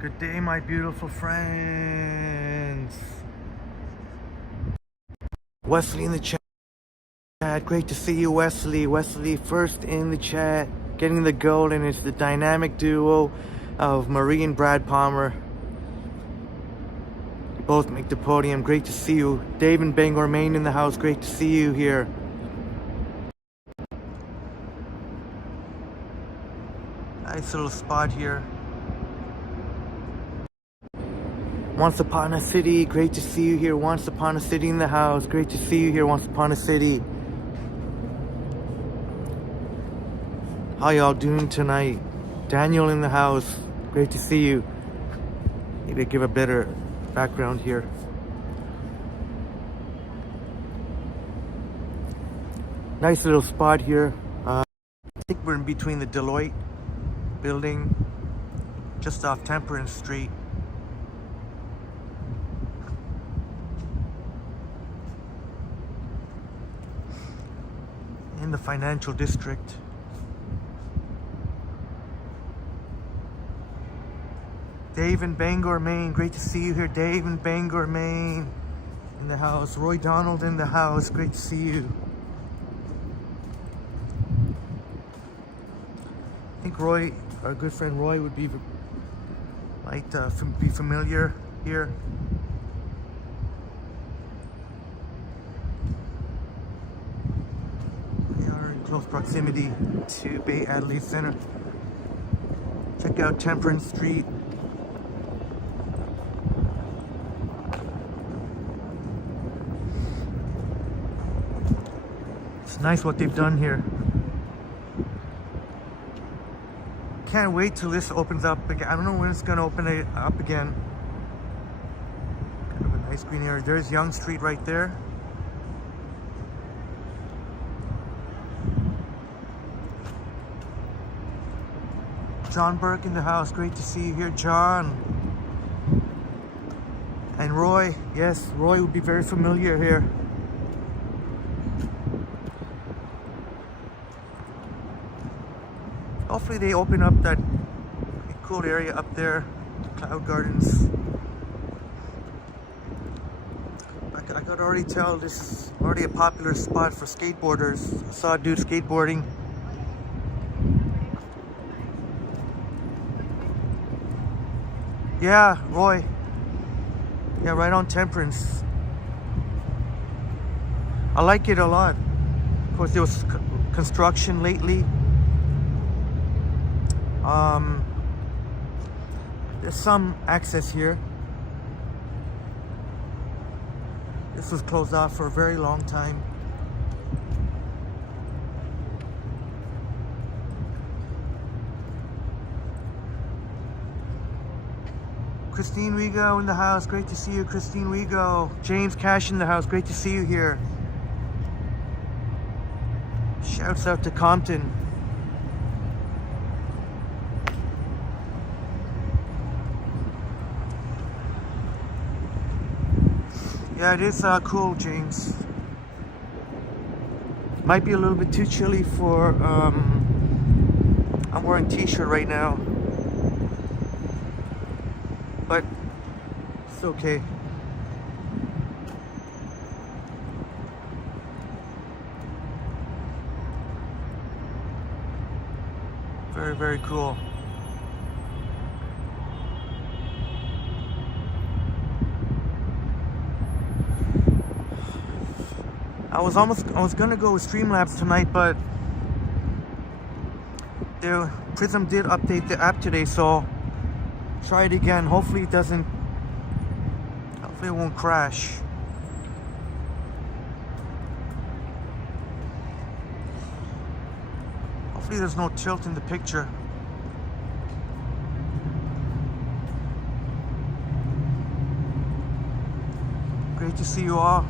Good day, my beautiful friends. Wesley in the chat. Great to see you, Wesley. Wesley first in the chat, getting the gold, and it's the dynamic duo of Marie and Brad Palmer. Both make the podium. Great to see you. Dave and Bangor, Maine in the house. Great to see you here. Nice little spot here. Once Upon a City, great to see you here. Once Upon a City in the house, great to see you here. Once Upon a City. How y'all doing tonight? Daniel in the house, great to see you. Maybe give a better background here. Nice little spot here. I think we're in between the Deloitte building, just off Temperance Street. In the financial district. Dave in Bangor, Maine. Great to see you here. Dave in Bangor, Maine in the house. Roy Donald in the house. Great to see you. I think Roy, our good friend Roy, would be familiar here. Close proximity to Bay Adelaide Center. Check out Temperance Street. It's nice what they've done here. Can't wait till this opens up again. I don't know when it's gonna open it up again. Kind of a nice green area. There's Yonge Street right there. John Burke in the house. Great to see you here, John. And Roy. Yes, Roy would be very familiar here. Hopefully they open up that cool area up there, Cloud Gardens. I could already tell this is already a popular spot for skateboarders. I saw a dude skateboarding. Yeah, Roy. Yeah, right on Temperance. I like it a lot. Of course, there was construction lately. There's some access here. This was closed off for a very long time. Christine Rigo in the house. Great to see you, Christine Rigo. James Cash in the house. Great to see you here. Shouts out to Compton. Yeah, it is cool, James. Might be a little bit too chilly for, I'm wearing a t-shirt right now. But it's okay. Very, very cool. I was gonna go with Streamlabs tonight, but the Prism did update the app today, so try it again. Hopefully it won't crash. Hopefully there's no tilt in the picture. Great to see you all.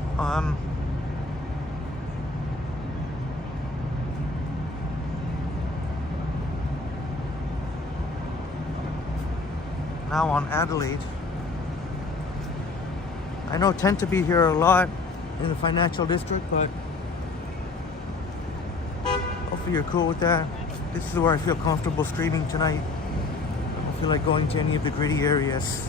Now on Adelaide. I know I tend to be here a lot in the financial district, but hopefully you're cool with that. This is where I feel comfortable streaming tonight. feel like going to any of the gritty areas.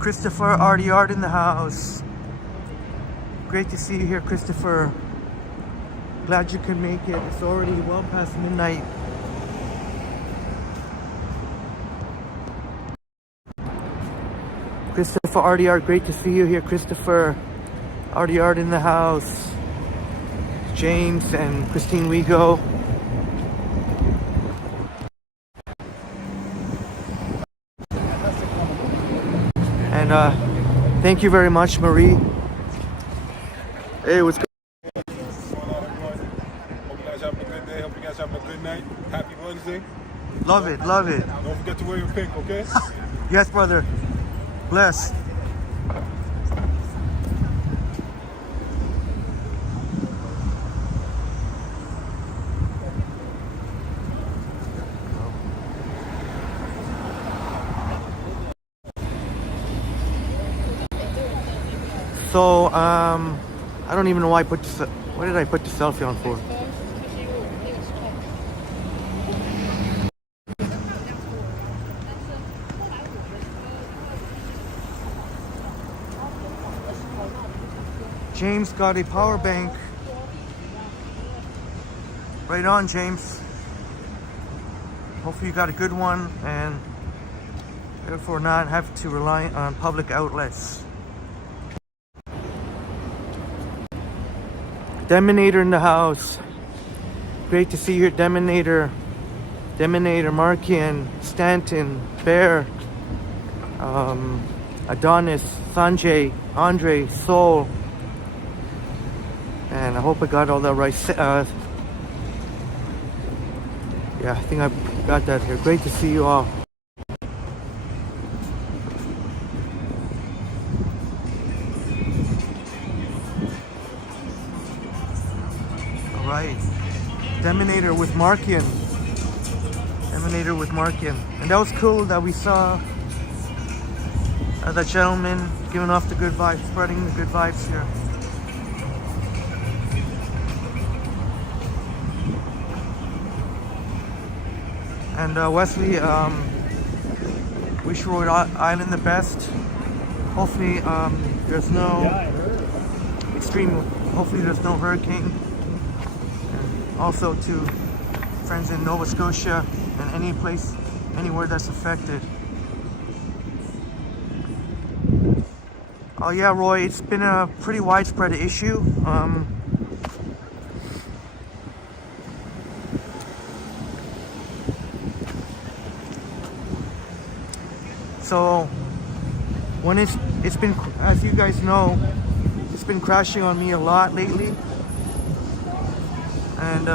Christopher Art in the house. Great to see you here, Christopher. Glad you could make it. It's already well past midnight. Christopher Art, great to see you here, Christopher. Art in the house. James and Christine Wego. And thank you very much, Marie. Hey, what's good? Hope you guys having a good day. Hope you guys having a good night. Happy Wednesday. Love it, love it. Don't forget to wear your pink, okay? Yes, brother. Bless. So, I don't even know why I put this, what did I put the selfie on for? James got a power bank. Right on, James. Hopefully you got a good one and therefore not have to rely on public outlets. Deminator in the house. Great to see you here, Deminator. Deminator, Markian, Stanton, Bear, Adonis, Sanjay, Andre, Soul. And I hope I got all that right. Yeah, I think I got that here. Great to see you all. Right, Deminator with Markian. Deminator with Markian. And that was cool that we saw that gentleman giving off the good vibes, spreading the good vibes here. And Wesley, wish Rhode Island the best. Hopefully there's no extreme, hopefully there's no hurricane. Also to friends in Nova Scotia and any place, anywhere that's affected. Oh yeah, Roy, it's been a pretty widespread issue. So when it's been, as you guys know, it's been crashing on me a lot lately. And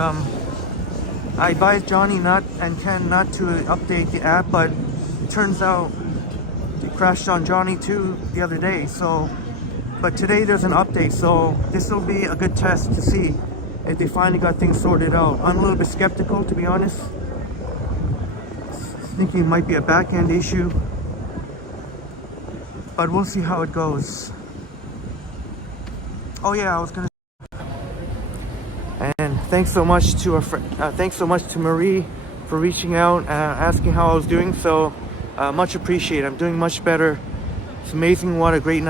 I advised Johnny and Ken not to update the app, but it turns out it crashed on Johnny too the other day. So, but today there's an update, so this will be a good test to see if they finally got things sorted out. I'm a little bit skeptical, to be honest. Thinking it might be a back-end issue, but we'll see how it goes. Oh yeah, I was gonna. And thanks so much to thanks so much to Marie for reaching out, asking how I was doing. So much appreciated. I'm doing much better. It's amazing what a good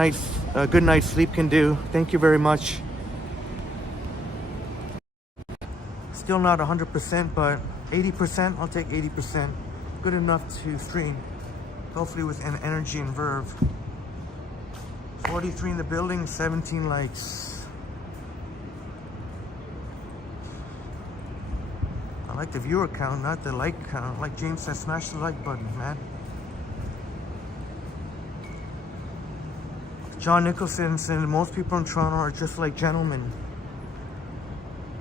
night's sleep can do. Thank you very much. Still not 100%, but 80%. I'll take 80%. Good enough to stream. Hopefully with an energy and verve. 43 in the building, 17 likes. I like the viewer count, not the like count. Like James said, smash the like button, man. John Nicholson said most people in Toronto are just like gentlemen.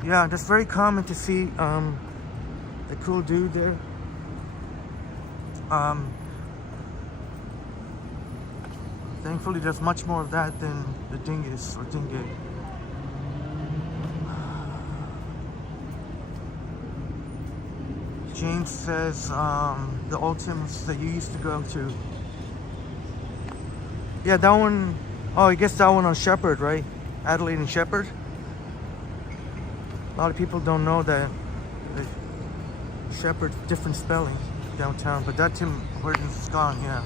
Yeah, that's very common to see the cool dude there. Thankfully, there's much more of that than the dingus or dingay. James says the Ultims that you used to go to. Yeah, that one. Oh, I guess that one on Shepherd, right? Adelaide and Shepherd. lot of people don't know that the Shepherd's different spelling downtown, but that Tim Hortons is gone, yeah.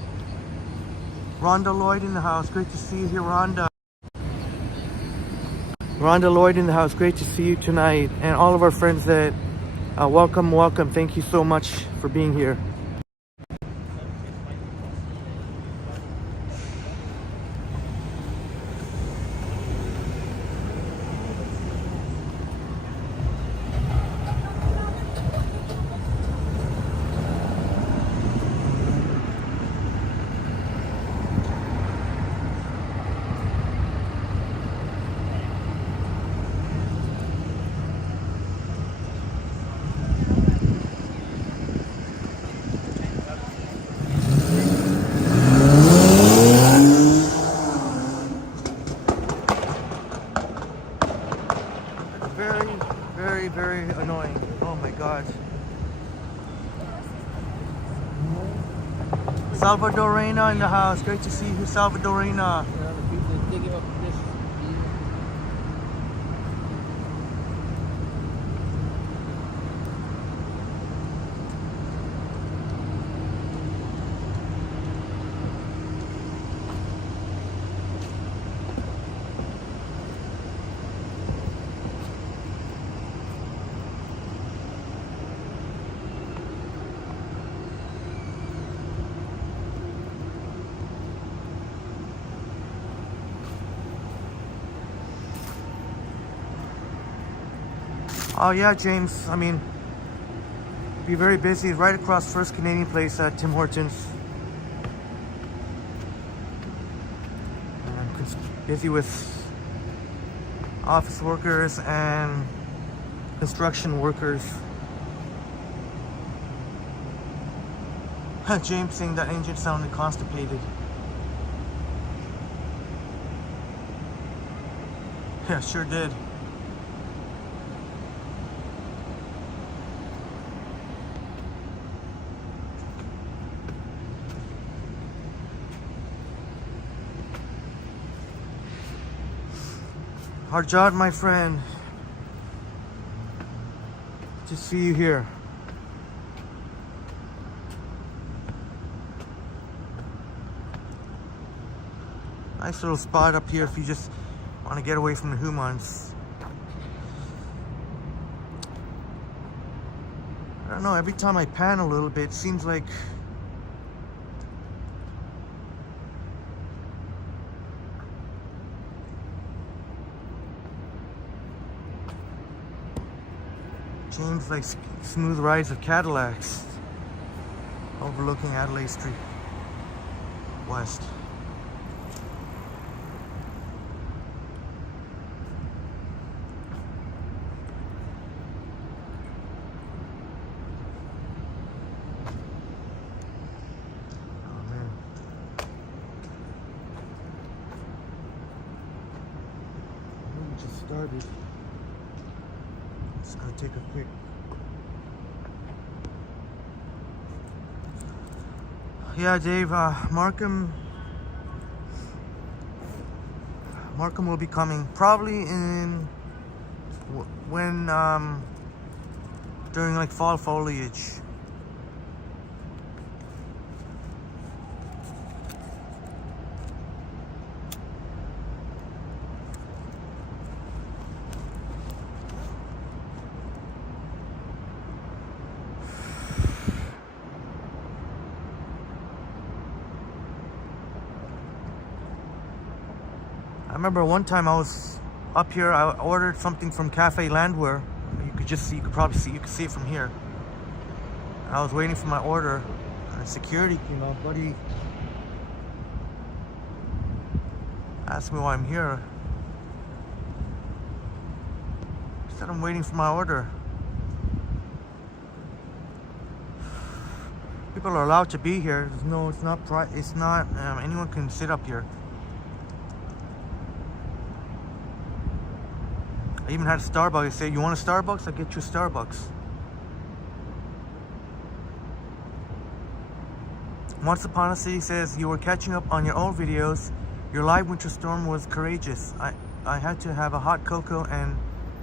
Rhonda Lloyd in the house. Great to see you here, Rhonda. Rhonda Lloyd in the house. Great to see you tonight. And all of our friends that welcome. Thank you so much for being here. Very annoying. Oh my god. Salvadorina in the house. Great to see you, Salvadorina. Oh yeah, James. I mean, be very busy right across First Canadian Place at Tim Hortons. Busy with office workers and construction workers. James saying that engine sounded constipated. Yeah, sure did. Harjot, my friend, to see you here. Nice little spot up here if you just want to get away from the humans. I don't know, every time I pan a little bit, it seems like James like smooth rides of Cadillacs overlooking Adelaide Street West. Oh man. We just started. Just gonna take a quick. Yeah, Dave. Markham will be coming probably in when during like fall foliage. I remember one time I was up here, I ordered something from Cafe Landwehr. You could probably see it from here. I was waiting for my order, and security came out. Buddy asked me why I'm here. I said I'm waiting for my order. People are allowed to be here. No, it's not. Anyone can sit up here. I even had a Starbucks. I said, "You want a Starbucks? I'll get you a Starbucks." Once Upon a City says, "You were catching up on your old videos. Your live winter storm was courageous. I had to have a hot cocoa and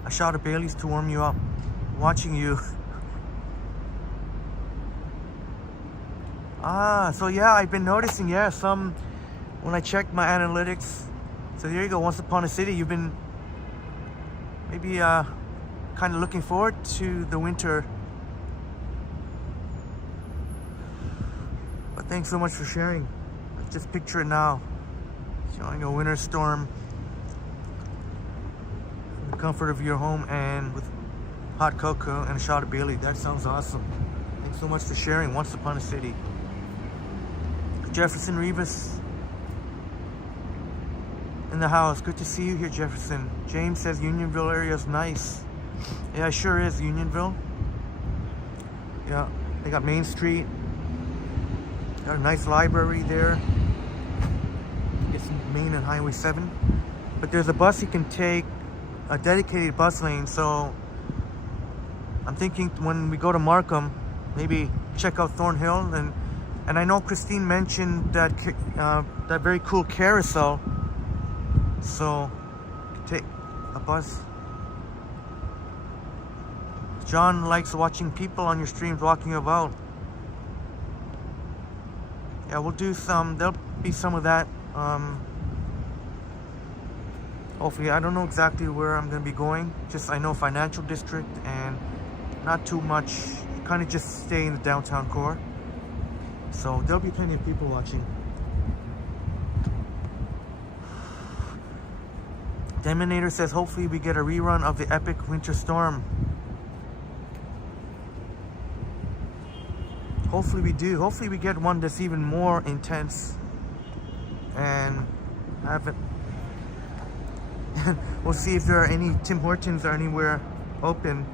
a shot of Bailey's to warm you up. Watching you. So yeah, I've been noticing, yeah, when I checked my analytics. So there you go, Once Upon a City, you've been maybe kind of looking forward to the winter. But thanks so much for sharing. Just picture it now. Showing a winter storm from the comfort of your home and with hot cocoa and a shot of Bailey. That sounds awesome. Thanks so much for sharing Once Upon a City. Jefferson Rivas in the house. Good to see you here, Jefferson. James says Unionville area is nice. Yeah, it sure is, Unionville. Yeah, they got Main Street. Got a nice library there. It's Main and Highway 7. But there's a bus you can take, a dedicated bus lane. So I'm thinking when we go to Markham, maybe check out Thornhill. And I know Christine mentioned that that very cool carousel. So take a bus. John likes watching people on your streams walking about. Yeah, we'll do some. There'll be some of that. Hopefully, I don't know exactly where I'm gonna be going. Just I know financial district and not too much. Kind of just stay in the downtown core. So there'll be plenty of people watching. Deminator says hopefully we get a rerun of the epic winter storm. Hopefully we do. Hopefully we get one that's even more intense and have it. We'll see if there are any Tim Hortons or anywhere open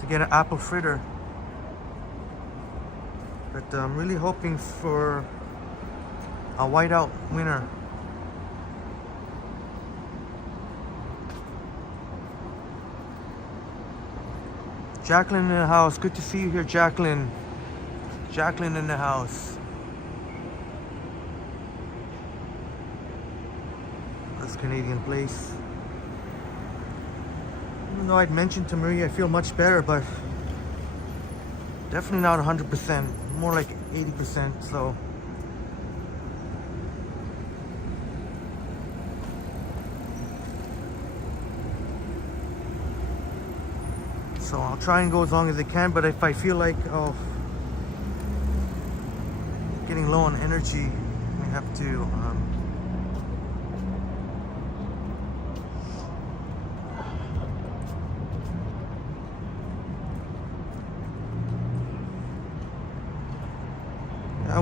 to get an apple fritter. But I'm really hoping for a whiteout winter. Jacqueline in the house. Good to see you here, Jacqueline. Jacqueline in the house. That's Canadian Place. Even though I'd mentioned to Marie I feel much better, but definitely not 100%. More like 80%, so. So I'll try and go as long as I can, but if I feel like getting low on energy, I have to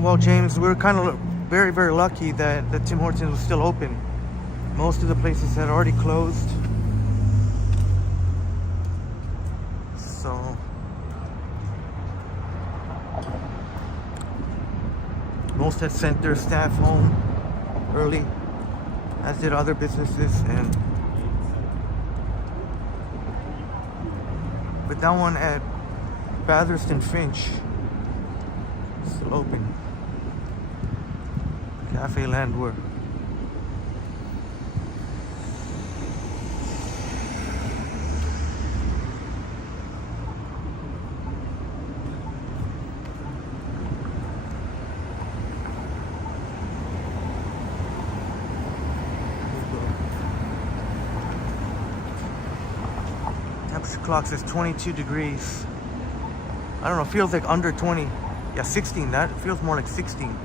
well, James, we're kind of very, very lucky that the Tim Hortons was still open. Most of the places had already closed. So most had sent their staff home early, as did other businesses, but that one at Bathurst and Finch is still open. Cafe Landwehr. Temperature clock says 22 degrees. I don't know, feels like under 20. Yeah, 16. That feels more like 16.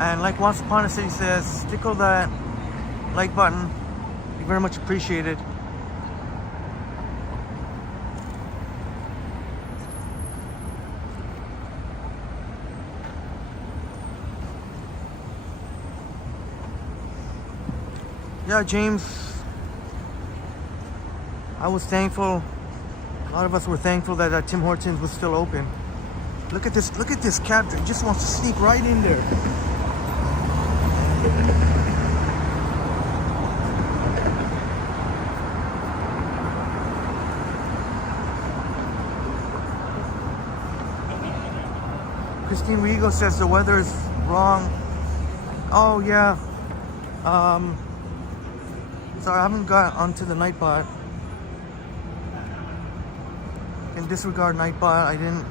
And like Once Upon a City says, tickle that like button. Be very much appreciated. Yeah, James, I was thankful. A lot of us were thankful that Tim Hortons was still open. Look at this cab. It just wants to sneak right in there. Christine Rigo says the weather is wrong. Oh yeah. Sorry, I haven't got onto the Nightbot. Can disregard Nightbot. I didn't.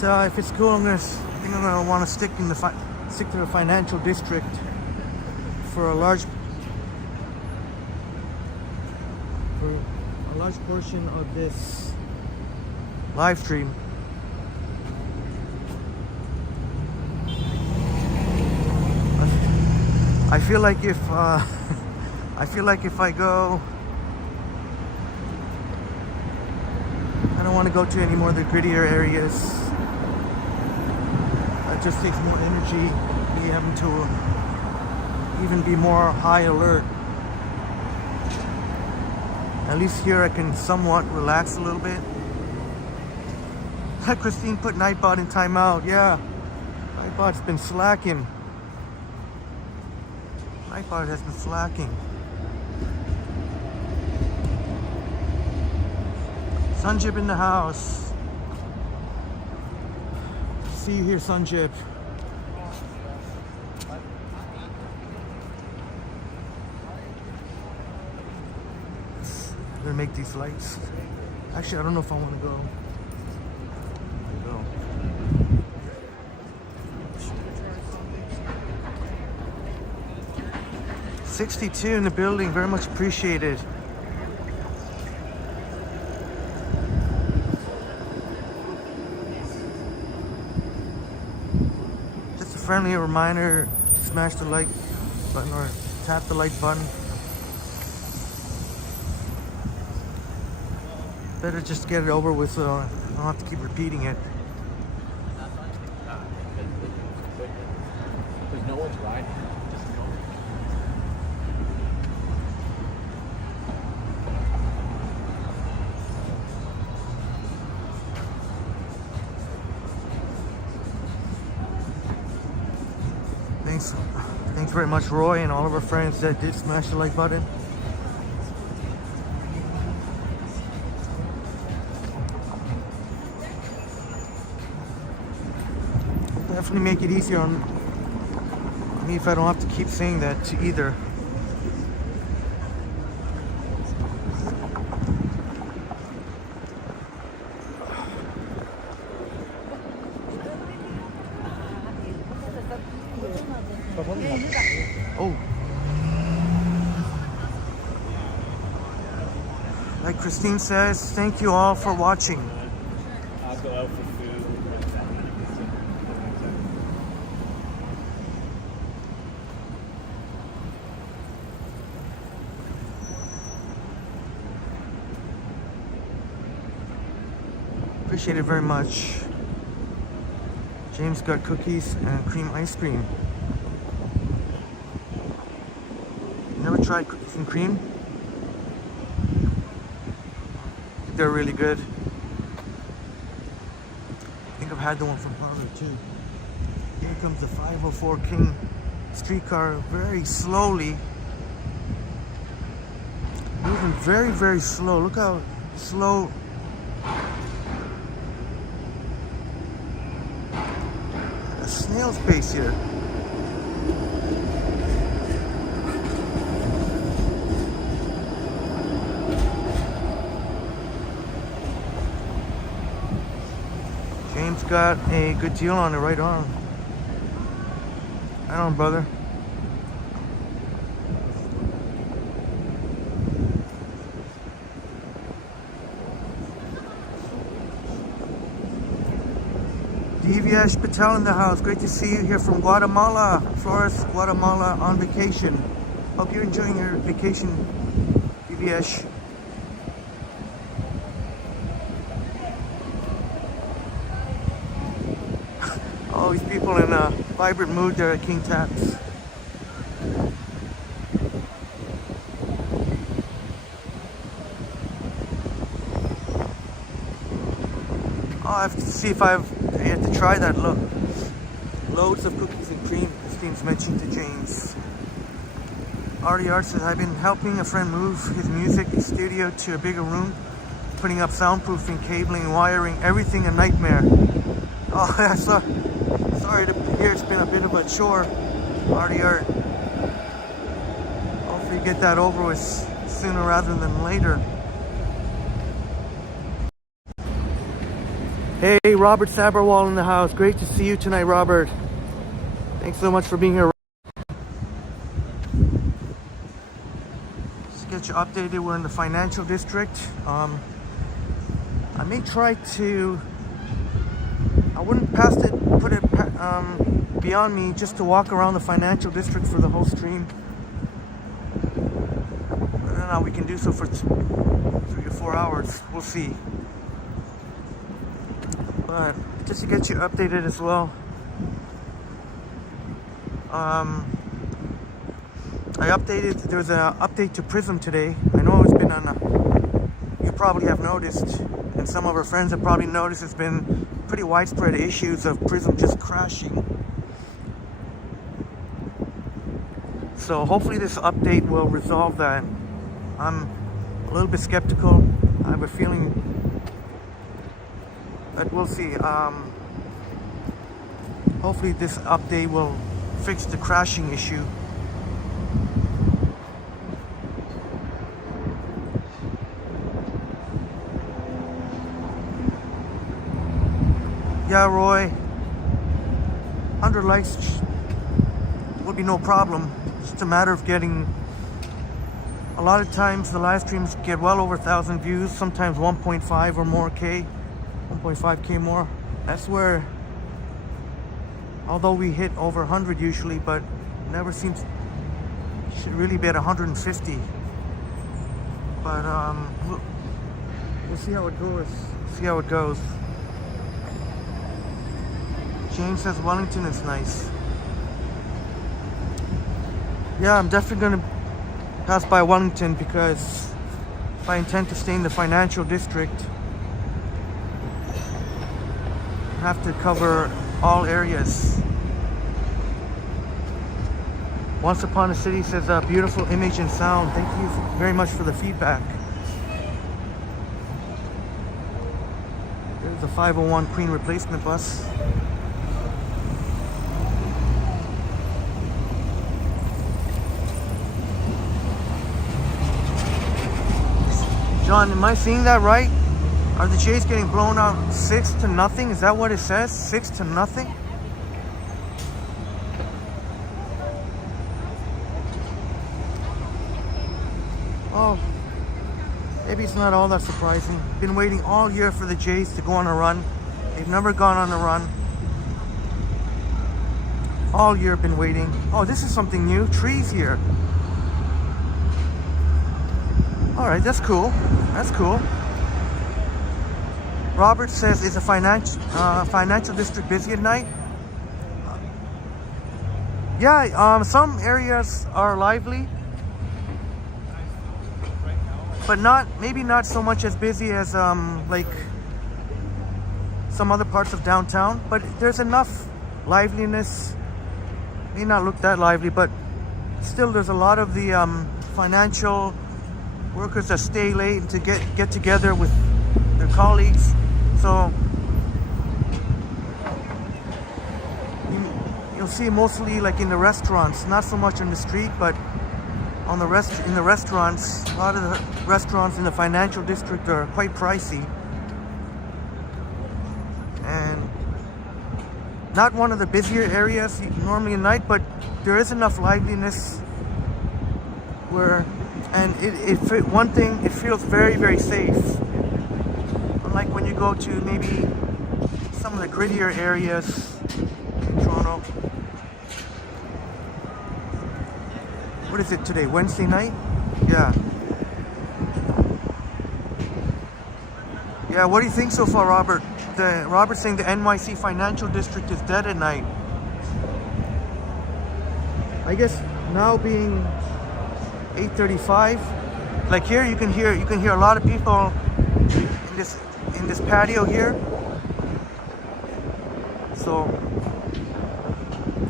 But if it's cool, I think I'm gonna want to stick to the financial district for a large portion of this live stream. I feel like if I go, I don't want to go to any more of the grittier areas. It just takes more energy, me having to even be more high alert. At least here I can somewhat relax a little bit. Christine put Nightbot in timeout. Yeah, Nightbot's been slacking. Nightbot has been slacking. Sunjib in the house. See you here, Sunjib. I'm gonna make these lights. Actually, I don't know if I want to go. 62 in the building, very much appreciated. Just a friendly reminder to smash the like button or tap the like button. Better just get it over with so I don't have to keep repeating it. Because no one's riding. Thanks very much, Roy, and all of our friends that did smash the like button. Definitely make it easier on me if I don't have to keep saying that to either. Oh. Like Christine says, thank you all for watching. I'll go out for food. Appreciate it very much. James got cookies and cream ice cream. Never tried cookies and cream? They're really good. I think I've had the one from Parlor too. Here comes the 504 King streetcar very slowly. Moving very, very slow. Look how slow. A snail's pace here. James got a good deal on the right arm. Right on, brother. Divyash Patel in the house. Great to see you here from Guatemala. Flores, Guatemala on vacation. Hope you're enjoying your vacation, Divyash. All these people in a vibrant mood there at King Taps. I have to see if I have to try that. Look, loads of cookies and cream. This seems mentioned to James. Artie Art says, I've been helping a friend move his music studio to a bigger room, putting up soundproofing, cabling, wiring, everything a nightmare. Oh, that's sorry to hear it's been a bit of a chore, Artie Art. Hopefully you get that over with sooner rather than later. Hey, Robert Saberwall in the house. Great to see you tonight, Robert. Thanks so much for being here. Just get you updated. We're in the financial district. I may try to. I wouldn't put it beyond me just to walk around the financial district for the whole stream. I don't know. We can do so for 3 to 4 hours. We'll see. But just to get you updated as well. There's an update to Prism today. I know it's been you probably have noticed, and some of our friends have probably noticed, it's been pretty widespread issues of Prism just crashing. So hopefully this update will resolve that. I'm a little bit skeptical. I have a feeling, but we'll see. Hopefully this update will fix the crashing issue. Yeah, Roy. 100 likes would be no problem. It's just a matter of getting. A lot of times the live streams get well over 1,000 views, sometimes 1.5 or more K, 1.5K more. That's where, although we hit over 100 usually, but never seems, should really be at 150. But we'll see how it goes. See how it goes. James says Wellington is nice. Yeah, I'm definitely gonna pass by Wellington because if I intend to stay in the financial district, I have to cover all areas. Once Upon a City says a beautiful image and sound. Thank you very much for the feedback. There's the 501 Queen replacement bus. John, am I seeing that right? Are the Jays getting blown out 6-0? Is that what it says? 6-0? Oh, maybe it's not all that surprising. Been waiting all year for the Jays to go on a run. They've never gone on a run. All year been waiting. Oh, this is something new. Trees here. All right, that's cool. That's cool. Robert says, is a financial district busy at night? Yeah, some areas are lively, but maybe not so much as busy as like some other parts of downtown. But there's enough liveliness. May not look that lively, but still, there's a lot of the financial workers that stay late to get together with their colleagues. So you'll see mostly like in the restaurants, not so much on the street, but in the restaurants. A lot of the restaurants in the financial district are quite pricey, and not one of the busier areas normally at night, but there is enough liveliness where. And one thing, it feels very, very safe. Unlike when you go to maybe some of the grittier areas in Toronto. What is it today? Wednesday night? Yeah. Yeah, what do you think so far, Robert? Robert's saying the NYC financial district is dead at night. I guess now being 8:35, like here you can hear a lot of people in this patio here. So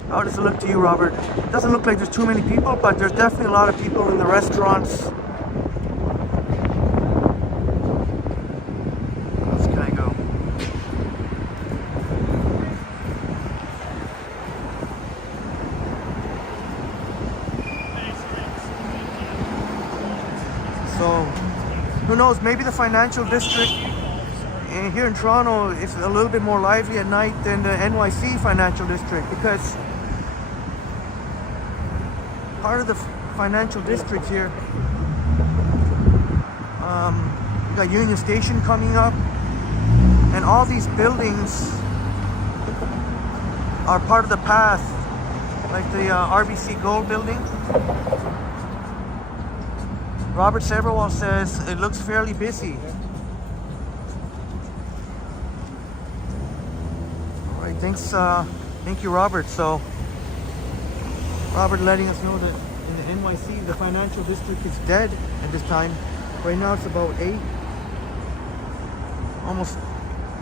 how does it look to you, Robert? It doesn't look like there's too many people, but there's definitely a lot of people in the restaurants. Where else can I go? So who knows, maybe the financial district here in Toronto is a little bit more lively at night than the NYC financial district, because part of the financial district here, we got Union Station coming up, and all these buildings are part of the path, like the RBC Gold building. Robert Severwall says it looks fairly busy. All right, thanks. Thank you, Robert. So, Robert letting us know that in the NYC, the financial district is dead at this time. Right now, it's about 8, almost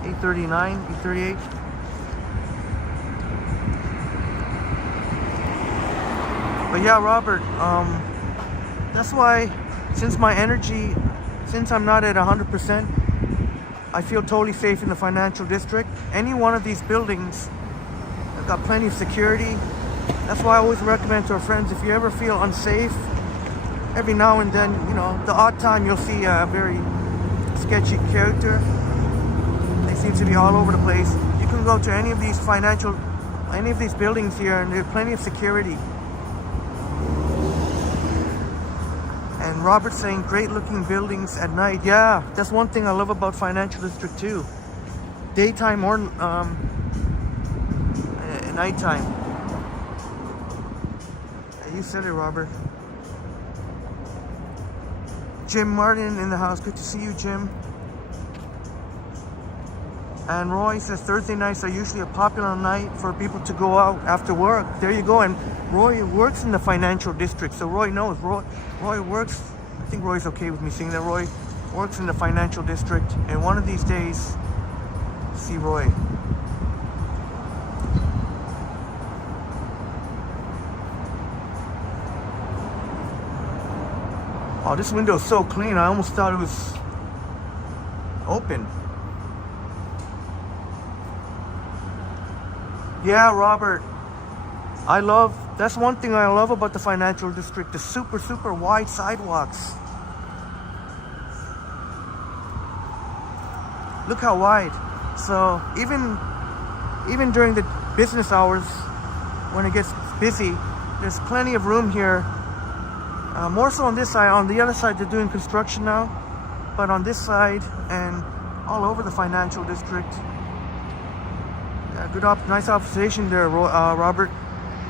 8:39, 8:38. But yeah, Robert. That's why. Since I'm not at 100%, I feel totally safe in the financial district. Any one of these buildings have got plenty of security. That's why I always recommend to our friends, if you ever feel unsafe, every now and then, you know, the odd time you'll see a very sketchy character. They seem to be all over the place. You can go to any of these buildings here, and there's plenty of security. And Robert's saying great looking buildings at night. Yeah, that's one thing I love about financial district too. Daytime or nighttime. You said it, Robert. Jim Martin in the house. Good to see you, Jim. And Roy says Thursday nights are usually a popular night for people to go out after work. There you go. And Roy works in the financial district, so Roy knows. Roy works, I think Roy's okay with me saying that. Roy works in the financial district, and one of these days, see Roy. Oh, this window is so clean. I almost thought it was open. Yeah, Robert. That's one thing I love about the financial district, the super, super wide sidewalks. Look how wide. So even during the business hours, when it gets busy, there's plenty of room here. More so on this side. On the other side, they're doing construction now. But on this side and all over the financial district. Yeah, nice observation there, Robert.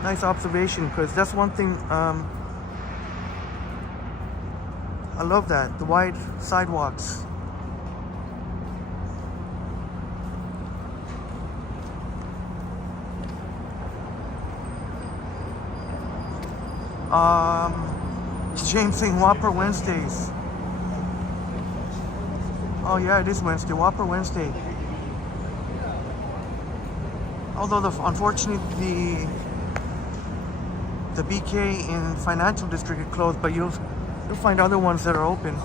Nice observation, because that's one thing. I love that, the wide sidewalks. James saying Whopper Wednesdays. Oh yeah, it is Wednesday. Whopper Wednesday. Although unfortunately the BK in financial district is closed, but you'll find other ones that are open.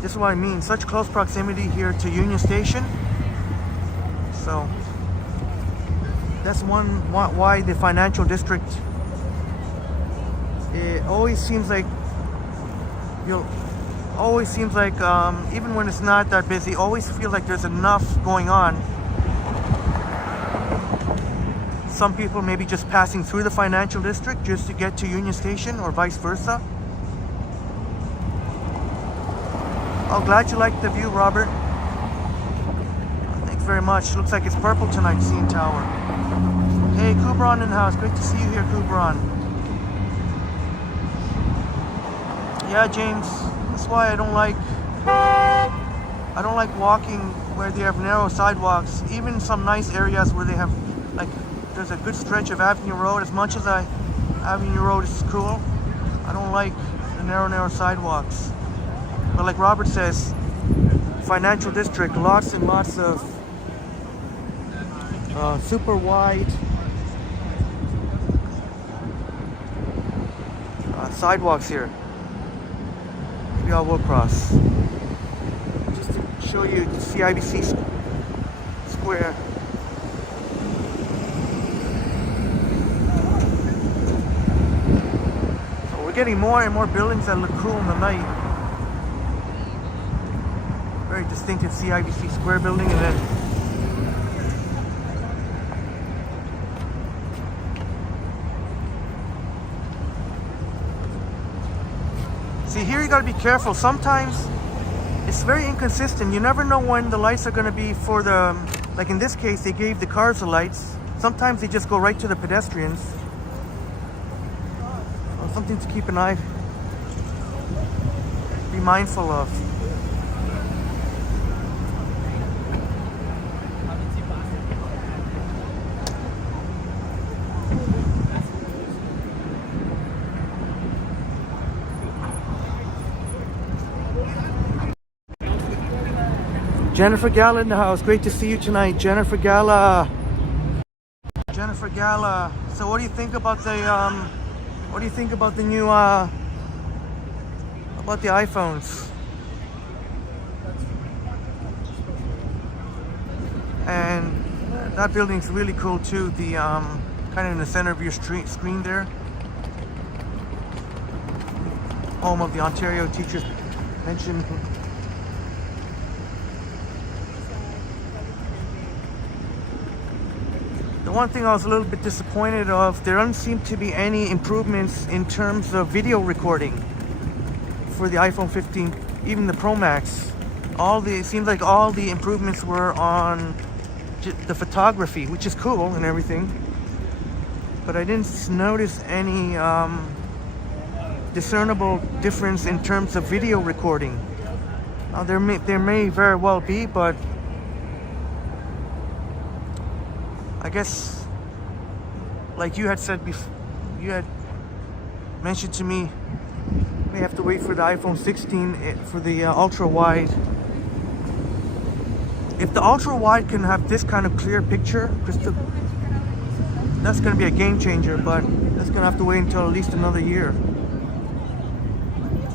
This is what I mean. Such close proximity here to Union Station. So that's why the financial district. It always seems like even when it's not that busy, always feel like there's enough going on. Some people maybe just passing through the financial district just to get to Union Station, or vice versa. Oh, glad you liked the view, Robert. Thanks very much. Looks like it's purple tonight, CN Tower. Hey, Kubron in the house. Great to see you here, Kubron. Yeah, James. That's why I don't like walking where they have narrow sidewalks. Even some nice areas where they have, like, there's a good stretch of Avenue Road. As much as Avenue Road is cool, I don't like the narrow sidewalks. But like Robert says, financial district, lots and lots of super wide sidewalks here. Maybe I will cross. Just to show you the CIBC Square. So we're getting more and more buildings that look cool in the night. Very distinctive CIBC Square building, and then see here you gotta be careful. Sometimes it's very inconsistent. You never know when the lights are gonna be for the, like in this case they gave the cars the lights. Sometimes they just go right to the pedestrians. So something to keep an eye, be mindful of. Jennifer Gala in the house. Great to see you tonight, Jennifer Gala. Jennifer Gala. So, what do you think about the new about the iPhones? And that building's really cool too. The kind of in the center of your screen there. Home of the Ontario Teachers Pension. The one thing I was a little bit disappointed of, there don't seem to be any improvements in terms of video recording for the iPhone 15, even the Pro Max. It seems like all the improvements were on the photography, which is cool and everything. But I didn't notice any discernible difference in terms of video recording. There may very well be, but I guess, like you had said before, you had mentioned to me, we have to wait for the iPhone 16 for the ultra wide. If the ultra wide can have this kind of clear picture, that's going to be a game changer. But that's going to have to wait until at least another year.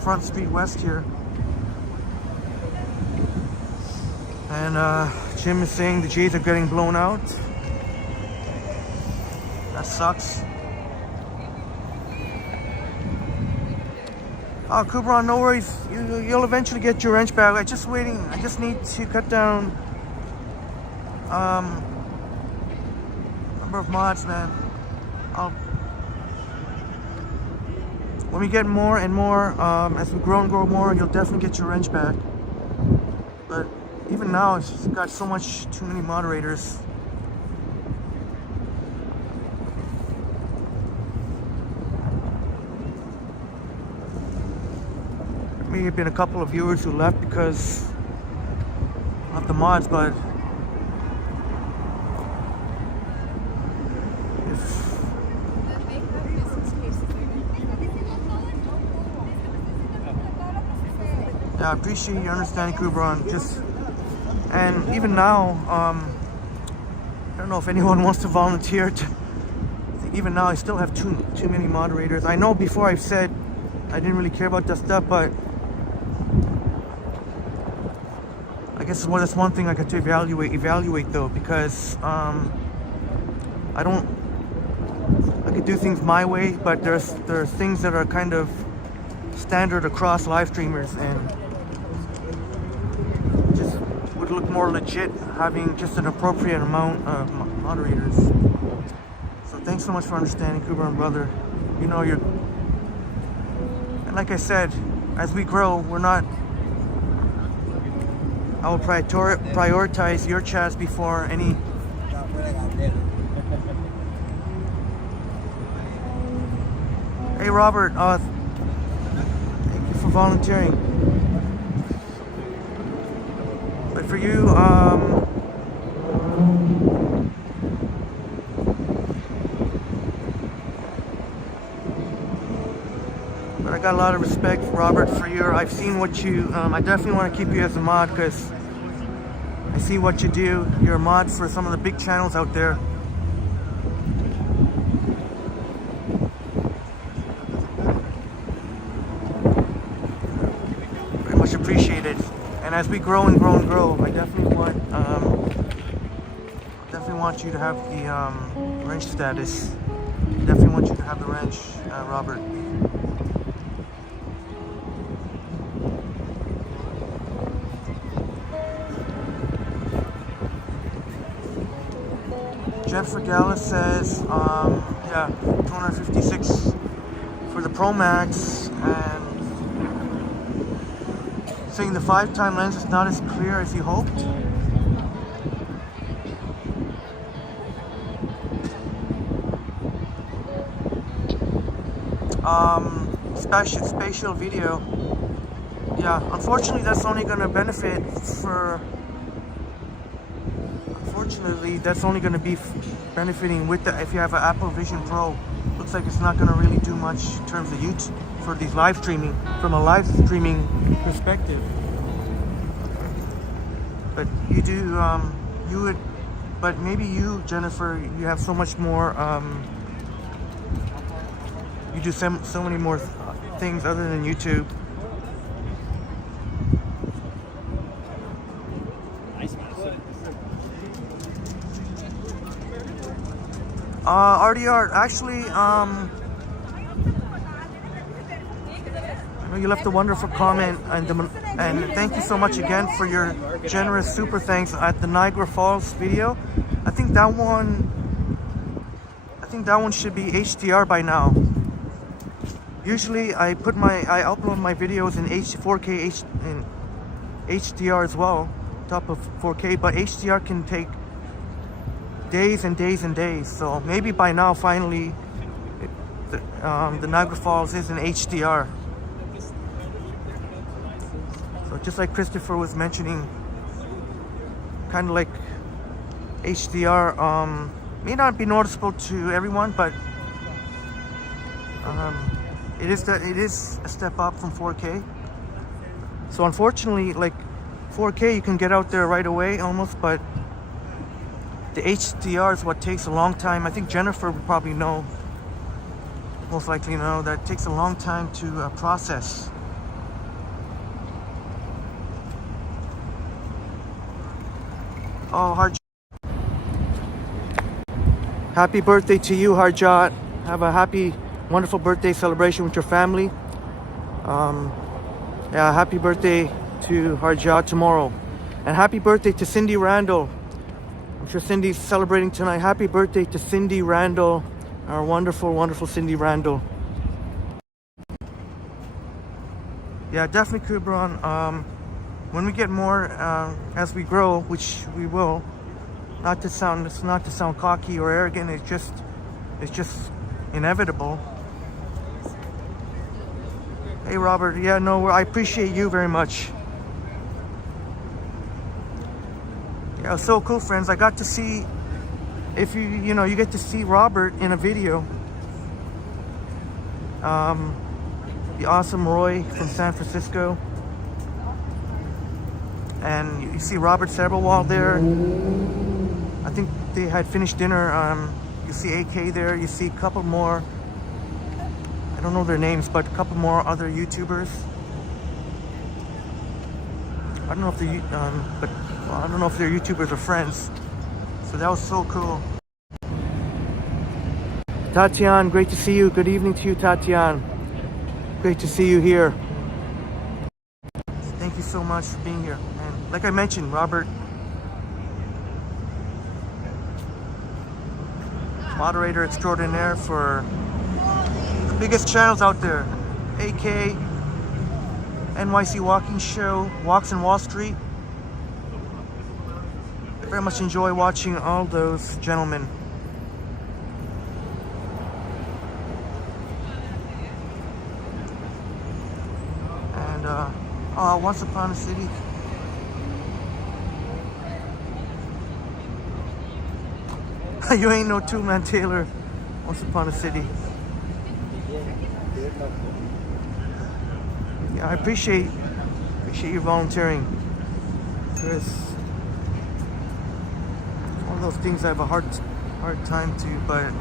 Front Street West here, and Jim is saying the Jays are getting blown out. That sucks. Oh, Kubron, no worries. You'll eventually get your wrench back. I just need to cut down number of mods, man. When we get more and more, as we grow and grow more, you'll definitely get your wrench back. But even now, it's got so much too many moderators. May have been a couple of viewers who left because of the mods, but yeah, I appreciate your understanding, Kubron. And even now, I don't know if anyone wants to volunteer even now I still have too many moderators. I know before I've said I didn't really care about that stuff, but I guess that's one thing I got to evaluate though, because I could do things my way, but there are things that are kind of standard across live streamers, and just would look more legit having just an appropriate amount of moderators. So thanks so much for understanding, Cooper and brother. You know, and like I said, as we grow, I will prioritize your chats before any. Hey Robert, thank you for volunteering. But for you, but I got a lot of respect, Robert, for your. I've seen what you. I definitely want to keep you as a mod because I see what you do. You're a mod for some of the big channels out there. Very much appreciated. And as we grow and grow and grow, I definitely want you to have the ranch status. Definitely want you to have the ranch, Robert. Jennifer Gala says, yeah, 256 for the Pro Max, and saying the 5-time lens is not as clear as you hoped. Spatial video. Yeah, unfortunately that's only going to benefit for... Unfortunately, that's only going to be benefiting with the... If you have an Apple Vision Pro. Looks like it's not going to really do much in terms of YouTube for these live streaming, from a live streaming perspective. But you do, you would... But maybe you, Jennifer, you have so much more... you do so many more things other than YouTube. RDR, actually, I know you left a wonderful comment, and thank you so much again for your generous super thanks at the Niagara Falls video. I think that one should be HDR by now. Usually I upload my videos in 4K in HDR as well, top of 4K, but HDR can take days and days and days. So maybe by now, finally, the Niagara Falls is in HDR. So just like Christopher was mentioning, kind of like HDR may not be noticeable to everyone, but it is a step up from 4K. So unfortunately, like 4K, you can get out there right away almost, but the HDR is what takes a long time. I think Jennifer would probably know, most likely know, that it takes a long time to process. Oh, Harjot. Happy birthday to you, Harjot. Have a happy, wonderful birthday celebration with your family. Yeah, happy birthday to Harjot tomorrow. And happy birthday to Cindy Randall. I'm sure Cindy's celebrating tonight. Happy birthday to Cindy Randall, our wonderful, wonderful Cindy Randall. Yeah, definitely, Kubron. When we get more, as we grow, which we will, it's not to sound cocky or arrogant. It's just inevitable. Hey, Robert. Yeah, no, I appreciate you very much. Yeah, it was so cool, friends. I got to see, if you get to see Robert in a video. The awesome Roy from San Francisco. And you see Robert Seberwall there. I think they had finished dinner. You see AK there. You see a couple more. I don't know their names, but a couple more other YouTubers. I don't know if they, but I don't know if they're YouTubers or friends. So that was so cool. Tatian, great to see you. Good evening to you, Tatian. Great to see you here. Thank you so much for being here. And like I mentioned, Robert, moderator extraordinaire for the biggest channels out there. AK, NYC Walking Show, Walks in Wall Street. I very much enjoy watching all those gentlemen. And Once Upon a City. You ain't no two-man Taylor. Once Upon a City. Yeah, I appreciate you volunteering. Chris, it's one of those things I have a hard time to, but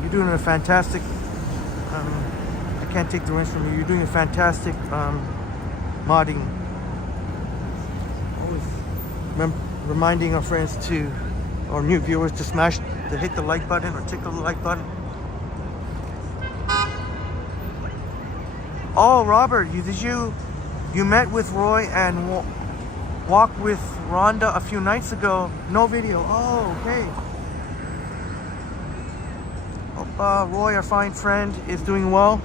you're doing a fantastic. I can't take the reins from you. You're doing a fantastic modding. Always reminding our friends to, or new viewers, to hit the like button or tickle the like button. Oh, Robert, you met with Roy and walked with Rhonda a few nights ago. No video. Oh, okay. Hope Roy, our fine friend, is doing well.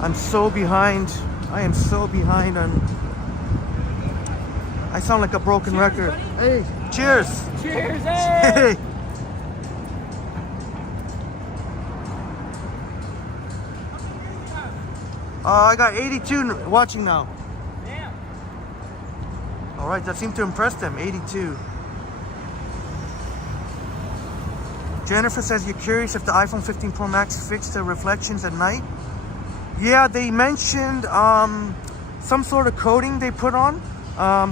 I'm so behind. I am so behind on. I sound like a broken record. Buddy. Hey, cheers. Cheers. Hey. I got 82 watching now. Damn. All right, that seemed to impress them. 82. Jennifer says you're curious if the iPhone 15 Pro Max fixed the reflections at night. Yeah, they mentioned some sort of coating they put on.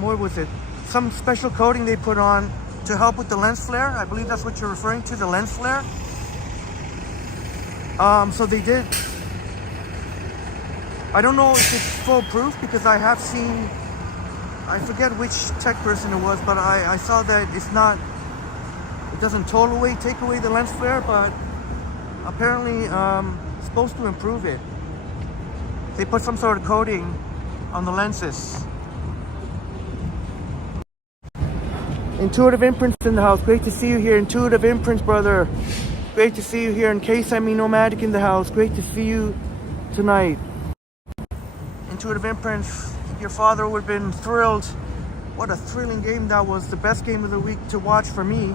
What was it? Some special coating they put on to help with the lens flare. I believe that's what you're referring to, the lens flare. So they did. I don't know if it's foolproof because I have seen, I forget which tech person it was, but I saw that it doesn't take away the lens flare, but apparently it's supposed to improve it. They put some sort of coating on the lenses. Intuitive Imprints in the house. Great to see you here. Intuitive Imprints, brother. Great to see you here. In case I'm nomadic in the house. Great to see you tonight. Intuitive Imprints, your father would have been thrilled. What a thrilling game that was. The best game of the week to watch for me.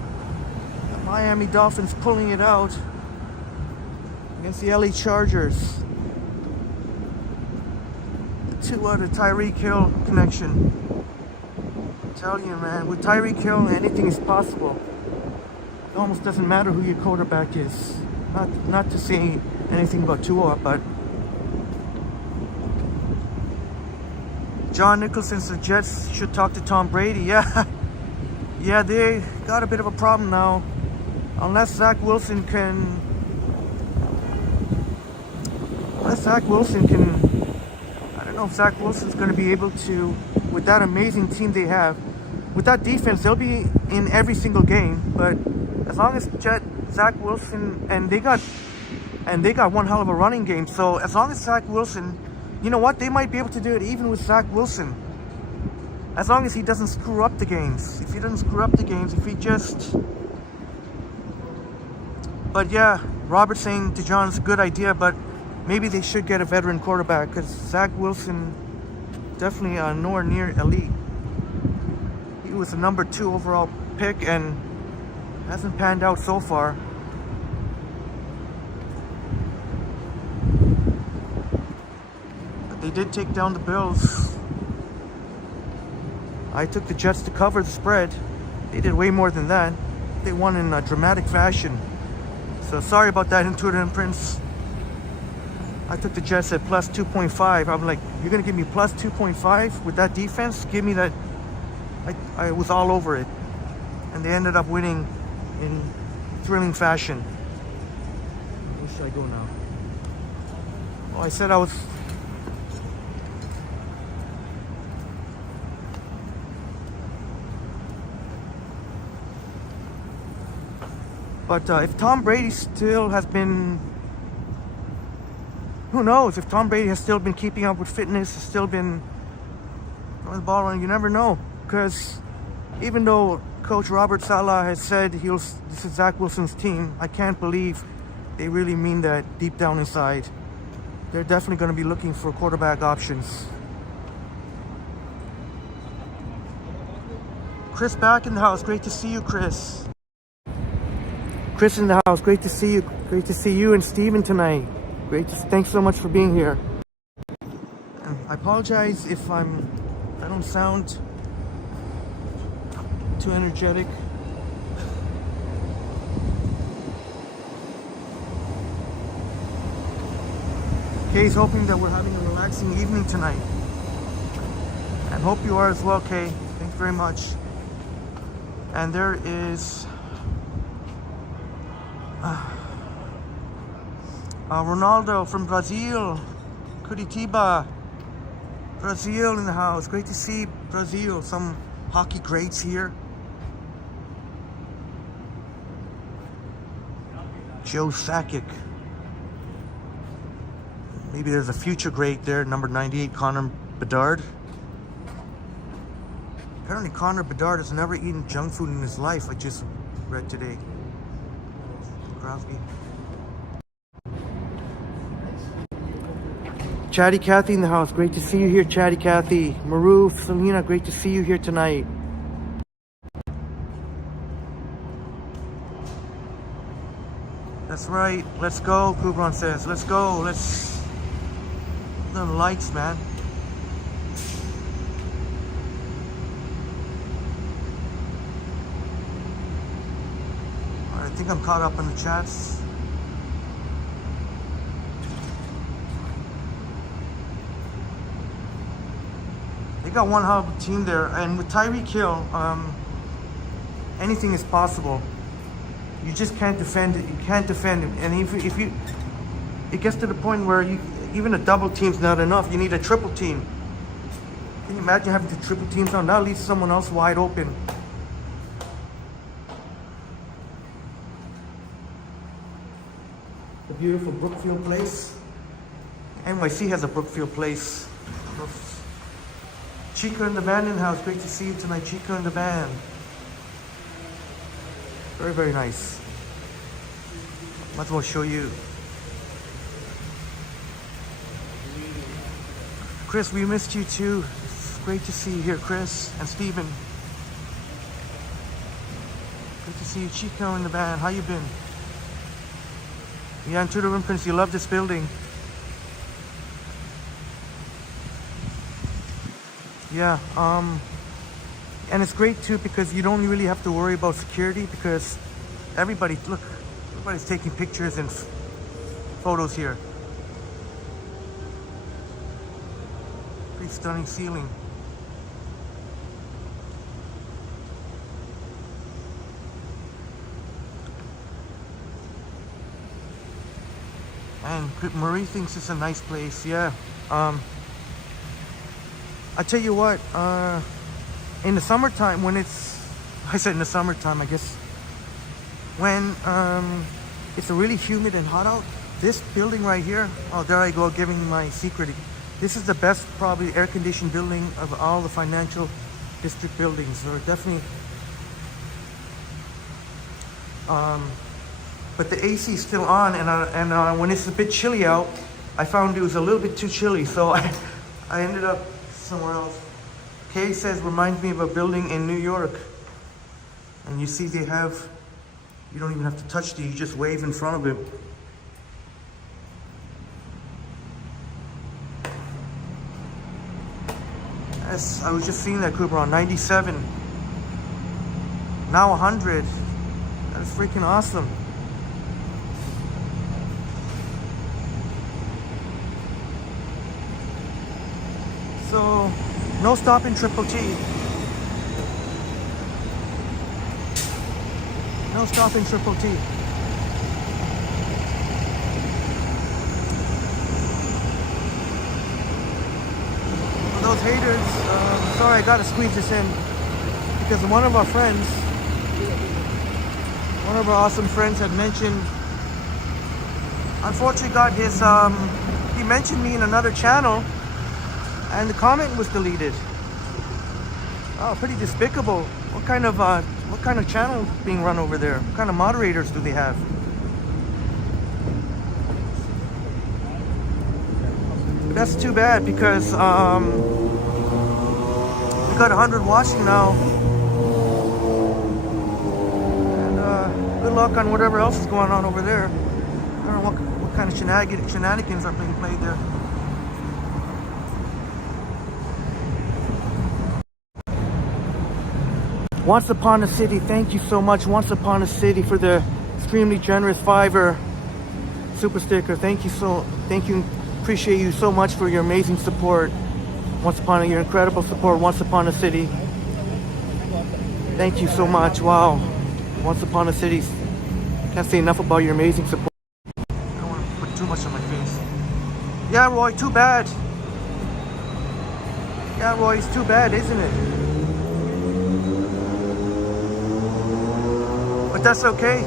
The Miami Dolphins pulling it out against the LA Chargers. The 2-out Tyreek Hill connection. I tell you, man, with Tyreek Hill, anything is possible. It almost doesn't matter who your quarterback is. Not to say anything about Tua, but John Nicholson says the Jets should talk to Tom Brady. Yeah, they got a bit of a problem now. Unless Zach Wilson can, I don't know if Zach Wilson's going to be able to, with that amazing team they have, with that defense, they'll be in every single game. But as long as Zach Wilson, and they got one hell of a running game. So as long as Zach Wilson, you know what? They might be able to do it even with Zach Wilson. As long as he doesn't screw up the games. If he doesn't screw up the games, if he just... But yeah, Robert's saying to John, it's a good idea, but maybe they should get a veteran quarterback because Zach Wilson definitely nowhere near elite. He was the number 2 overall pick and hasn't panned out so far. They did take down the Bills. I took the Jets to cover the spread. They did way more than that. They won in a dramatic fashion. So sorry about that, Intuitive Imprints. I took the Jets at plus 2.5. I'm like, you're going to give me plus 2.5 with that defense? Give me that. I was all over it. And they ended up winning in thrilling fashion. Where should I go now? Oh, I said I was... But if Tom Brady still has been, who knows, if Tom Brady has still been keeping up with fitness, has still been throwing the ball around, you never know. Because even though Coach Robert Saleh has said this is Zach Wilson's team, I can't believe they really mean that deep down inside. They're definitely going to be looking for quarterback options. Chris back in the house. Great to see you, Chris. Chris in the house, great to see you. Great to see you and Steven tonight. Thanks so much for being here. I apologize if I don't sound too energetic. Kay's hoping that we're having a relaxing evening tonight. And hope you are as well, Kay. Thanks very much. And there is Ronaldo from Brazil. Curitiba. Brazil in the house. Great to see Brazil. Some hockey greats here. Joe Sakic. Maybe there's a future great there, number 98, Connor Bedard. Apparently Connor Bedard has never eaten junk food in his life, I just read today. Crosby. Chatty Cathy in the house, great to see you here, Chatty Cathy. Maroof, Selena, great to see you here tonight. That's right, let's go, Kubron says. Let's go, let's... The lights, man. Alright, I think I'm caught up on the chats. They got one hell of a team there, and with Tyreek Hill, anything is possible. You just can't defend it. You can't defend it. And if you, it gets to the point where even a double team's not enough. You need a triple team. Can you imagine having to triple team someone? That leaves someone else wide open. The beautiful Brookfield Place. NYC has a Brookfield Place. Chica in the band in the house. Great to see you tonight, Chica in the band. Very, very nice. Might as well show you. Chris, we missed you too. It's great to see you here, Chris and Steven. Good to see you, Chico in the band. How you been? Yeah, and to the room, Prince, you love this building. Yeah, and it's great too because you don't really have to worry about security because everybody's taking pictures and photos here. Pretty stunning ceiling. And Marie thinks it's a nice place. Yeah. I tell you what, in the summertime when I said in the summertime, I guess, when it's really humid and hot out, this building right here, oh, there I go giving my secret. This is the best probably air-conditioned building of all the financial district buildings. They're definitely, but the AC is still on, and when it's a bit chilly out, I found it was a little bit too chilly, so I ended up somewhere else. Kay says, reminds me of a building in New York. And you see they have, you don't even have to touch you just wave in front of it. Yes, I was just seeing that, Kubron, 97. Now 100. That is freaking awesome. So, no stopping Triple T. No stopping Triple T. For those haters, sorry, I gotta squeeze this in because one of our friends, one of our awesome friends had mentioned, unfortunately got his, he mentioned me in another channel and the comment was deleted. Oh, pretty despicable. What kind of channel is being run over there? What kind of moderators do they have? That's too bad because we got 100 watching now. And good luck on whatever else is going on over there. I don't know what kind of shenanigans are being played there. Once Upon a City, thank you so much, Once Upon a City, for the extremely generous $5 super sticker. Thank you, appreciate you so much for your amazing support. Your incredible support. Once Upon a City. Thank you so much. Wow. Once Upon a City. Can't say enough about your amazing support. I don't want to put too much on my face. Yeah, Roy, too bad. Yeah, Roy, it's too bad, isn't it? But that's okay.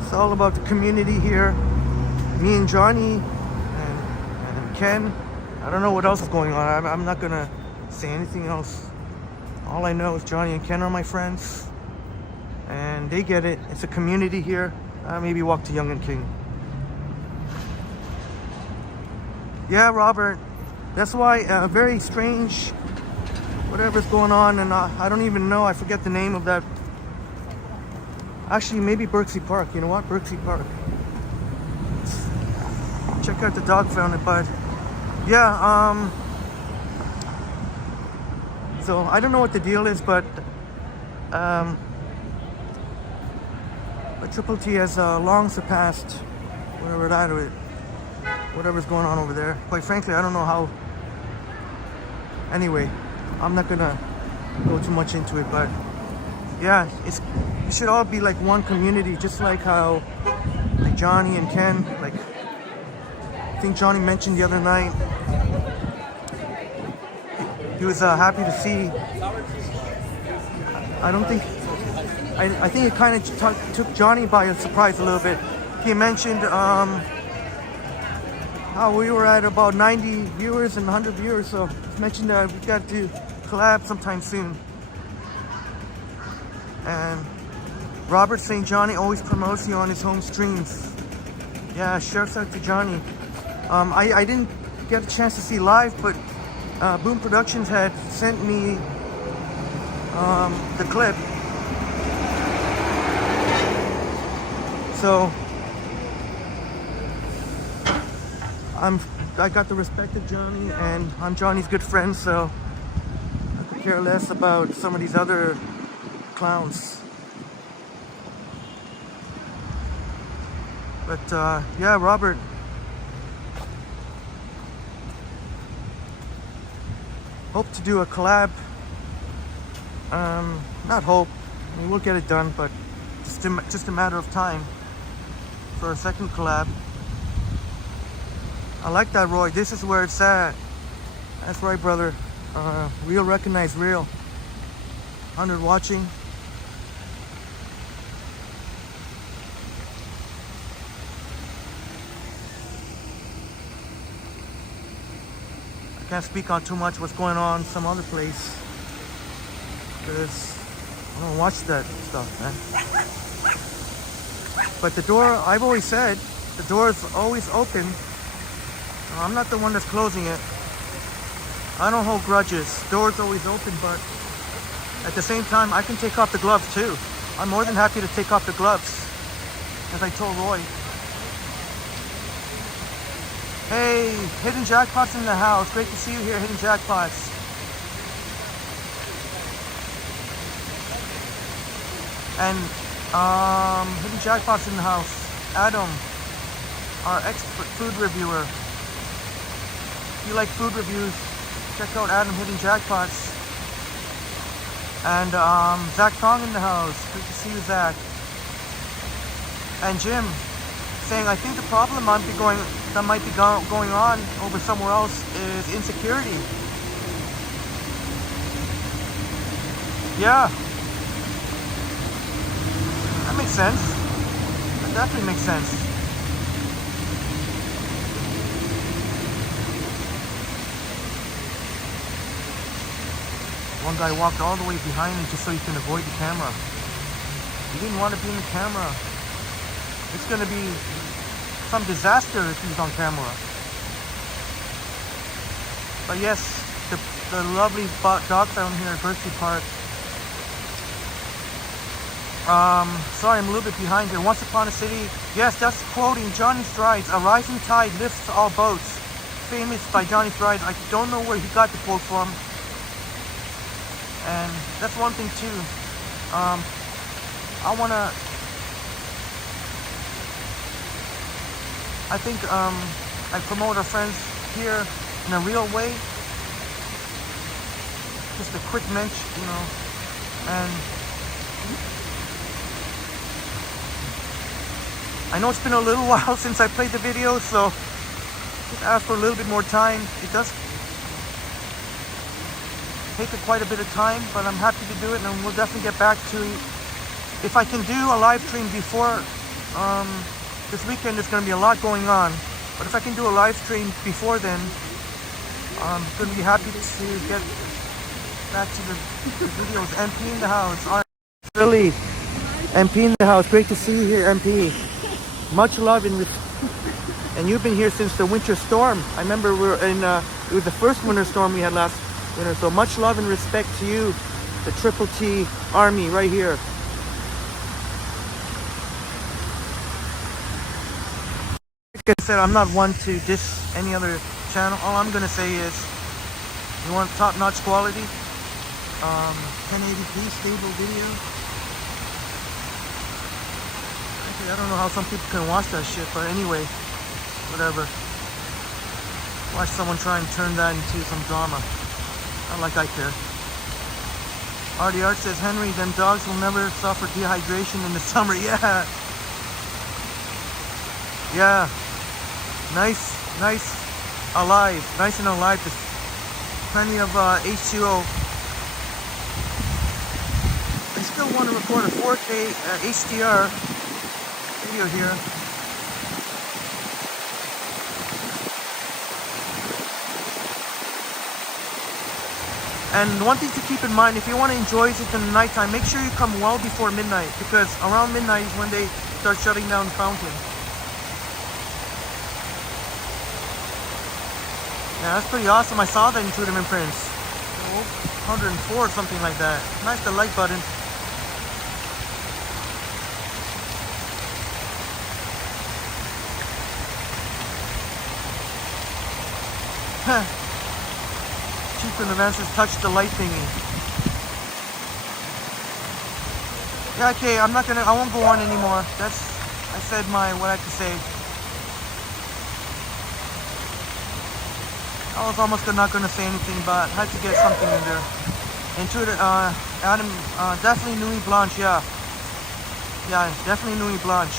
It's all about the community here. Me and Johnny and Ken. I don't know what else is going on. I'm not gonna say anything else. All I know is Johnny and Ken are my friends, and they get it. It's a community here. Maybe walk to Yonge and King. Yeah, Robert. That's why very strange. Whatever's going on, and I don't even know. I forget the name of that. Actually, maybe Berksey Park. You know what? Berksey Park. Check out the dog fountain, but yeah. So I don't know what the deal is, but Triple T has long surpassed whatever's going on over there. Quite frankly, I don't know how. Anyway, I'm not gonna go too much into it, but yeah, it should all be like one community, just like how like Johnny and Ken, like I think Johnny mentioned the other night, he was happy to see. I think it kind of took Johnny by surprise a little bit. He mentioned how we were at about 90 viewers and 100 viewers, so he mentioned that we got to collab sometime soon. And Robert saying Johnny always promotes you on his home streams. Yeah, shouts out to Johnny. I didn't get a chance to see live, but Boom Productions had sent me the clip. So I got the respect of Johnny, and I'm Johnny's good friend, so I could care less about some of these other clowns. But yeah, Robert, hope to do a collab. Not hope, I mean, we'll get it done, but just a matter of time for a second collab. I like that, Roy. This is where it's at. That's right, brother. Real recognize real. 100 watching. I can't speak on too much what's going on some other place, because I don't watch that stuff, man. But the door, I've always said, the door is always open. I'm not the one that's closing it. I don't hold grudges. Door's always open, but at the same time, I can take off the gloves too. I'm more than happy to take off the gloves, as I told Roy. Hey, Hidden Jackpots in the house. Great to see you here, Hidden Jackpots. And Hidden Jackpots in the house. Adam, our expert food reviewer. If you like food reviews, check out Adam Hidden Jackpots. And Zach Tong in the house. Good to see you, Zach. And Jim saying, I think the problem might be going on over somewhere else is insecurity. Yeah. That makes sense. That definitely makes sense. One guy walked all the way behind me just so he can avoid the camera. He didn't want to be in the camera. It's going to be some disaster if he's on camera. But yes, the lovely dog fountain here at Berksey Park. Sorry, I'm a little bit behind here. Once Upon a City. Yes, that's quoting Johnny Strides. A rising tide lifts all boats. famous by Johnny Fries. I don't know where he got the quote from. And that's one thing too. I think I promote our friends here in a real way. Just a quick mention, you know, and I know it's been a little while since I played the video, so just ask for a little bit more time. It does take quite a bit of time, but I'm happy to do it, and we'll definitely get back to, if I can do a live stream before this weekend. There's going to be a lot going on, but if I can do a live stream before then, I'm going to be happy to get back to the videos. MP in the house. All right, Billy, MP in the house. Great to see you here, MP. Much love and you've been here since the winter storm. I remember we were in it was the first winter storm we had last winter. So much love and respect to you, the Triple T Army right here. Like I said, I'm not one to diss any other channel. All I'm gonna say is, you want top-notch quality, 1080p stable video. Actually, I don't know how some people can watch that shit, but anyway, whatever. Watch someone try and turn that into some drama. Not like I care. Artie Art says, Henry, them dogs will never suffer dehydration in the summer. Yeah. Yeah. Nice alive. Nice and alive. There's plenty of H2O. I still want to record a 4K HDR video here. And one thing to keep in mind, if you want to enjoy it in the nighttime, make sure you come well before midnight, because around midnight is when they start shutting down the fountain. Yeah, that's pretty awesome. I saw that Intuitive Imprints. 104 or something like that. Nice, the like button. Chief in advance has touched the light thingy. Yeah, okay, I won't go on anymore. I said what I had to say. I was almost not going to say anything, but I had to get something in there. Intuitive, Adam, definitely Nuit Blanche, yeah. Yeah, definitely Nuit Blanche.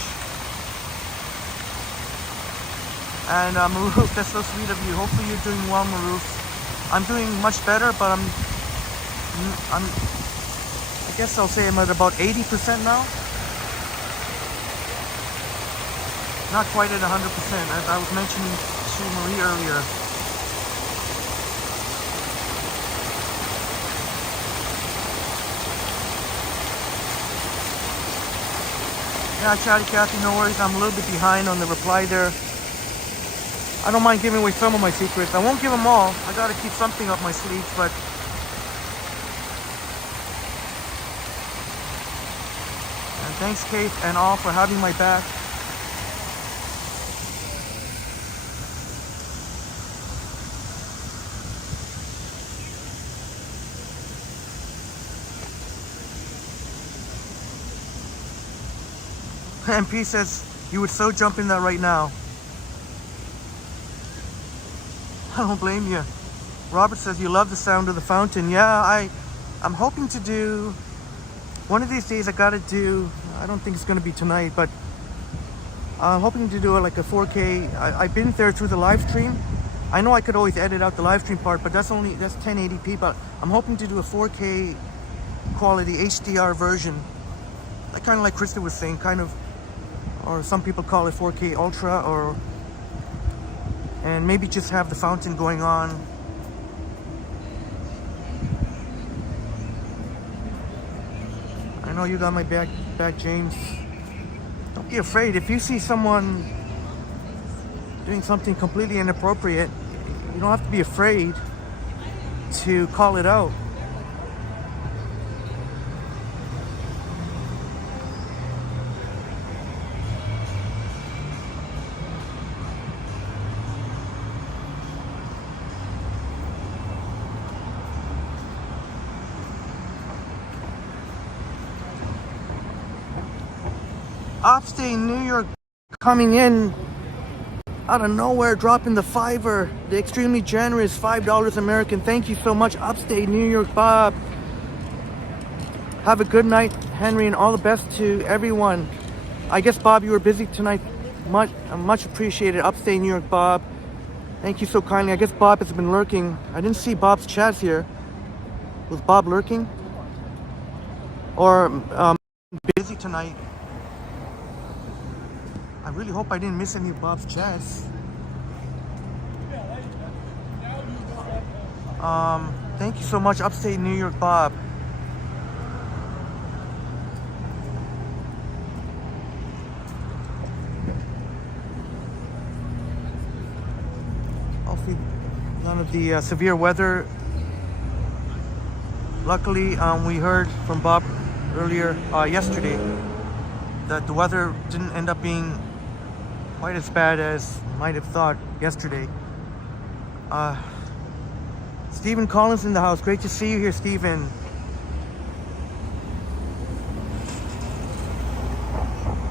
And Maroof, that's so sweet of you. Hopefully you're doing well, Maroof. I'm doing much better, but I guess I'll say I'm at about 80% now. Not quite at 100%, as I was mentioning to Marie earlier. Yeah, Chatty Cathy, no worries. I'm a little bit behind on the reply there. I don't mind giving away some of my secrets. I won't give them all. I gotta keep something up my sleeves, but and thanks, Kate, and all for having my back. MP says, you would so jump in that right now. I don't blame you. Robert says, you love the sound of the fountain. Yeah, I'm hoping to do, one of these days I gotta do, I don't think it's gonna be tonight, but I'm hoping to do like a 4K. I've been there through the live stream. I know I could always edit out the live stream part, but that's 1080p, but I'm hoping to do a 4K quality HDR version. Like kind of like Krista was saying, kind of, or some people call it 4K Ultra, or and maybe just have the fountain going on. I know you got my back, James. Don't be afraid. If you see someone doing something completely inappropriate, you don't have to be afraid to call it out. Upstate New York coming in out of nowhere, dropping the fiver. The extremely generous $5 American. Thank you so much, Upstate New York Bob. Have a good night, Henry, and all the best to everyone. I guess, Bob, you were busy tonight. Much appreciated, Upstate New York Bob. Thank you so kindly. I guess Bob has been lurking. I didn't see Bob's chat here. Was Bob lurking? Or busy tonight? I really hope I didn't miss any of Bob's chats. Thank you so much, Upstate New York Bob. Hopefully none of the severe weather. Luckily, we heard from Bob earlier yesterday that the weather didn't end up being quite as bad as might have thought yesterday. Stephen Collins in the house. Great to see you here, Stephen.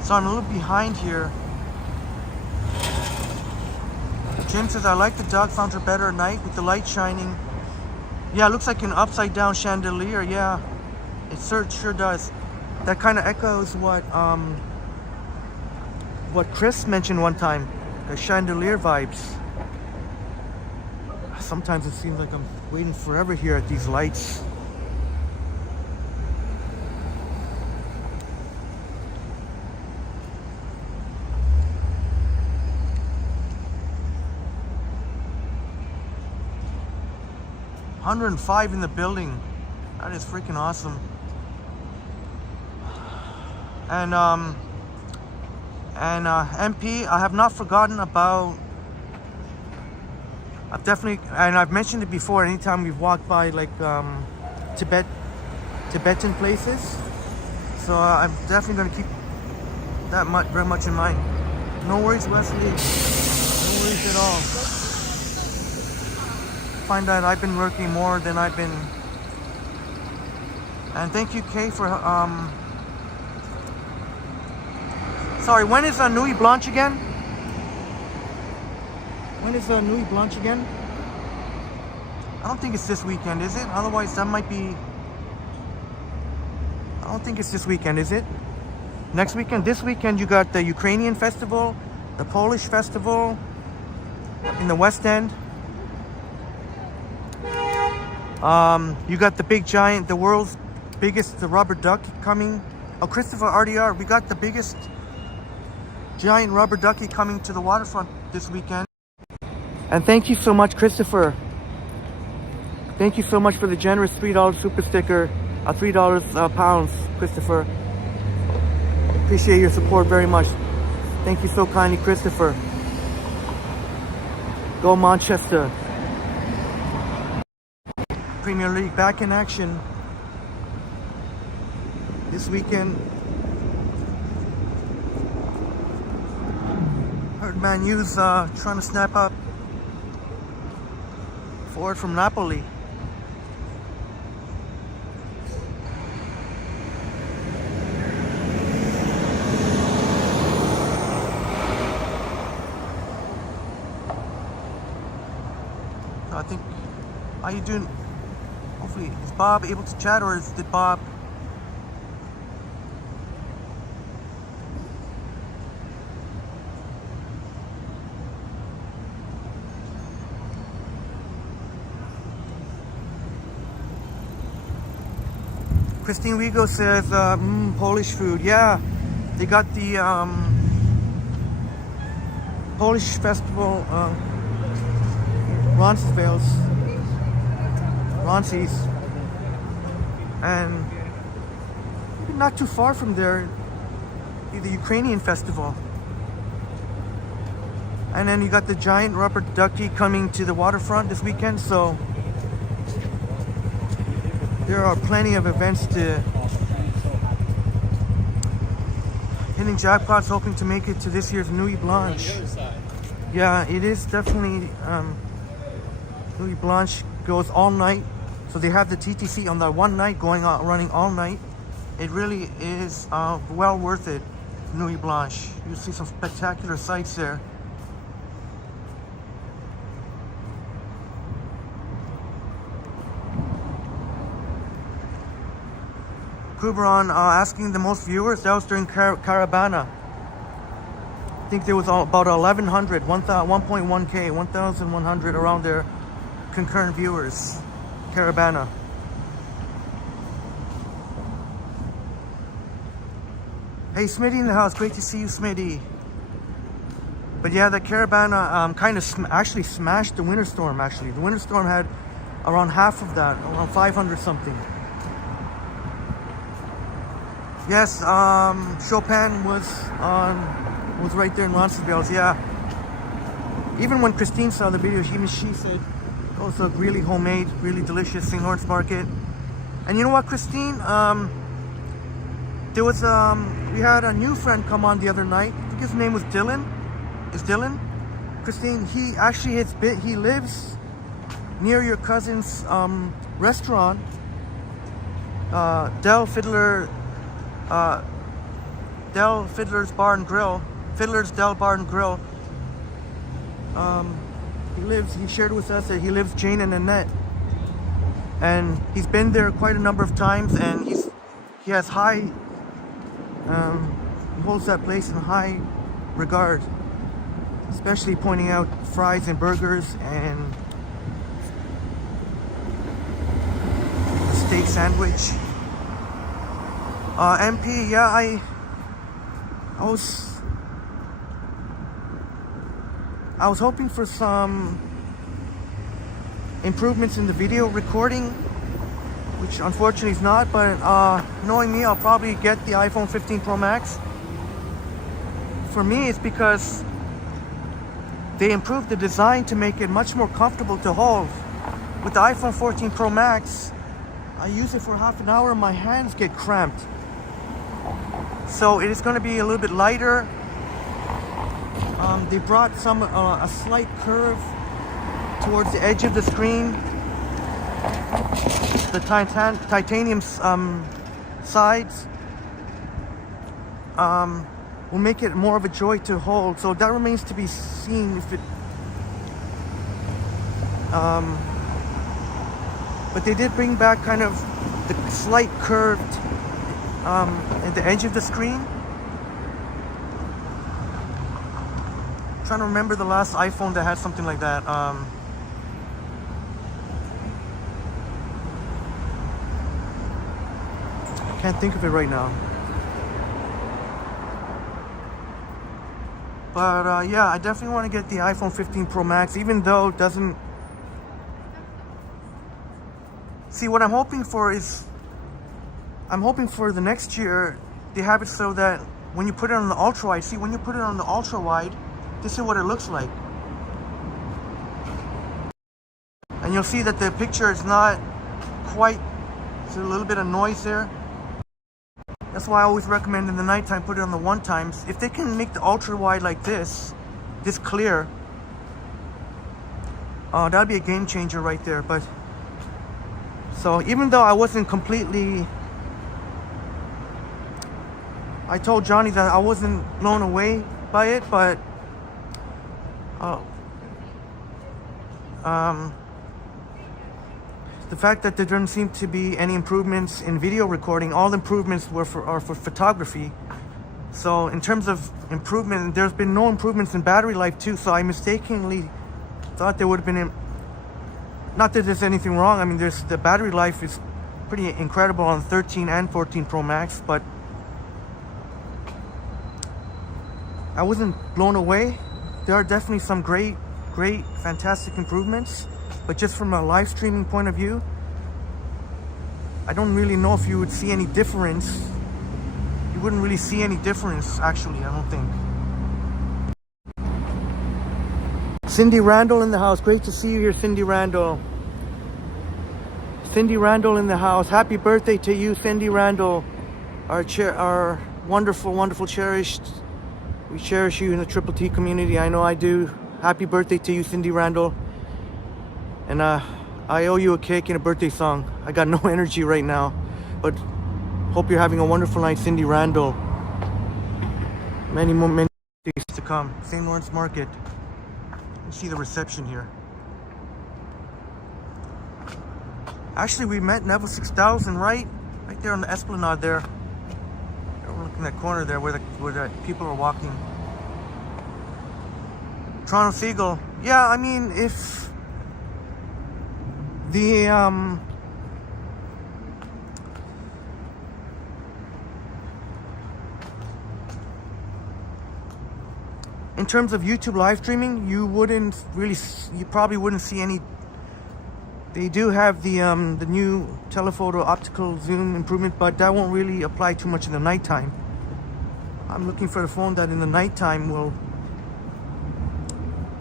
So I'm a little behind here. Jim says, I like the dog fountain better at night with the light shining. Yeah, it looks like an upside down chandelier. Yeah, it sure does. That kind of echoes what Chris mentioned one time, the chandelier vibes. Sometimes it seems like I'm waiting forever here at these lights. $105 in the building. That is freaking awesome. And MP, I have not forgotten about. I've definitely, and I've mentioned it before. Anytime we've walked by like Tibetan places, so I'm definitely going to keep that very much in mind. No worries, Wesley. No worries at all. Find that I've been working more than I've been. And thank you, Kay, for sorry, when is Nuit Blanche again? When is Nuit Blanche again? I don't think it's this weekend, is it? Otherwise, that might be. I don't think it's this weekend, is it? Next weekend? This weekend, you got the Ukrainian festival, the Polish festival in the West End. You got the big giant, the world's biggest, the rubber duck coming. Oh, Christopher RDR, we got the biggest giant rubber ducky coming to the waterfront this weekend. And thank you so much, Christopher. Thank you so much for the generous $3 super sticker, $3 pounds, Christopher. Appreciate your support very much. Thank you so kindly, Christopher. Go Manchester. Premier League back in action this weekend. Heard Man U's trying to snap up forward from Napoli. I think, how you doing? Hopefully, is Bob able to chat, or did Bob? Christine Rigo says, Polish food. Yeah, they got the Polish festival, Ronsies, and not too far from there, the Ukrainian festival. And then you got the giant rubber ducky coming to the waterfront this weekend, so there are plenty of events to hitting jackpots, hoping to make it to this year's Nuit Blanche. Yeah, it is definitely Nuit Blanche goes all night, so they have the TTC on that one night going on, running all night. It really is well worth it. Nuit Blanche. You see some spectacular sights there. Kubron asking the most viewers. That was during Caravana. I think there was about 1,100, 1.1K, 1,100 around there concurrent viewers. Caravana. Hey, Smitty in the house. Great to see you, Smitty. But yeah, the Caravana kind of actually smashed the winter storm. Actually, the winter storm had around half of that, around 500 something. Yes, Chopin was right there in Roncesvalles. Yeah. Even when Christine saw the video, she said it was a really homemade, really delicious St. Lawrence market. And you know what, Christine? There was we had a new friend come on the other night. I think his name was Dylan. Is Dylan? Christine, he actually he lives near your cousin's restaurant, Del Fiddler's Bar and Grill. Fiddler's Del Bar and Grill. He shared with us that he lives Jane and Annette. And he's been there quite a number of times, and he has high, he holds that place in high regard. Especially pointing out fries and burgers and steak sandwich. MP, yeah, I was hoping for some improvements in the video recording, which unfortunately is not, but knowing me, I'll probably get the iPhone 15 Pro Max. For me, it's because they improved the design to make it much more comfortable to hold. With the iPhone 14 Pro Max, I use it for half an hour and my hands get cramped. So it is going to be a little bit lighter. They brought a slight curve towards the edge of the screen. The titanium sides will make it more of a joy to hold. So that remains to be seen if it. But they did bring back kind of the slight curved at the edge of the screen. I'm trying to remember the last iPhone that had something like that. Can't think of it right now. But yeah, I definitely want to get the iPhone 15 Pro Max, even though it doesn't. See, what I'm hoping for is, I'm hoping for the next year they have it so that when you put it on the ultra wide, see, when you put it on the ultra wide, this is what it looks like. And you'll see that the picture is not quite, there's a little bit of noise there. That's why I always recommend in the nighttime put it on the 1x. If they can make the ultra wide like this clear, that'd be a game changer right there. But so even though I wasn't completely, I told Johnny that I wasn't blown away by it, but the fact that there doesn't seem to be any improvements in video recording, all the improvements are for photography. So in terms of improvement, there's been no improvements in battery life too. So I mistakenly thought there would have been, not that there's anything wrong. I mean, the battery life is pretty incredible on 13 and 14 Pro Max, but I wasn't blown away. There are definitely some great, fantastic improvements. But just from a live streaming point of view, I don't really know if you would see any difference. You wouldn't really see any difference, actually, I don't think. Cindy Randall in the house. Great to see you here, Cindy Randall. Cindy Randall in the house. Happy birthday to you, Cindy Randall. Our wonderful, wonderful, cherished. We cherish you in the Triple T community. I know I do. Happy birthday to you, Cindy Randall. And I owe you a cake and a birthday song. I got no energy right now, but hope you're having a wonderful night, Cindy Randall. many days to come. St. Lawrence Market. You see the reception here. Actually, we met Neville 6000 right there on the Esplanade there. We're looking at that corner there where the people are walking. Toronto Seagull. Yeah, I mean, if the in terms of YouTube live streaming, you probably wouldn't see any. They do have the new telephoto optical zoom improvement, but that won't really apply too much in the nighttime. I'm looking for the phone that in the nighttime will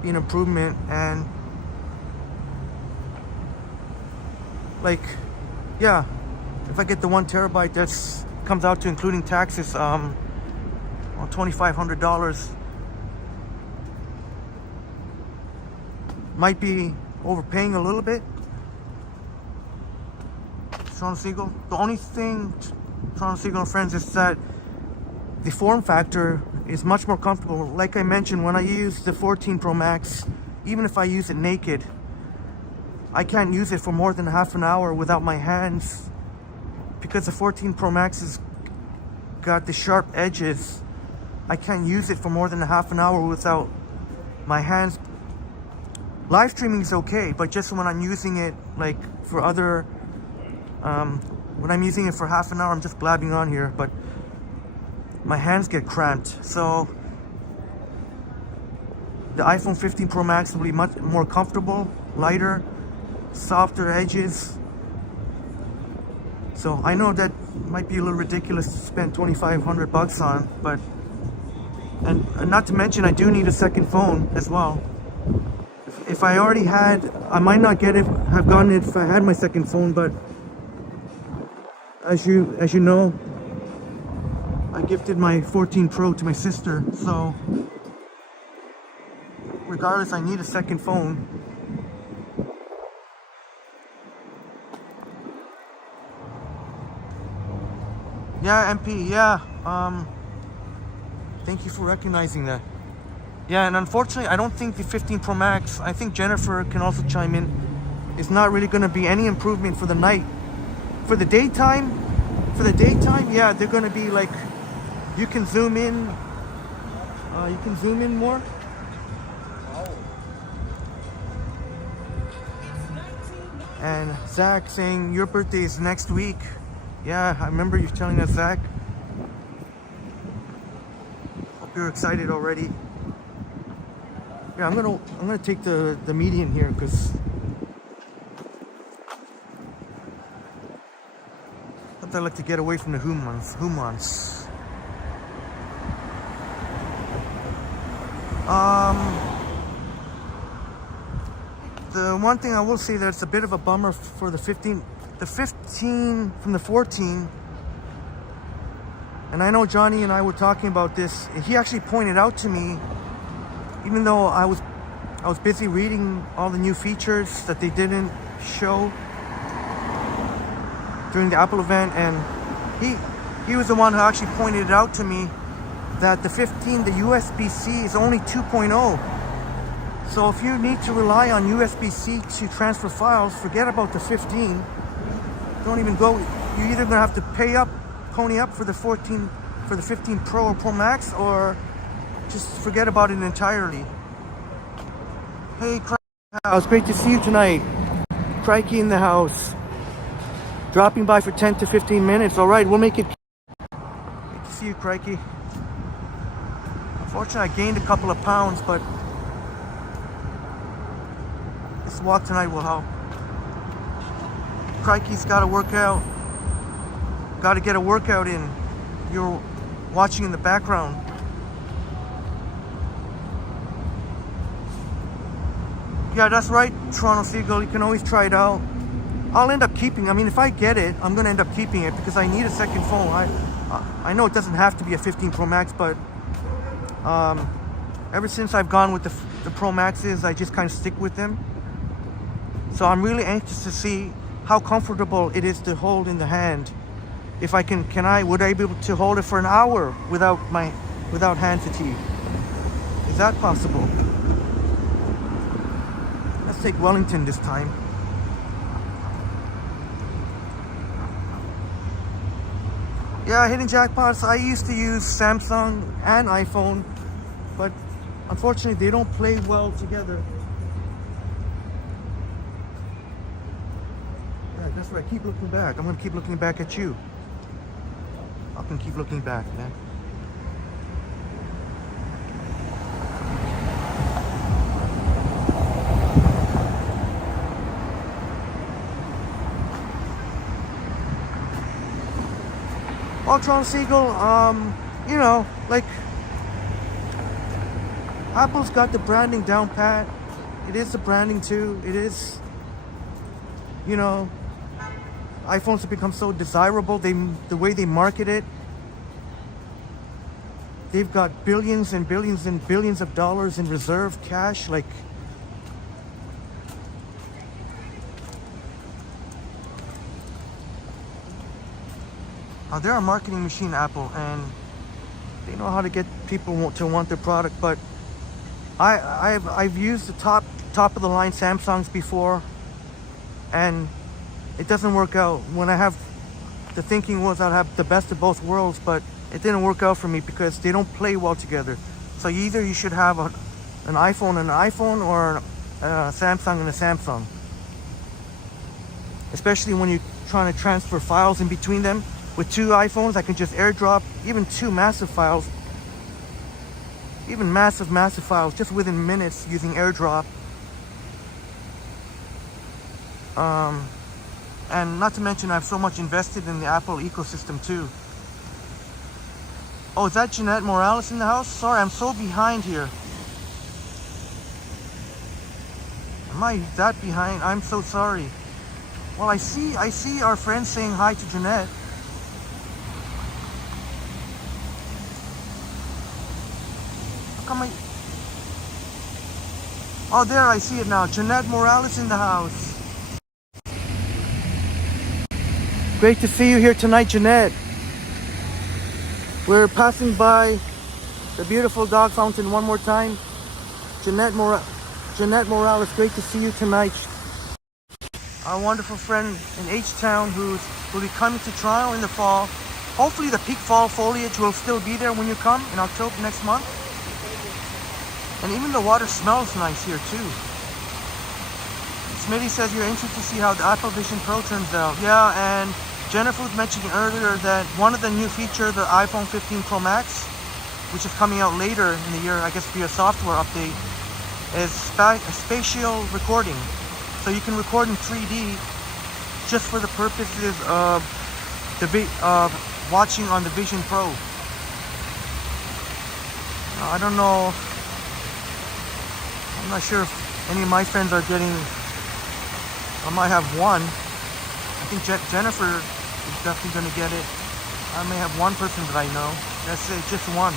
be an improvement, and like, yeah, if I get the 1 terabyte, that's comes out to, including taxes, $2,500. Might be overpaying a little bit. Toronto Seagull. The only thing, Toronto Seagull and friends, is that the form factor is much more comfortable. Like I mentioned, when I use the 14 Pro Max, even if I use it naked, I can't use it for more than half an hour without my hands, because the 14 Pro Max has got the sharp edges. I can't use it for more than a half an hour without my hands. Live streaming is okay, but just when I'm using it like for other, when I'm using it for half an hour, I'm just blabbing on here, but my hands get cramped. So the iPhone 15 Pro Max will be much more comfortable, lighter, softer edges. So I know that might be a little ridiculous to spend $2,500 on, but, and not to mention I do need a second phone as well. If I already had, I might not have gotten it if I had my second phone, but as you know, I gifted my 14 Pro to my sister, so regardless, I need a second phone. Yeah, MP, yeah, thank you for recognizing that. Yeah, and unfortunately, I don't think the 15 Pro Max, I think Jennifer can also chime in, is not really going to be any improvement for the night. For the daytime, yeah, they're going to be like, you can zoom in more. And Zach saying, your birthday is next week. Yeah, I remember you telling us, Zach. Hope you're excited already. Yeah, I'm gonna take the median here because I like to get away from the humans. The one thing I will say that it's a bit of a bummer for the 15 from the 14. And I know Johnny and I were talking about this. He actually pointed out to me, even though I was busy reading all the new features that they didn't show during the Apple event, and he was the one who actually pointed it out to me that the 15, the USB-C is only 2.0. So if you need to rely on USB-C to transfer files, forget about the 15. Don't even go. You're either gonna have to pony up for the 15 Pro or Pro Max, or just forget about it entirely. Hey, it's great to see you tonight. Crikey in the house. Dropping by for 10 to 15 minutes. All right, we'll make it. Great to see you, Crikey. Unfortunately, I gained a couple of pounds, but this walk tonight will help. Crikey's got to work out. Got to get a workout in. You're watching in the background. Yeah, that's right, Toronto Seagull. You can always try it out. I'll end up keeping. I mean, if I get it, I'm gonna end up keeping it because I need a second phone. I know it doesn't have to be a 15 Pro Max, but ever since I've gone with the Pro Maxes, I just kind of stick with them. So I'm really anxious to see how comfortable it is to hold in the hand. If I would I be able to hold it for an hour without my without hand fatigue. Is that possible? Let's take Wellington this time. Yeah, hitting jackpots. I used to use Samsung and iPhone, but unfortunately they don't play well together. Yeah, that's right. Keep looking back. I'm gonna keep looking back at you. I can keep looking back, man. Well, Toronto Seagull, you know, like, Apple's got the branding down pat. It is the branding too. It is, you know, iPhones have become so desirable. The way they market it, they've got billions and billions and billions of dollars in reserve cash. Like, they're a marketing machine, Apple, and they know how to get people to want their product. But I've used the top of the line Samsungs before, and it doesn't work out. When the thinking was I'd have the best of both worlds, but it didn't work out for me because they don't play well together. So either you should have an iPhone and an iPhone, or a Samsung and a Samsung. Especially when you're trying to transfer files in between them. With two iPhones, I can just airdrop even two massive files, even massive files, just within minutes using airdrop. And not to mention, I've so much invested in the Apple ecosystem too. Oh, is that Jeanette Morales in the house? Sorry, I'm so behind here. Am I that behind? I'm so sorry. Well, I see our friends saying hi to Jeanette. Oh, there, I see it now. Jeanette Morales in the house. Great to see you here tonight, Jeanette. We're passing by the beautiful dog fountain one more time. Jeanette Morales, great to see you tonight. Our wonderful friend in H-Town who will be coming to Toronto in the fall. Hopefully the peak fall foliage will still be there when you come in October next month. And even the water smells nice here too. Smitty says you're interested to see how the Apple Vision Pro turns out. Yeah, and Jennifer was mentioning earlier that one of the new features, the iPhone 15 Pro Max, which is coming out later in the year, I guess via software update, is spatial recording. So you can record in 3D just for the purposes of watching on the Vision Pro. I don't know. I'm not sure if any of my friends are getting. I might have one. I think Jennifer is definitely going to get it. I may have one person that I know. That's it, just one.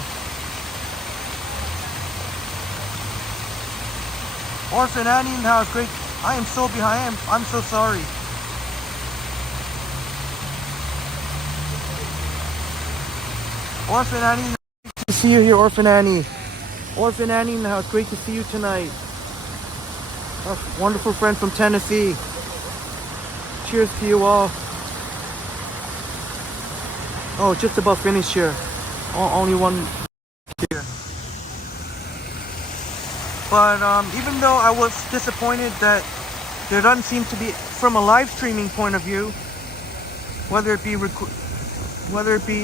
Orphan Annie in the house, great. I am so behind. I'm so sorry. Orphan Annie, great to see you here, Orphan Annie. Orphan Annie in the house, great to see you tonight. A wonderful friend from Tennessee. Cheers to you all. Oh, just about finished here. Only one here. But even though I was disappointed that there doesn't seem to be, from a live streaming point of view, whether it be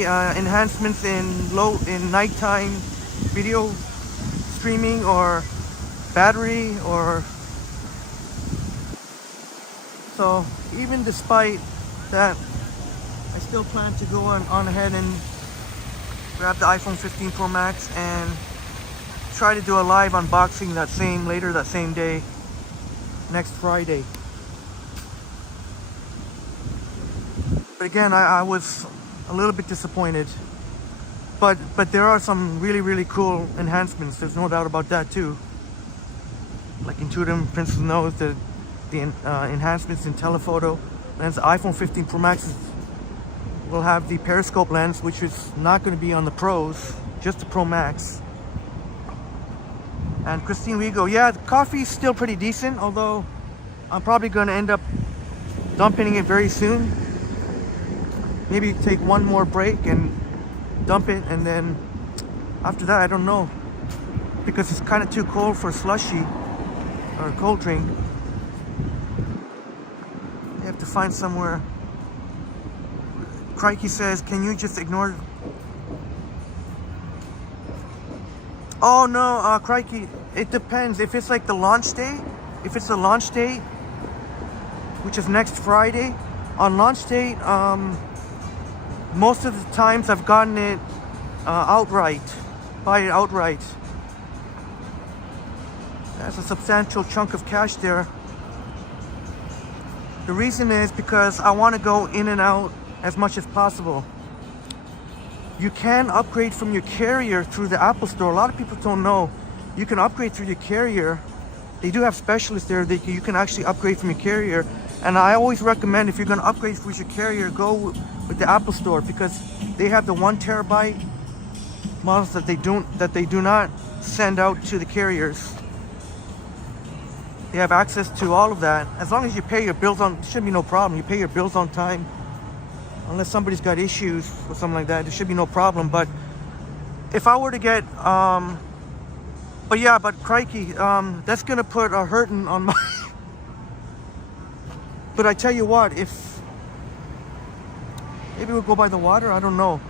enhancements in nighttime video streaming or battery, or so even despite that, I still plan to go on ahead and grab the iPhone 15 Pro Max and try to do a live unboxing that same day, next Friday. But again, I was a little bit disappointed. But there are some really cool enhancements. There's no doubt about that too. Like Intuitive Princess knows the enhancements in telephoto lens. The iPhone 15 Pro Max will have the periscope lens, which is not going to be on the Pros just the Pro Max. And Christine Rigo, yeah, the coffee's still pretty decent, although I'm probably going to end up dumping it very soon. Maybe take one more break and dump it, and then after that, I don't know, because it's kind of too cold for slushy or a cold drink. You have to find somewhere. Crikey says, can you just ignore? Oh no, Crikey, it depends. If it's like the launch day, if it's the launch day, which is next Friday, on launch date, most of the times I've gotten it outright, buy it outright. That's a substantial chunk of cash there. The reason is because I want to go in and out as much as possible. You can upgrade from your carrier through the Apple Store. A lot of people don't know. You can upgrade through your carrier. They do have specialists there that you can actually upgrade from your carrier. And I always recommend, if you're going to upgrade with your carrier, go with the Apple Store, because they have the 1 terabyte models that they do not send out to the carriers. They have access to all of that. As long as you pay your bills on, there should be no problem. You pay your bills on time. Unless somebody's got issues or something like that, there should be no problem. But if I were to get, but crikey, that's gonna put a hurting on my. But I tell you what, if maybe we'll go by the water, I don't know.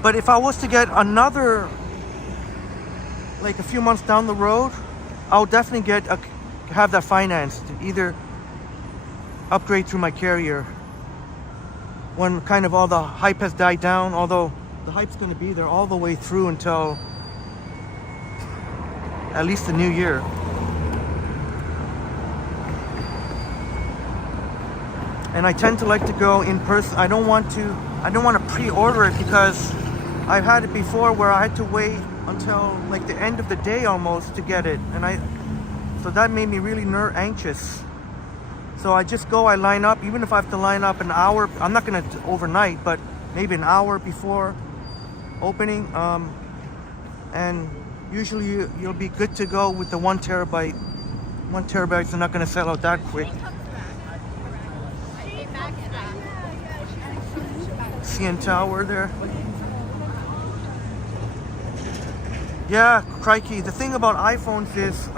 But if I was to get another, like a few months down the road, I'll definitely have that financed, either upgrade through my carrier when kind of all the hype has died down, although the hype's going to be there all the way through until at least the new year. And I tend to like to go in person. I don't want to pre-order it, because I've had it before where I had to wait until like the end of the day almost to get it, and so that made me really anxious. So I just go, I line up, even if I have to line up an hour. I'm not gonna overnight, but maybe an hour before opening, and usually you'll be good to go with the 1 terabyte. 1 terabytes are not gonna sell out that quick. CN Tower there. Yeah, crikey. The thing about iPhones is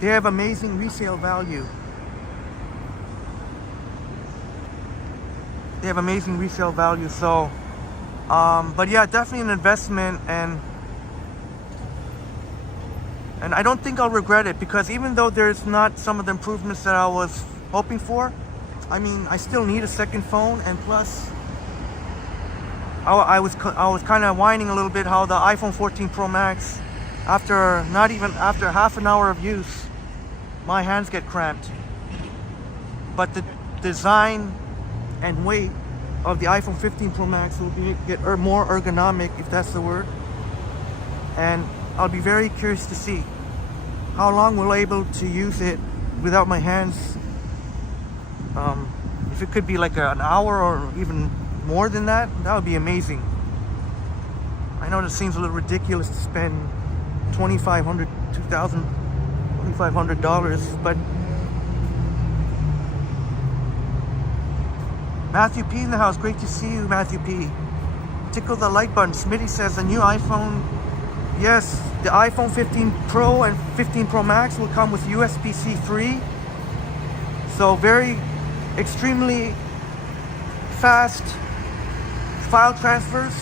they have amazing resale value. They have amazing resale value. So, but yeah, definitely an investment, and I don't think I'll regret it, because even though there's not some of the improvements that I was hoping for, I mean, I still need a second phone, and plus, I was kind of whining a little bit how the iPhone 14 Pro Max, after half an hour of use, my hands get cramped. But the design and weight of the iPhone 15 Pro Max will get more ergonomic, if that's the word. And I'll be very curious to see how long we'll able to use it without my hands. If it could be like an hour or even more than that, that would be amazing. I know that seems a little ridiculous to spend $2,500, but Matthew P in the house, great to see you, Matthew P. Tickle the like button. Smitty says a new iPhone. Yes, the iPhone 15 Pro and 15 Pro Max will come with USB-C 3. So extremely fast file transfers.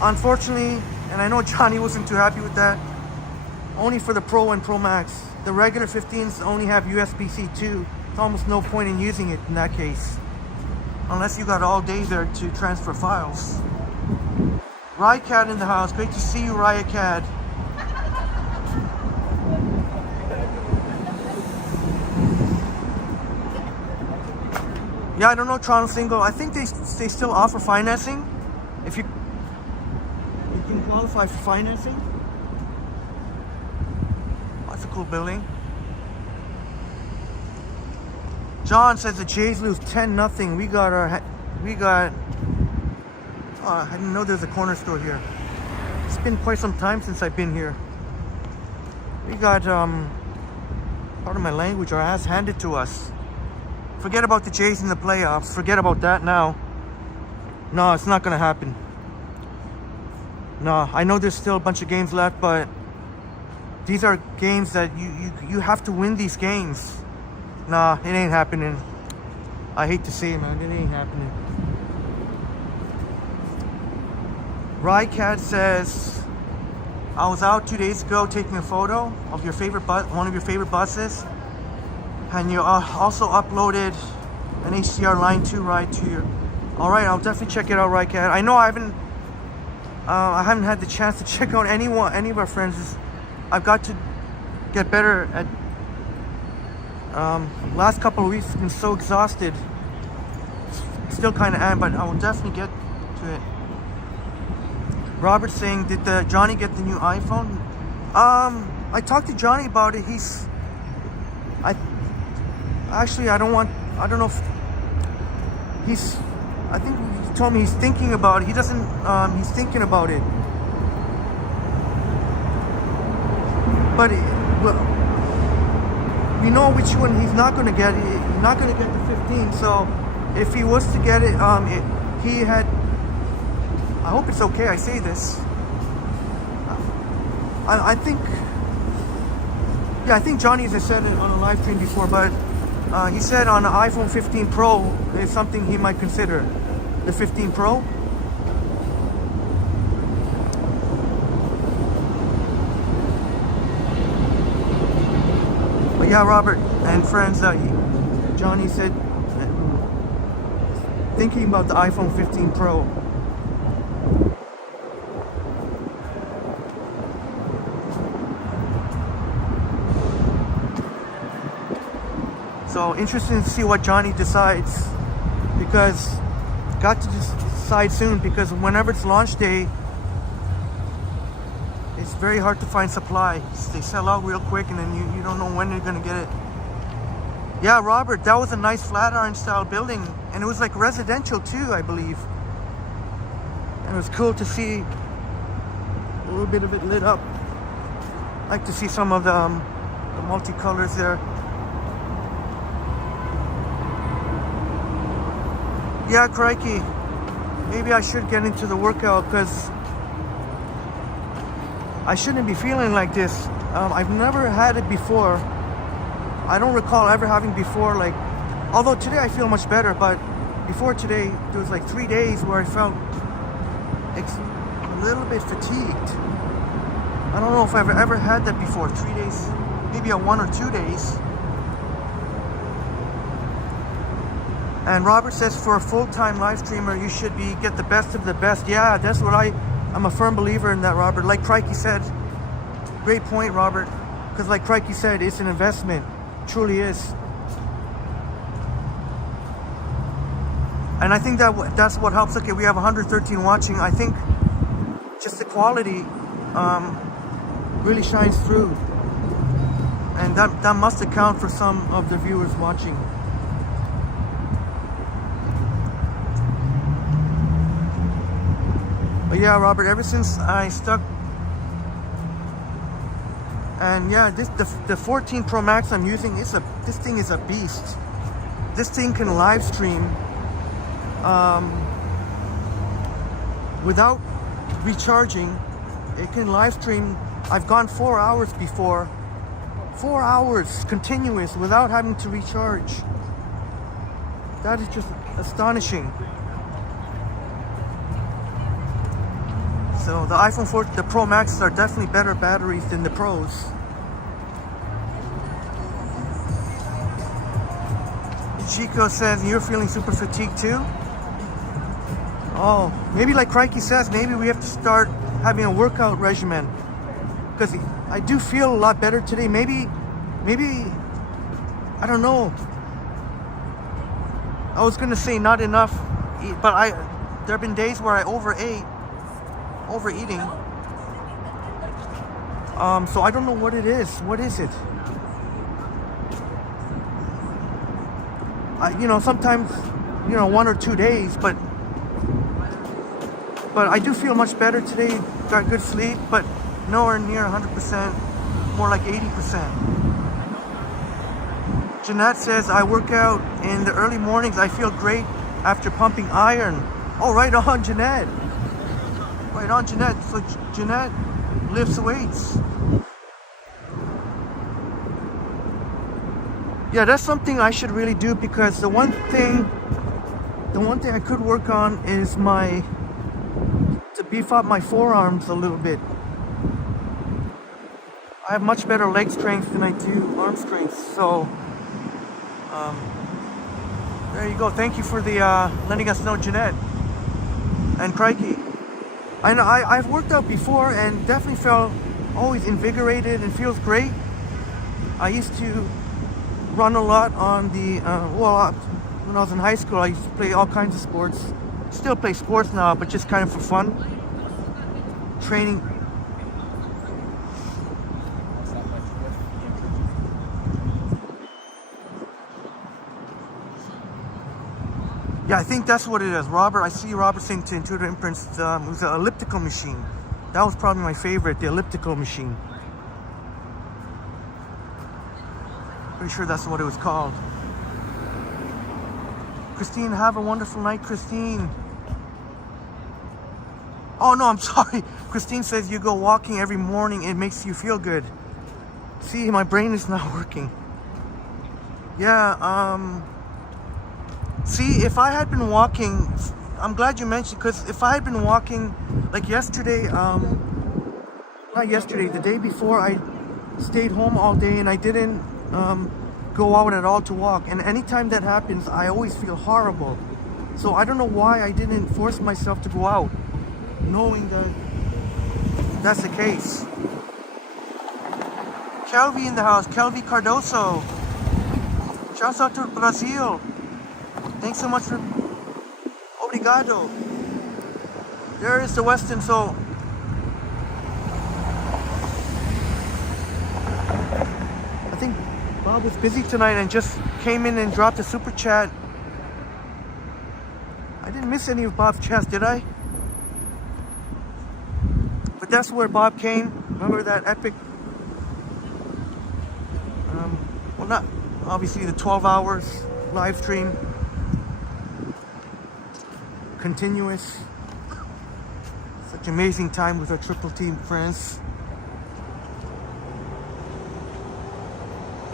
Unfortunately, and I know Johnny wasn't too happy with that, only for the Pro and Pro Max. The regular 15s only have USB-C 2. There's almost no point in using it in that case, unless you got all day there to transfer files. Rycat in the house. Great to see you, Rycat. Yeah, I don't know, Toronto Single. I think they still offer financing. If you can qualify for financing. Oh, that's a cool building. John says the Jays lose 10-0. We got I didn't know there's a corner store here. It's been quite some time since I've been here. We got pardon my language, our ass handed to us. Forget about the Jays in the playoffs. Forget about that now. No, it's not gonna happen. No, I know there's still a bunch of games left, but these are games that you have to win these games. Nah, it ain't happening. I hate to say it, man. It ain't happening. Rycat says, I was out 2 days ago taking a photo of your favorite one of your favorite buses, and you also uploaded an HCR Line 2 ride to your. All right, I'll definitely check it out, Rycat. I know I haven't had the chance to check out any of our friends. I've got to get better at. Last couple of weeks, I've been so exhausted. Still kind of am, but I will definitely get to it. Robert's saying, did Johnny get the new iPhone? I talked to Johnny about it. I don't know if I think he told me he's thinking about it. He doesn't, he's thinking about it. But, we know which one he's not going to get. He's not going to get the 15. So, if he was to get it, he had. I hope it's okay I say this. I think Johnny has said it on a live stream before, but he said on the iPhone 15 Pro is something he might consider. The 15 Pro. But yeah, Robert and friends, Johnny said thinking about the iPhone 15 Pro. So interesting to see what Johnny decides, because got to decide soon, because whenever it's launch day, it's very hard to find supply. They sell out real quick, and then you don't know when you're gonna get it. Yeah, Robert, that was a nice Flatiron style building, and it was like residential too, I believe. And it was cool to see a little bit of it lit up. I like to see some of the multicolors there. Yeah, crikey. Maybe I should get into the workout, because I shouldn't be feeling like this. I've never had it before. I don't recall ever having before, like, although today I feel much better, but before today, there was like 3 days where I felt a little bit fatigued. I don't know if I've ever had that before. 3 days, maybe 1 or 2 days. And Robert says, for a full-time live streamer, you should get the best of the best. Yeah, that's what I'm a firm believer in that, Robert. Like Crikey said, great point, Robert. Because like Crikey said, it's an investment. It truly is. And I think that's what helps. Okay, we have 113 watching. I think just the quality really shines through. And that must account for some of the viewers watching. But yeah, Robert, ever since I stuck, and yeah, the 14 Pro Max I'm using, this thing is a beast. This thing can live stream without recharging. It can live stream. I've gone 4 hours before, 4 hours continuous without having to recharge. That is just astonishing. So the iPhone 4, the Pro Maxes are definitely better batteries than the Pros. Chico says, you're feeling super fatigued too? Oh, maybe like Crikey says, maybe we have to start having a workout regimen. Because I do feel a lot better today. Maybe, I don't know. I was gonna say not enough, but there have been days where I overeating. So I don't know what it is. What is it? sometimes, 1 or 2 days, but I do feel much better today. Got good sleep, but nowhere near 100%, more like 80%. Jeanette says, I work out in the early mornings. I feel great after pumping iron. Oh, right on, Jeanette. Right on, Jeanette. So Jeanette lifts weights. Yeah, that's something I should really do, because the one thing I could work on is to beef up my forearms a little bit. I have much better leg strength than I do arm strength, so there you go. Thank you for the letting us know, Jeanette and Crikey. I know I've worked out before and definitely felt always invigorated and feels great. I used to run a lot on the when I was in high school. I used to play all kinds of sports. Still play sports now, but just kind of for fun. Training. Yeah, I think that's what it is. Robert, I see Robert saying to Intuitive Imprints, it was an elliptical machine. That was probably my favorite, the elliptical machine. Pretty sure that's what it was called. Christine, have a wonderful night, Christine. Oh no, I'm sorry. Christine says you go walking every morning, it makes you feel good. See, my brain is not working. Yeah, see, if I had been walking, I'm glad you mentioned, because if I had been walking, like yesterday, not yesterday, the day before, I stayed home all day and I didn't go out at all to walk. And anytime that happens, I always feel horrible. So I don't know why I didn't force myself to go out, knowing that that's the case. Kelvy in the house, Kelvy Cardoso. Shouts out to Brazil. Thanks so much for obrigado. There is the Weston. So I think Bob was busy tonight and just came in and dropped a super chat. I didn't miss any of Bob's chats, did I? But that's where Bob came. Remember that epic well, not obviously the 12 hours live stream, continuous, such amazing time with our triple team friends.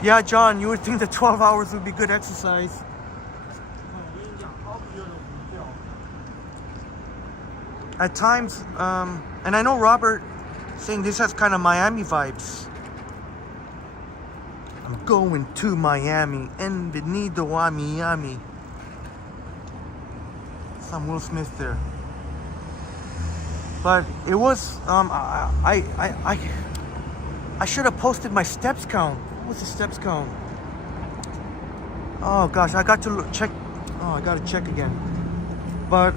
Yeah, John, you would think that 12 hours would be good exercise. At times, and I know Robert saying this has kind of Miami vibes. I'm going to Miami, and Benito a Miami. Some Will Smith there. But it was, I should have posted my steps count. What was the steps count? Oh gosh, I got to check. Oh, I got to check again. But,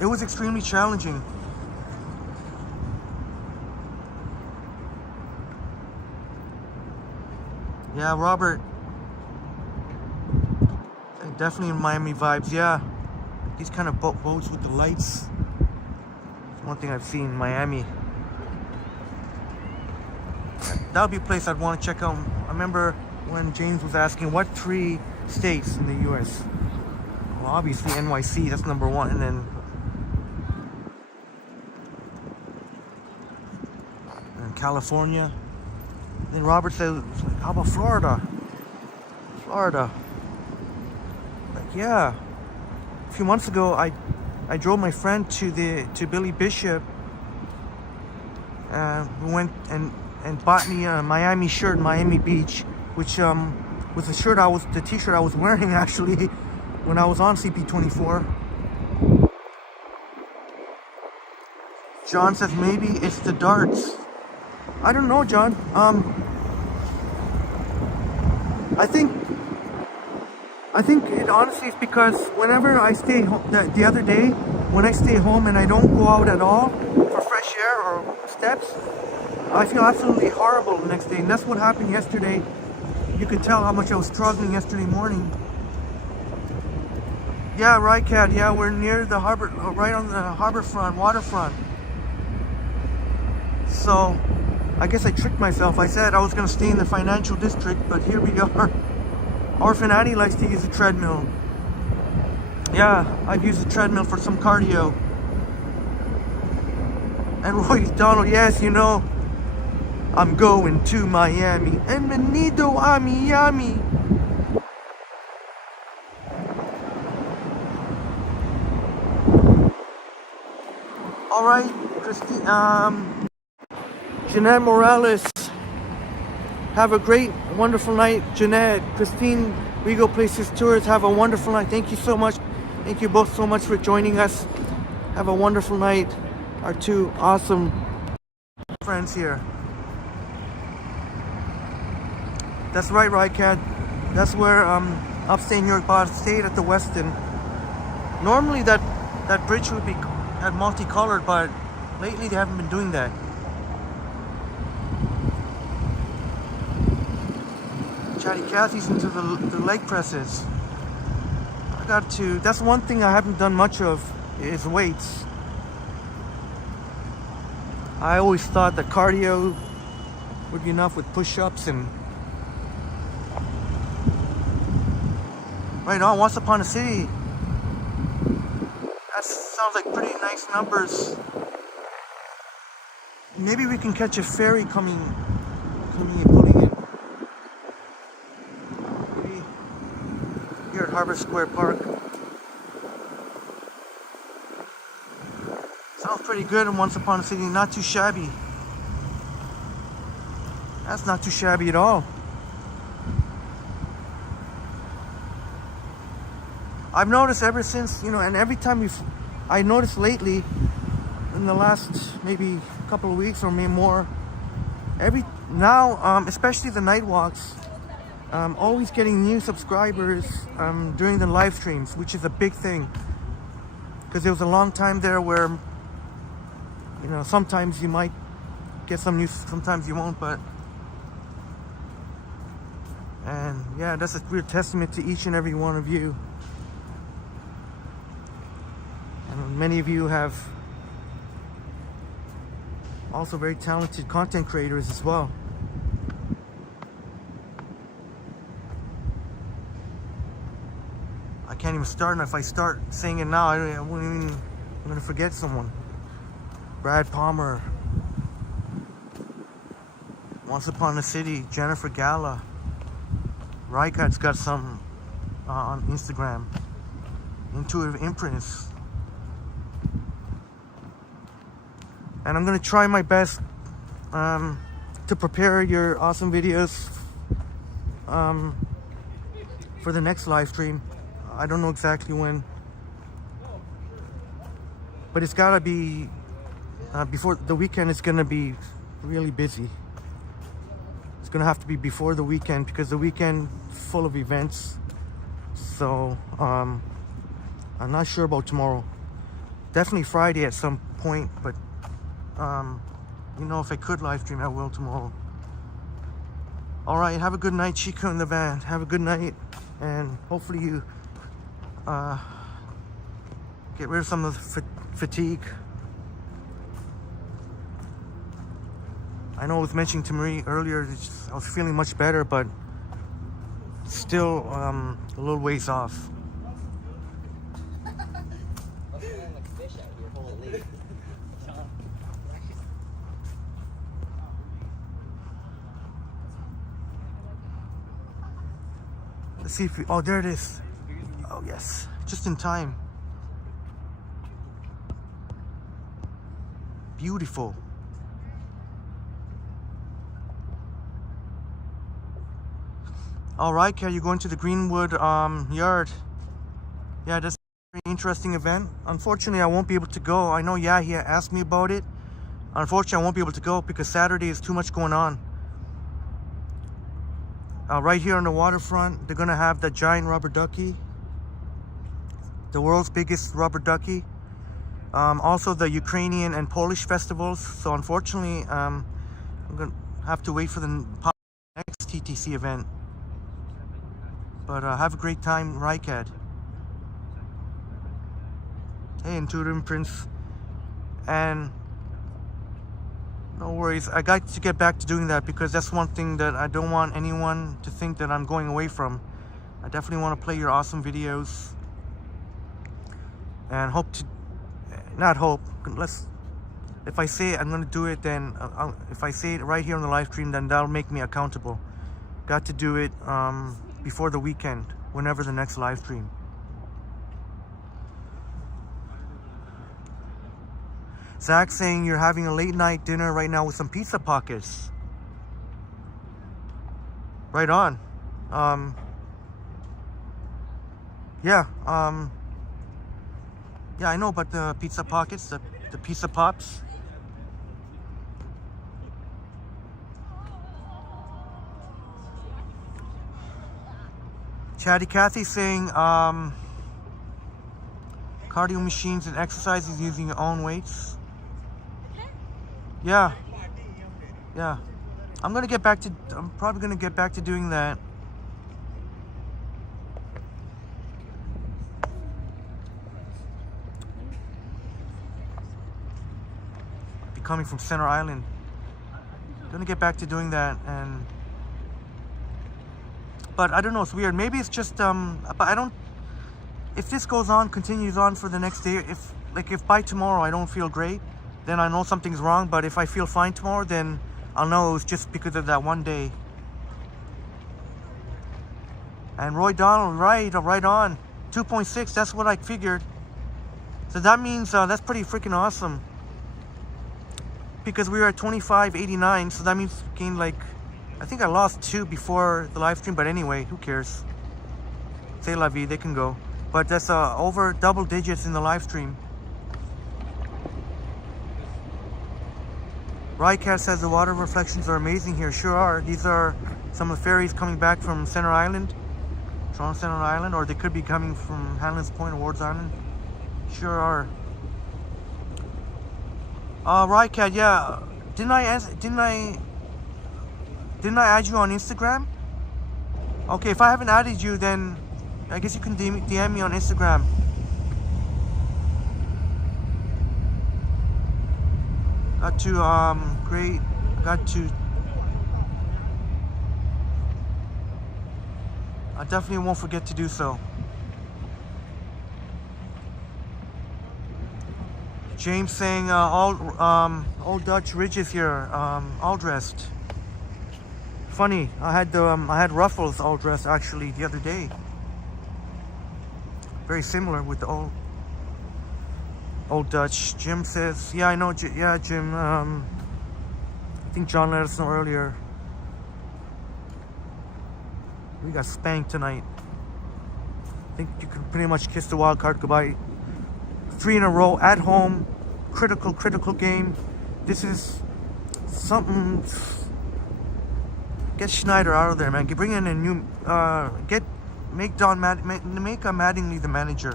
it was extremely challenging. Yeah, Robert. Definitely in Miami vibes, yeah. These kind of boats with the lights. It's one thing I've seen in Miami. That would be a place I'd want to check out. I remember when James was asking what 3 states in the US. Well, obviously NYC, that's number 1, and then California. Then Robert said, how about Florida? Florida. Like, yeah. A few months ago, I drove my friend to Billy Bishop. We went and bought me a Miami shirt, Miami Beach, which was the t-shirt I was wearing actually when I was on CP24. John says maybe it's the darts. I don't know, John. I think it honestly is because whenever I stay home, the other day, when I stay home and I don't go out at all for fresh air or steps, I feel absolutely horrible the next day. And that's what happened yesterday you could tell how much I was struggling yesterday morning. Yeah, right, Cat. Yeah, we're near the harbor, right on the harbor front, waterfront. So, I guess I tricked myself. I said I was going to stay in the financial district, but here we are. Orphan Annie likes to use a treadmill. Yeah, I've used a treadmill for some cardio. And Roy Donald, yes, you know, I'm going to Miami. Bienvenido a Miami. All right, Christine, Jeanette Morales. Have a great, wonderful night, Jeanette. Christine, Regal Places Tours. Have a wonderful night. Thank you so much. Thank you both so much for joining us. Have a wonderful night. Our two awesome friends here. That's right, Cat. That's where upstate New York bought stayed at the Westin. Normally that bridge would be multicolored, but lately they haven't been doing that. Chatty Cathy's into the leg presses. I got to. That's one thing I haven't done much of is weights. I always thought that cardio would be enough with push-ups and. Right on, Once Upon a City. That sounds like pretty nice numbers. Maybe we can catch a ferry coming and pulling in. Maybe here at Harbor Square Park. Sounds pretty good in Once Upon a City. Not too shabby. That's not too shabby at all. I've noticed ever since, you know, and every time I noticed lately, in the last maybe couple of weeks or maybe more, especially the night walks, always getting new subscribers during the live streams, which is a big thing. Because there was a long time there where, you know, sometimes you might get some news, sometimes you won't, and yeah, that's a real testament to each and every one of you. And many of you have also very talented content creators as well. I can't even start, and if I start saying it now, I'm gonna forget someone. Brad Palmer, Once Upon a City, Jennifer Gala. Rykat's got some on Instagram. Intuitive Imprints. And I'm gonna try my best to prepare your awesome videos for the next live stream. I don't know exactly when, but it's gotta be before the weekend. Is gonna be really busy. It's gonna have to be before the weekend because the weekend full of events. So I'm not sure about tomorrow. Definitely Friday at some point, but you know, if I could live stream, I will tomorrow. All right, have a good night, Chico in the van. Have a good night, and hopefully you get rid of some of the fatigue. I know I was mentioning to Marie earlier that I was feeling much better, but still a little ways off. Let's see if we, oh, there it is. Oh yes, just in time. Beautiful. All right, Kat, you're going to the Greenwood yard. Yeah, that's a very interesting event. Unfortunately, I won't be able to go. I know, yeah, he asked me about it. Unfortunately, I won't be able to go because Saturday is too much going on. Right here on the waterfront, they're gonna have the giant rubber ducky, the world's biggest rubber ducky. Also the Ukrainian and Polish festivals. So unfortunately, I'm gonna have to wait for the next TTC event. But have a great time, Rycat. Hey, Intuitive Prince. And no worries, I got to get back to doing that because that's one thing that I don't want anyone to think that I'm going away from. I definitely want to play your awesome videos. And hope to, not hope, if I say I'm going to do it, then if I say it right here on the live stream, then that'll make me accountable. Got to do it before the weekend, whenever the next live stream. Zach saying you're having a late night dinner right now with some pizza pockets. Right on. Yeah, I know about the pizza pockets, the pizza pops. Chatty Cathy saying cardio machines and exercises using your own weights. Yeah. I'm probably gonna get back to doing that. Be coming from Center Island. Gonna get back to doing that, but I don't know, it's weird. Maybe it's just but I don't, if this continues on for the next day, if by tomorrow I don't feel great, then I know something's wrong. But if I feel fine tomorrow, then I'll know it's just because of that one day. And Roy Donald, right on. 2.6, that's what I figured. So that means that's pretty freaking awesome. Because we were at 25.89, so that means gained like, I think I lost 2 before the live stream, but anyway, who cares? C'est la vie, they can go. But that's over double digits in the live stream. Rycat says the water reflections are amazing here. Sure are. These are some of the ferries coming back from Center Island, Toronto Center Island, or they could be coming from Hanlon's Point or Wards Island. Sure are. Rycat, yeah. Didn't I add you on Instagram? Okay, if I haven't added you, then I guess you can DM me on Instagram. Got to I definitely won't forget to do so. James saying all Dutch ridges here, all dressed. Funny, I had ruffles all dressed actually the other day. Very similar with the old Dutch. Jim says, yeah, I know. Yeah, Jim. I think John let us know earlier. We got spanked tonight. I think you can pretty much kiss the wild card goodbye. 3 in a row at home. Critical game. This is something. Get Schneider out of there, man. Bring in a new. Make Mattingly the manager.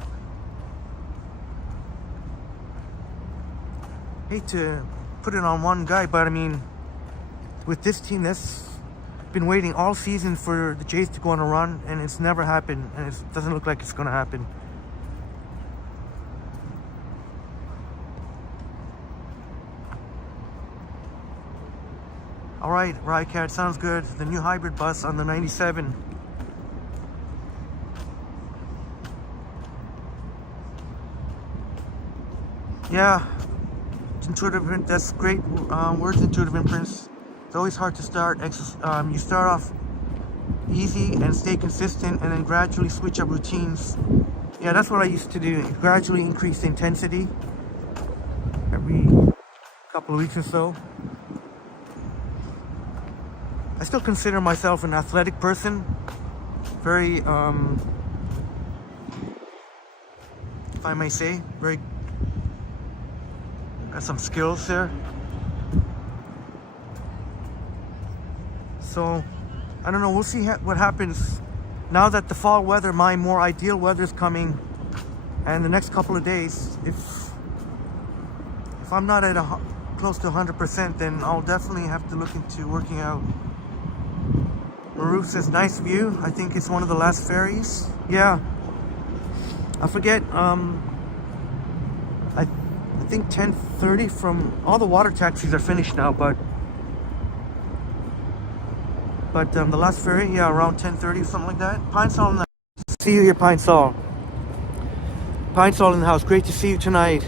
Hate to put it on one guy, but I mean, with this team that's been waiting all season for the Jays to go on a run, and it's never happened, and it doesn't look like it's going to happen. All right, Rycat, sounds good. The new hybrid bus on the 97. Yeah, intuitive. That's great words, intuitive imprints. It's always hard to start. You start off easy and stay consistent, and then gradually switch up routines. Yeah, that's what I used to do. Gradually increase the intensity every couple of weeks or so. I still consider myself an athletic person. Very, if I may say, very. Got some skills there. So, I don't know. We'll see what happens now that the fall weather, my more ideal weather, is coming, and the next couple of days. If I'm not at close to 100%, then I'll definitely have to look into working out. Maruf says nice view. I think it's one of the last ferries. Yeah. I forget. I think 10:30 from all the water taxis are finished now, but the last ferry, yeah, around 10:30, something like that. Pine Sol in the see you here, Pine Sol. Pine Sol in the house. Great to see you tonight.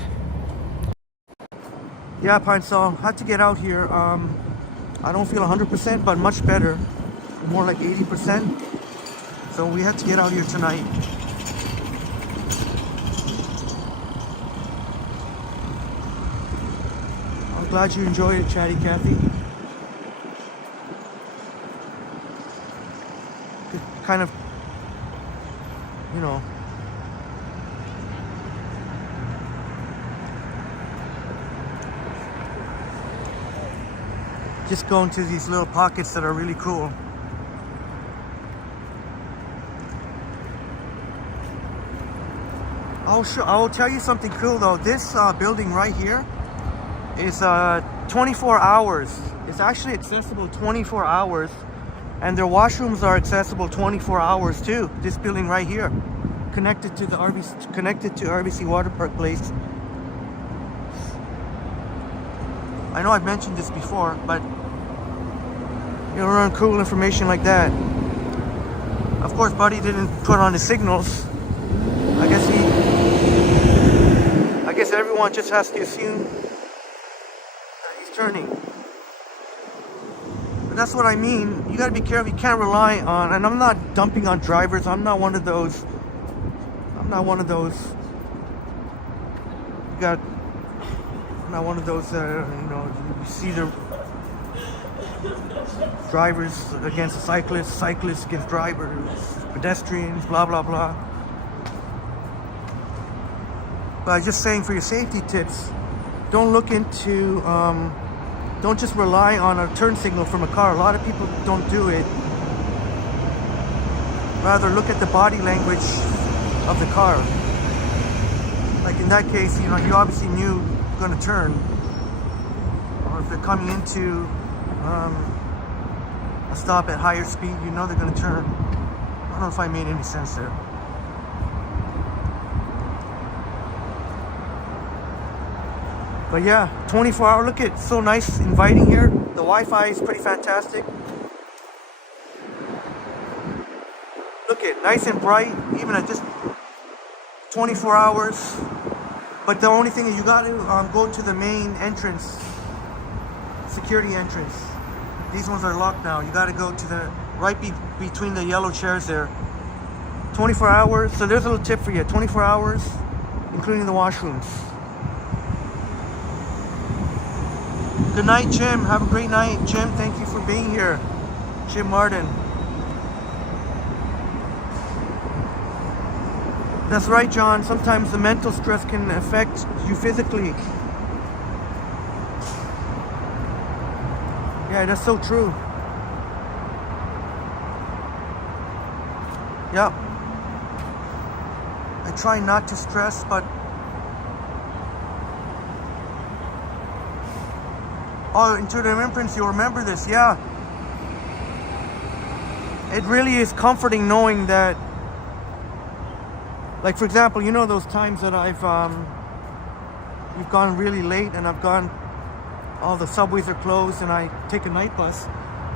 Yeah, Pine Sol. Had to get out here. I don't feel 100%, but much better. More like 80%. So we had to get out here tonight. I'm glad you enjoyed it, Chatty Cathy. Kind of, you know, just go into these little pockets that are really cool. I will tell you something cool though. This building right here is 24 hours. It's actually accessible 24 hours. And their washrooms are accessible 24 hours too. This building right here, connected to RBC Water Park Place. I know I've mentioned this before, but you know, learn cool information like that. Of course, Buddy didn't put on the signals. I guess everyone just has to assume that he's turning. That's what I mean. You gotta be careful. You can't rely on, and I'm not dumping on drivers. I'm not one of those. I'm not one of those. I'm not one of those. You know, you see the drivers against cyclists, cyclists against drivers, pedestrians, blah blah blah. But I'm just saying, for your safety tips, don't look into. Don't just rely on a turn signal from a car. A lot of people don't do it. Rather, look at the body language of the car. Like in that case, you know, you obviously knew you're going to turn. Or if they're coming into a stop at higher speed, you know they're going to turn. I don't know if I made any sense there. But yeah, 24 hour, look at, so nice, inviting here. The Wi-Fi is pretty fantastic. Look at, nice and bright, even at just 24 hours. But the only thing is you got to go to the main entrance, security entrance. These ones are locked now. You got to go to the, between the yellow chairs there. 24 hours, so there's a little tip for you. 24 hours, including the washrooms. Good night, Jim. Have a great night. Jim, thank you for being here. Jim Martin. That's right, John. Sometimes the mental stress can affect you physically. Yeah, that's so true. Yep. I try not to stress, but oh, intuitive imprints, you'll remember this, yeah. It really is comforting knowing that, like for example, you know those times that you've gone really late and all the subways are closed and I take a night bus.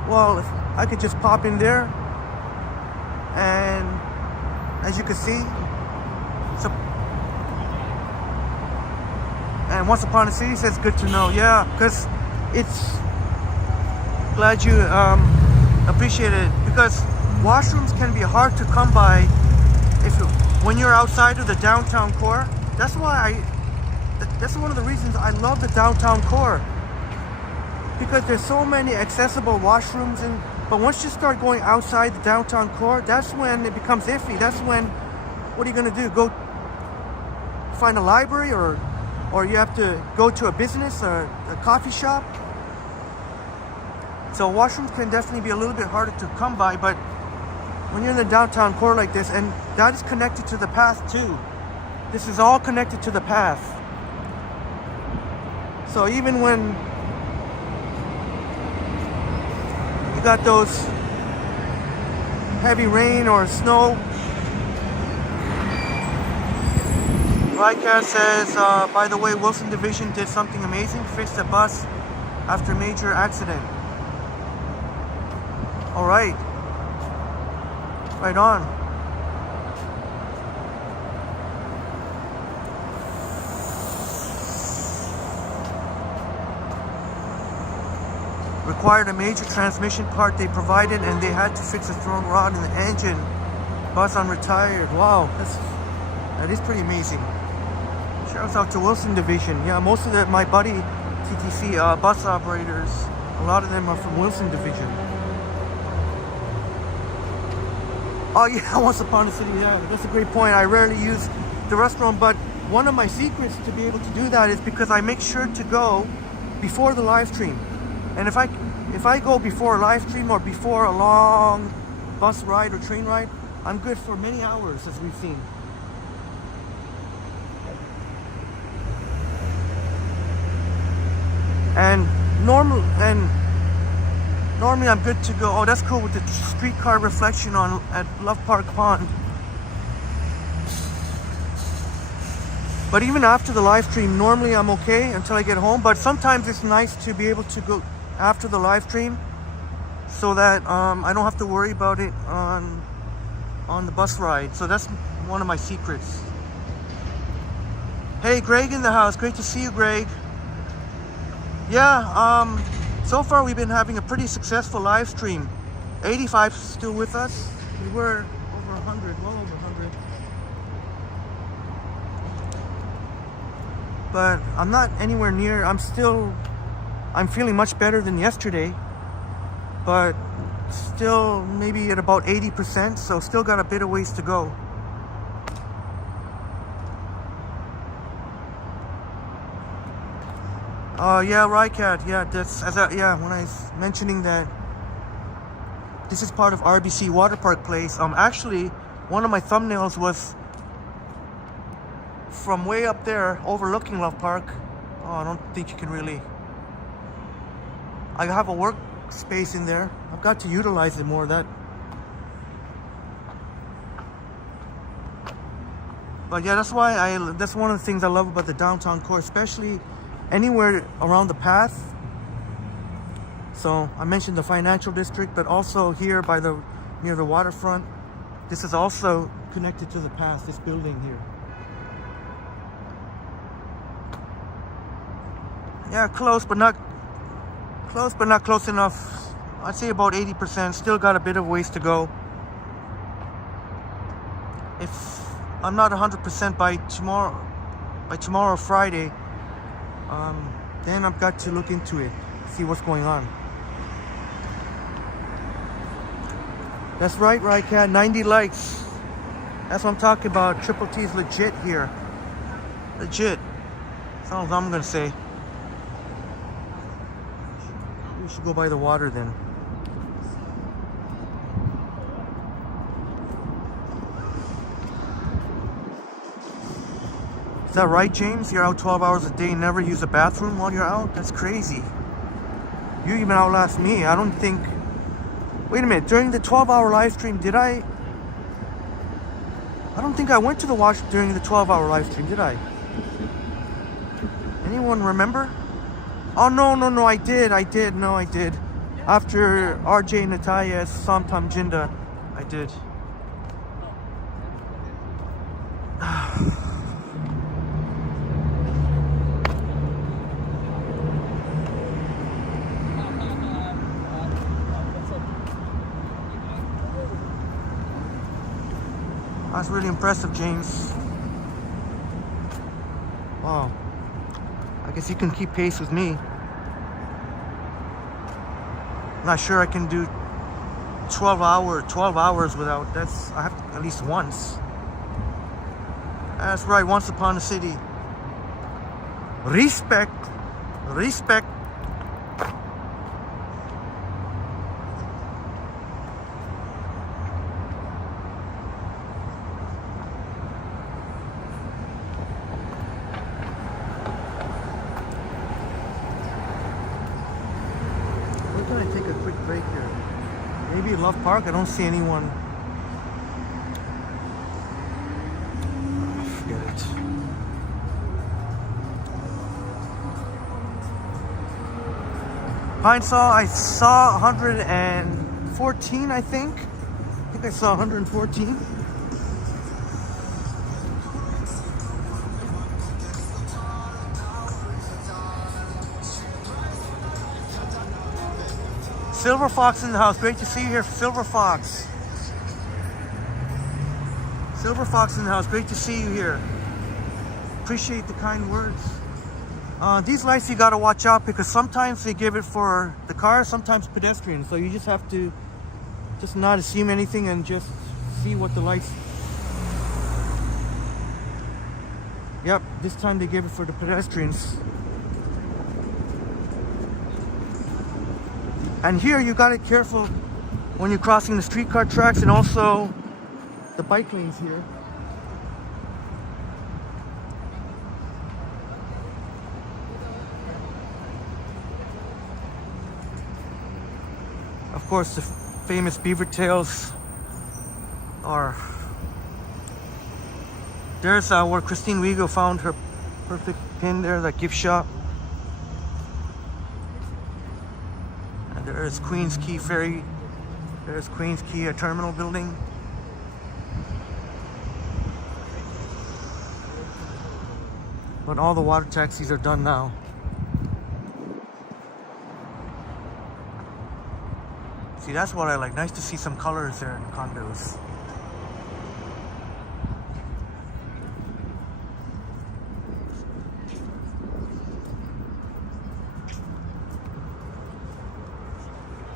Well, if I could just pop in there and as you can see, and Once Upon a City says good to know, yeah, because it's glad you appreciate it, because washrooms can be hard to come by when you're outside of the downtown core. That's why that's one of the reasons I love the downtown core, because there's so many accessible washrooms. But once you start going outside the downtown core, that's when it becomes iffy. That's when, what are you gonna do? Go find a library, or you have to go to a business or a coffee shop. So washrooms can definitely be a little bit harder to come by, but when you're in the downtown core like this, and that is connected to the path too. This is all connected to the path. So even when you got those heavy rain or snow. Rycat says, by the way, Wilson Division did something amazing, fixed a bus after major accident. All right. Right on. Required a major transmission part they provided, and they had to fix a thrown rod in the engine. Bus unretired. Wow, that is pretty amazing. Shouts out to Wilson Division. Yeah, most of my buddy TTC bus operators, a lot of them are from Wilson Division. Oh yeah, Once Upon a City. Yeah, that's a great point. I rarely use the restaurant, but one of my secrets to be able to do that is because I make sure to go before the live stream. And if I go before a live stream or before a long bus ride or train ride, I'm good for many hours, as we've seen. And normally I'm good to go. Oh, that's cool with the streetcar reflection on at Love Park Pond. But even after the live stream, normally I'm okay until I get home. But sometimes it's nice to be able to go after the live stream, so that I don't have to worry about it on the bus ride. So that's one of my secrets. Hey, Greg in the house. Great to see you, Greg. Yeah, so far we've been having a pretty successful live stream. 85 still with us. We were over 100, well over 100. But I'm not anywhere near, I'm feeling much better than yesterday. But still maybe at about 80%, so still got a bit of ways to go. Yeah, Rycat. Yeah, that's when I was mentioning that this is part of RBC Waterpark Place. Actually, one of my thumbnails was from way up there, overlooking Love Park. Oh, I don't think you can really. I have a workspace in there. I've got to utilize it more. But yeah, that's one of the things I love about the downtown core, especially anywhere around the path. So I mentioned the financial district, but also here near the waterfront. This is also connected to the path, this building here. Yeah, close but not close enough. I'd say about 80%. Still got a bit of ways to go. If I'm not 100% by tomorrow Friday, then I've got to look into it, see what's going on. That's right, Rycat. 90 likes. That's what I'm talking about. Triple T's legit here. Legit. That's all I'm gonna say. We should go by the water then. Is that right, James? You're out 12 hours a day and never use a bathroom while you're out? That's crazy. You even outlast me. I don't think... Wait a minute. During the 12-hour live stream, I don't think I went to the wash during the 12-hour live stream, did I? Anyone remember? Oh, no, I did. No, I did. After RJ Natalia Samtam Jinda, I did. That's really impressive, James. Wow. I guess you can keep pace with me. Not sure I can do 12 hours without. I have to at least once. That's right, Once Upon a City. Respect. We're gonna take a quick break here. Maybe Love Park. I don't see anyone Pine Saw, I saw 114, I think. I think I saw 114. Silver Fox in the house. Great to see you here, Silver Fox. Silver Fox in the house. Great to see you here. Appreciate the kind words. These lights you gotta watch out because sometimes they give it for the car, sometimes pedestrians. So you just have to just not assume anything and just see what the lights. Yep, this time they gave it for the pedestrians. And here you gotta be careful when you're crossing the streetcar tracks and also the bike lanes here. Of course, the famous beaver tails are. There's where Christine Wiego found her perfect pin there, that gift shop. And there's Queens Quay Ferry. There's Queens Quay, a terminal building. But all the water taxis are done now. See, that's what I like. Nice to see some colors there in the condos.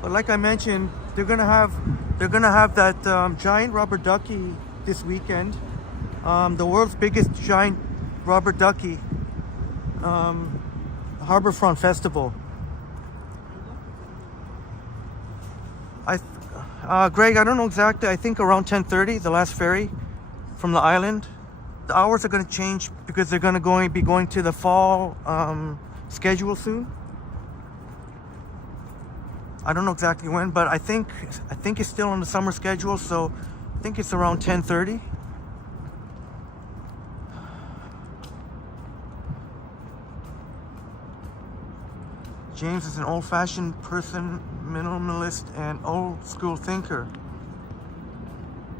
But like I mentioned, they're gonna have that giant rubber ducky this weekend. The world's biggest giant rubber ducky, Harborfront Festival. Greg, I don't know exactly. I think around 10:30, the last ferry from the island. The hours are going to change because they're going to be going to the fall schedule soon. I don't know exactly when, but I think it's still on the summer schedule, so I think it's around 10:30. James is an old-fashioned person, minimalist, and old-school thinker.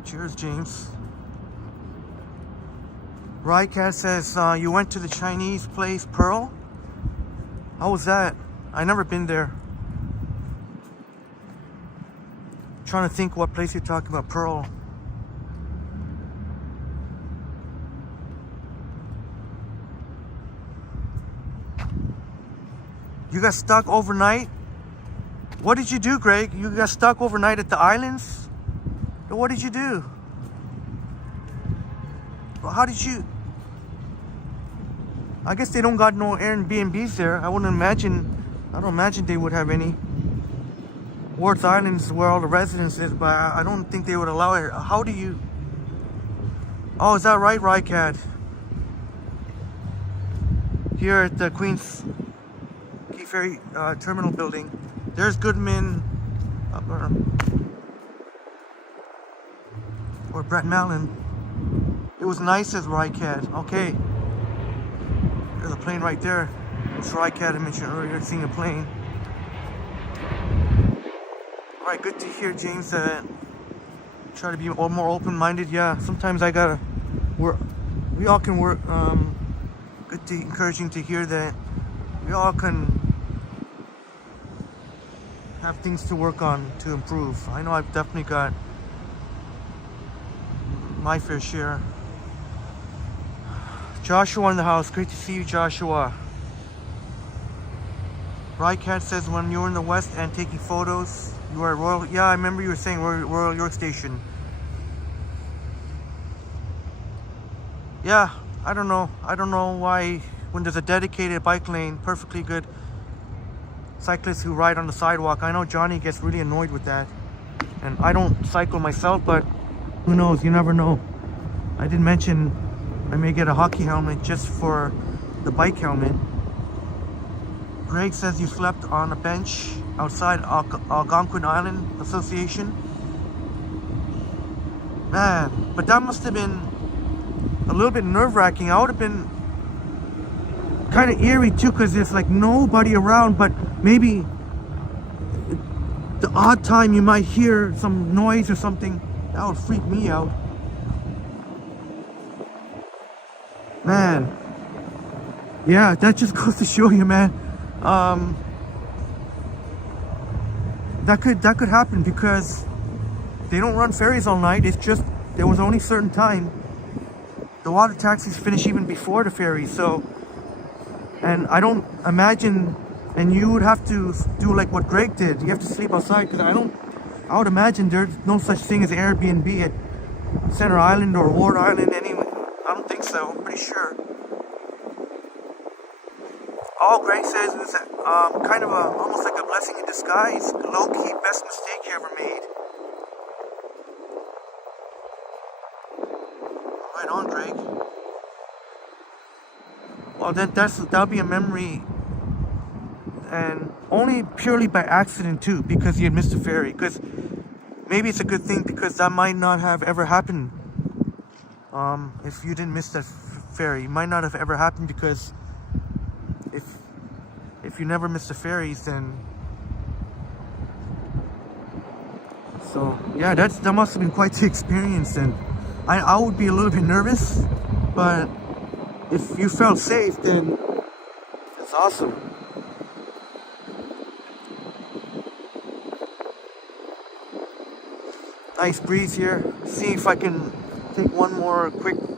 Cheers, James. Rycat says, you went to the Chinese place, Pearl? How was that? I never been there. Trying to think what place you're talking about, Pearl. You got stuck overnight? What did you do, Greg? You got stuck overnight at the islands? What did you do? Well, how did you? I guess they don't got no Airbnbs there. I don't imagine they would have any. Worth Island is where all the residents is, but I don't think they would allow it. How do you? Oh, is that right, Rycat? Here at the Queens Quay Ferry terminal building. There's Goodman or Brett Mallon. It was nice, says Rycat. Okay. There's a plane right there. It's Rycat I mentioned earlier, seeing a plane. Alright, good to hear, James, that try to be more open-minded. Yeah, sometimes I gotta work. We all can work. Good to encouraging to hear that we all can have things to work on to improve. I know I've definitely got my fair share. Joshua in the house. Great to see you, Joshua. Rycat says when you're in the West and taking photos, you are Royal. Yeah, I remember you were saying Royal York Station. Yeah, I don't know. I don't know why when there's a dedicated bike lane, perfectly good cyclists who ride on the sidewalk. I know Johnny gets really annoyed with that. And I don't cycle myself, but who knows? You never know. I did mention I may get a hockey helmet just for the bike helmet. Greg says you slept on a bench outside Algonquin Island Association. Man, but that must have been a little bit nerve-wracking. I would have been kind of eerie too, because there's like nobody around, but maybe the odd time you might hear some noise or something, that would freak me out. Man. Yeah, that just goes to show you, man. That could happen because they don't run ferries all night. It's just there was only certain time. The water taxis finish even before the ferry, so, and I don't imagine, and you would have to do like what Greg did. You have to sleep outside because I would imagine there's no such thing as Airbnb at Center Island or Ward Island anyway. I don't think so. I'm pretty sure. All Greg says is kind of almost like a blessing in disguise. Low-key best mistake you ever made. Right on, Greg. Well, then that'll be a memory, and only purely by accident too, because you had missed a ferry. Because maybe it's a good thing because that might not have ever happened. If you didn't miss that ferry, it might not have ever happened because if you never miss the ferries, then so yeah, that must have been quite the experience. And I would be a little bit nervous, but if you felt safe, then that's awesome. Nice breeze here. See if I can take one more quick. Of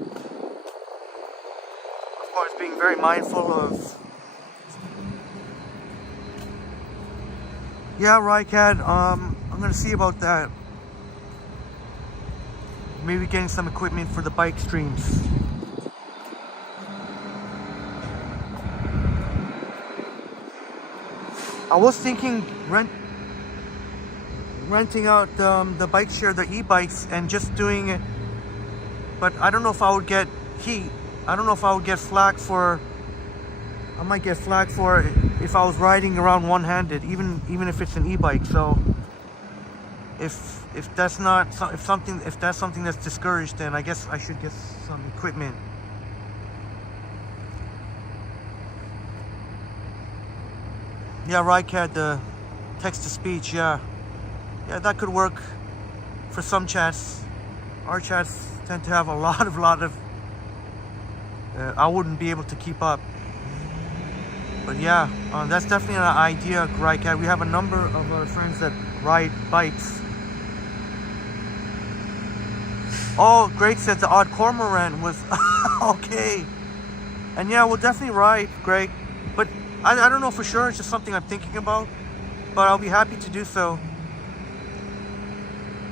course, being very mindful of. Yeah, Rycat. I'm gonna see about that. Maybe getting some equipment for the bike streams. I was thinking renting out the bike share, the e-bikes, and just doing it. But I don't know if I would get heat. I don't know if I would get flack for. I might get flack for it if I was riding around one-handed, even if it's an e-bike. So if that's something that's discouraged, then I guess I should get some equipment. Yeah, Rycat, the text-to-speech, yeah, that could work for some chats. Our chats tend to have a lot of. I wouldn't be able to keep up. But yeah, that's definitely an idea, Rycat. We have a number of our friends that ride bikes. Oh, Greg said the odd cormorant was okay. And yeah, we'll definitely ride, Greg. But I don't know for sure. It's just something I'm thinking about. But I'll be happy to do so.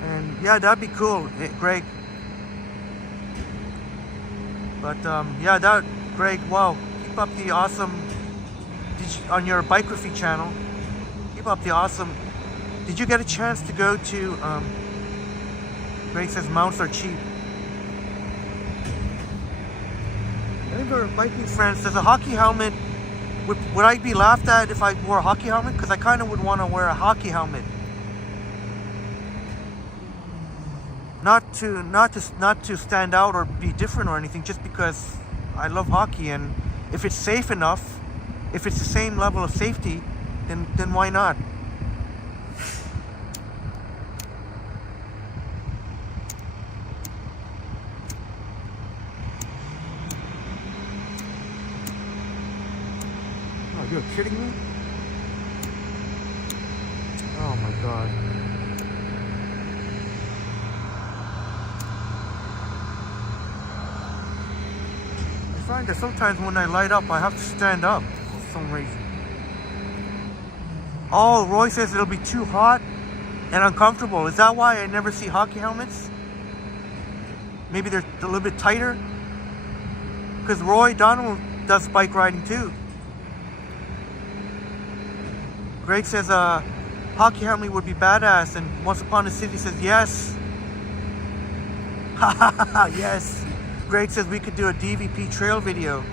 And yeah, that'd be cool, Greg. But yeah, Greg, wow. Keep up the awesome. On your Biography channel, keep up the awesome. Did you get a chance to go to Greg says mounts are cheap. I think our biking friends, there's a hockey helmet. Would I be laughed at if I wore a hockey helmet? Because I kind of would want to wear a hockey helmet. Not to stand out or be different or anything, just because I love hockey, and if it's safe enough, if it's the same level of safety, then why not? Oh, you're kidding me? Oh my God. I find that sometimes when I light up, I have to stand up. Some reason. Oh, Roy says it'll be too hot and uncomfortable. Is that why I never see hockey helmets? Maybe they're a little bit tighter? Because Roy Donald does bike riding too. Greg says a hockey helmet would be badass, and Once Upon a City says yes. Yes. Greg says we could do a DVP trail video.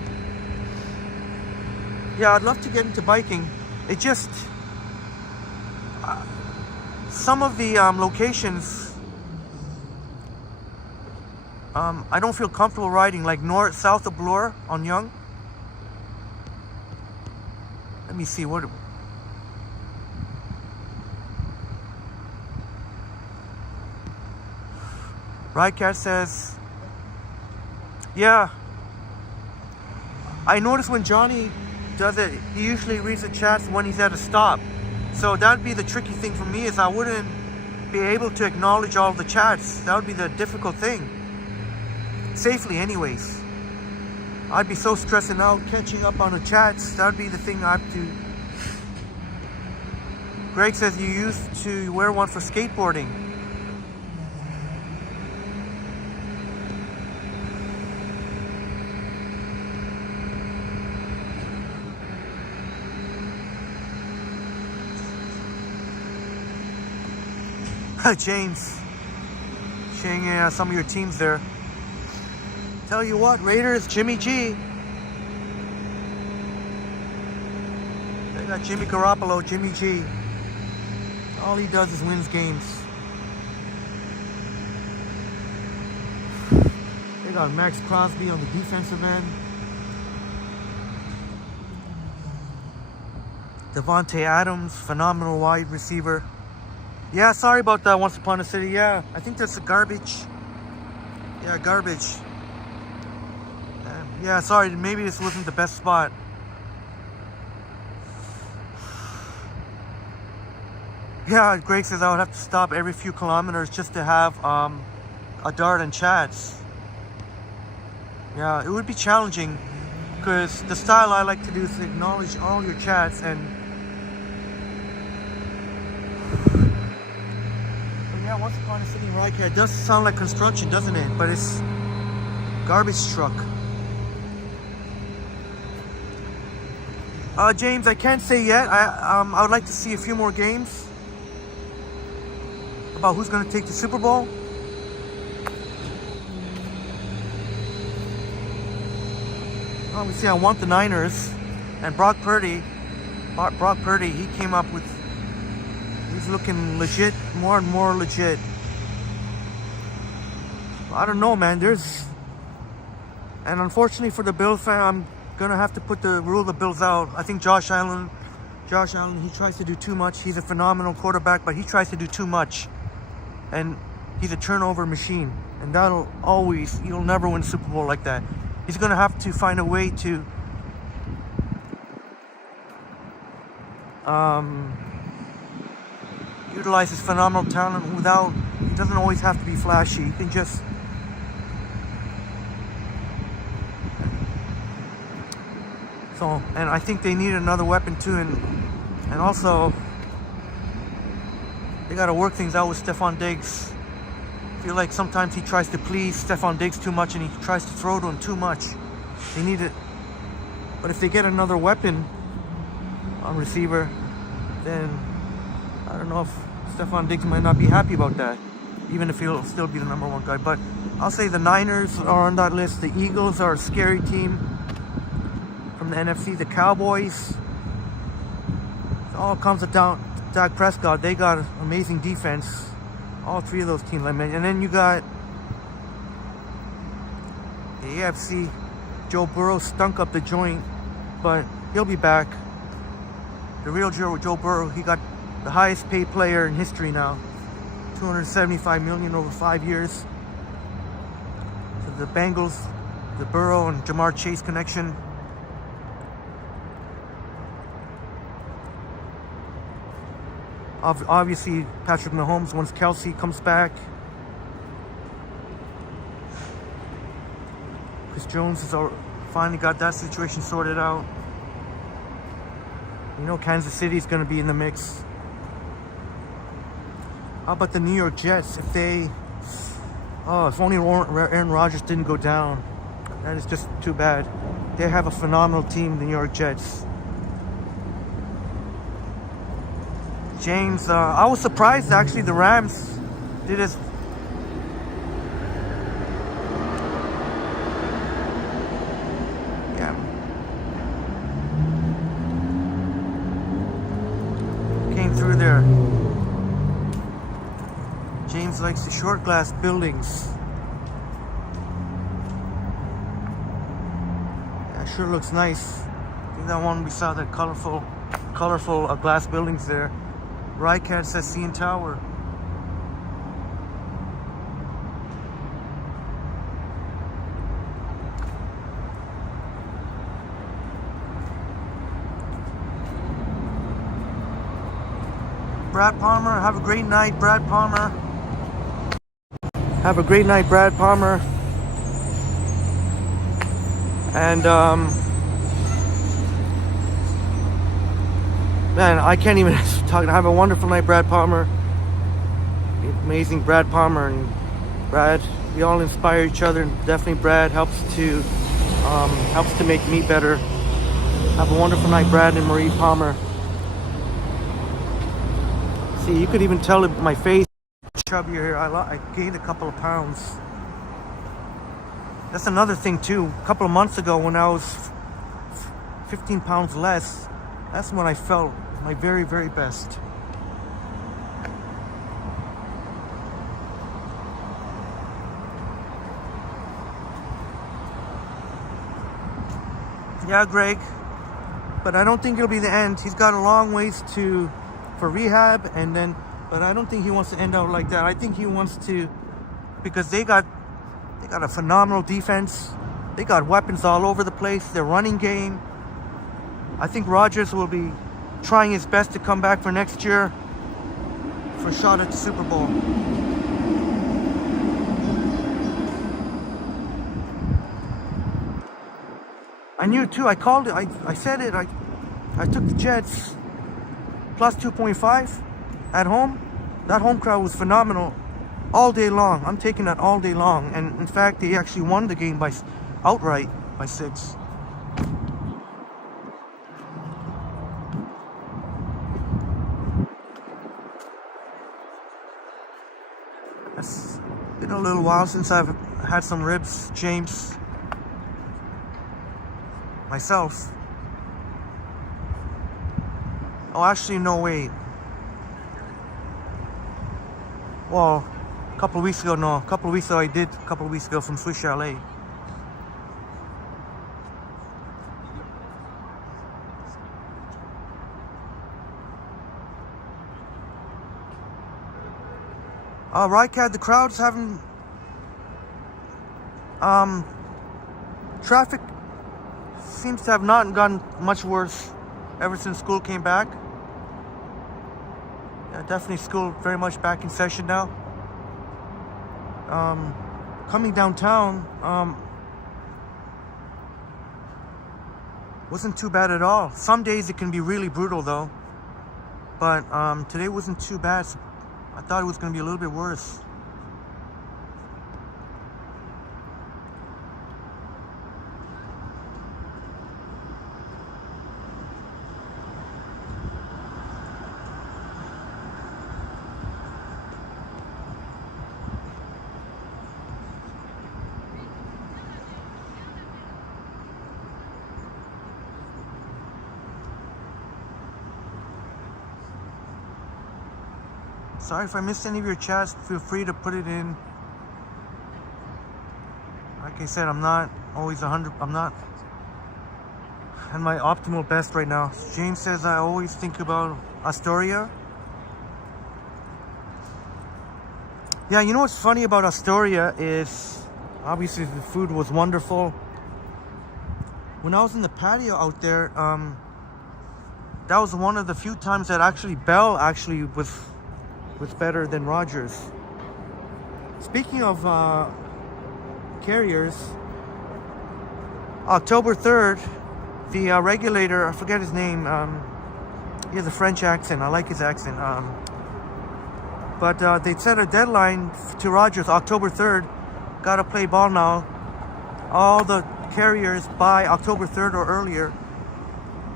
Yeah, I'd love to get into biking. It just some of the locations I don't feel comfortable riding, like south of Bloor on Yonge. Let me see what. Rycat says, yeah. I notice when Johnny does it, he usually reads the chats when he's at a stop. So that'd be the tricky thing for me, is I wouldn't be able to acknowledge all the chats. That would be the difficult thing. Safely anyways. I'd be so stressing out catching up on the chats. That'd be the thing I have to. Greg says you used to wear one for skateboarding. James, sharing some of your teams there. Tell you what, Raiders, Jimmy G. They got Jimmy Garoppolo, Jimmy G. All he does is wins games. They got Max Crosby on the defensive end. Devontae Adams, phenomenal wide receiver. Yeah, sorry about that, Once Upon a City. Yeah, I think that's a garbage. Yeah, garbage. Yeah, sorry, maybe this wasn't the best spot. Yeah, Greg says I would have to stop every few kilometers just to have a dart and chats. Yeah, it would be challenging because the style I like to do is to acknowledge all your chats and yeah, Once Upon a City right here. It does sound like construction, doesn't it? But it's garbage truck. James, I can't say yet. I would like to see a few more games about who's going to take the Super Bowl. Obviously, I want the Niners and Brock Purdy. He came up with. He's looking legit, more and more legit. I don't know, man. And unfortunately for the Bills fan, I'm gonna have to rule the Bills out. I think Josh Allen, he tries to do too much. He's a phenomenal quarterback, but he tries to do too much, and he's a turnover machine. And you'll never win Super Bowl like that. He's gonna have to find a way to utilize his phenomenal talent he doesn't always have to be flashy. He can just and I think they need another weapon too, and also they got to work things out with Stephon Diggs. I feel like sometimes he tries to please Stephon Diggs too much and he tries to throw to him too much. They need it, but if they get another weapon on receiver, then I don't know if Stephon Diggs might not be happy about that, even if he'll still be the number one guy. But I'll say the Niners are on that list. The Eagles are a scary team from the NFC. The Cowboys, it all comes down to Dak Prescott. They got amazing defense. All three of those teams I mentioned. And then you got the AFC. Joe Burrow stunk up the joint, but he'll be back. The real Joe Burrow, he got the highest paid player in history now. $275 million over 5 years. So the Bengals, the Burrow and Jamar Chase connection. Obviously, Patrick Mahomes, once Kelsey comes back. Chris Jones has finally got that situation sorted out. You know Kansas City is going to be in the mix. How about the New York Jets? If only Aaron Rodgers didn't go down. That is just too bad. They have a phenomenal team, the New York Jets. James, I was surprised actually the Rams did as came through there. James likes the short glass buildings. That sure looks nice. I think that one we saw, that colorful glass buildings there. Rycat says CN Tower. Brad Palmer. Have a great night, Brad Palmer. Have a great night, Brad Palmer. And man, I can't even talk. Have a wonderful night, Brad Palmer. Amazing Brad Palmer and Brad. We all inspire each other, and definitely Brad helps to make me better. Have a wonderful night, Brad and Marie Palmer. See, you could even tell it my face chubbier here. I gained a couple of pounds. That's another thing too. A couple of months ago, when I was 15 pounds less, that's when I felt my very, very best. Yeah, Greg, but I don't think it'll be the end. He's got a long ways for rehab, and then, but I don't think he wants to end out like that. I think he wants to, because they got a phenomenal defense. They got weapons all over the place. Their running game. I think Rodgers will be trying his best to come back for next year for a shot at the Super Bowl. I knew too. I called it. I said it. I took the Jets plus 2.5 at home. That home crowd was phenomenal all day long. I'm taking that all day long. And in fact, they actually won the game outright by 6. It's been a little while since I've had some ribs, James. Myself. Oh, actually, no, wait. Well, a couple of weeks ago, no. A couple of weeks ago, I did. A couple of weeks ago from Swiss Chalet. Rycat, the crowd's having traffic seems to have not gotten much worse ever since school came back. Yeah, definitely school very much back in session now. Coming downtown wasn't too bad at all. Some days it can be really brutal though, but today wasn't too bad. I thought it was going to be a little bit worse. Sorry if I missed any of your chats. Feel free to put it in. Like I said, I'm not always 100. I'm not at my optimal best right now. James says I always think about Astoria. Yeah, you know what's funny about Astoria is obviously the food was wonderful. When I was in the patio out there, that was one of the few times that actually Bell actually was better than Rodgers. Speaking of carriers, October 3rd, the regulator, I forget his name, he has a French accent, I like his accent, but they set a deadline to Rodgers, October 3rd, gotta play ball now. All the carriers by October 3rd or earlier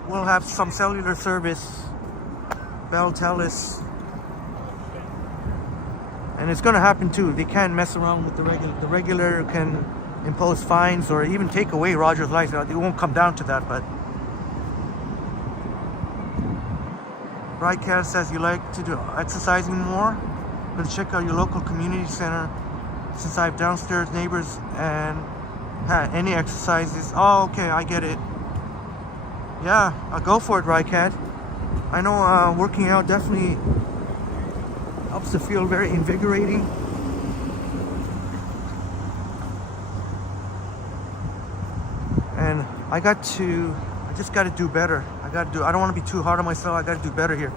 will have some cellular service, Bell, Telus. And it's going to happen too. They can't mess around with the regulator. The regulator can impose fines or even take away Rodgers' license. It won't come down to that, but Brightcast says you like to do exercising more. I'm going to check out your local community center since I have downstairs neighbors and any exercises. Oh, okay, I get it. Yeah, I'll go for it, Brightcat. I know working out definitely helps to feel very invigorating. And I just got to do better. I don't want to be too hard on myself. I got to do better here.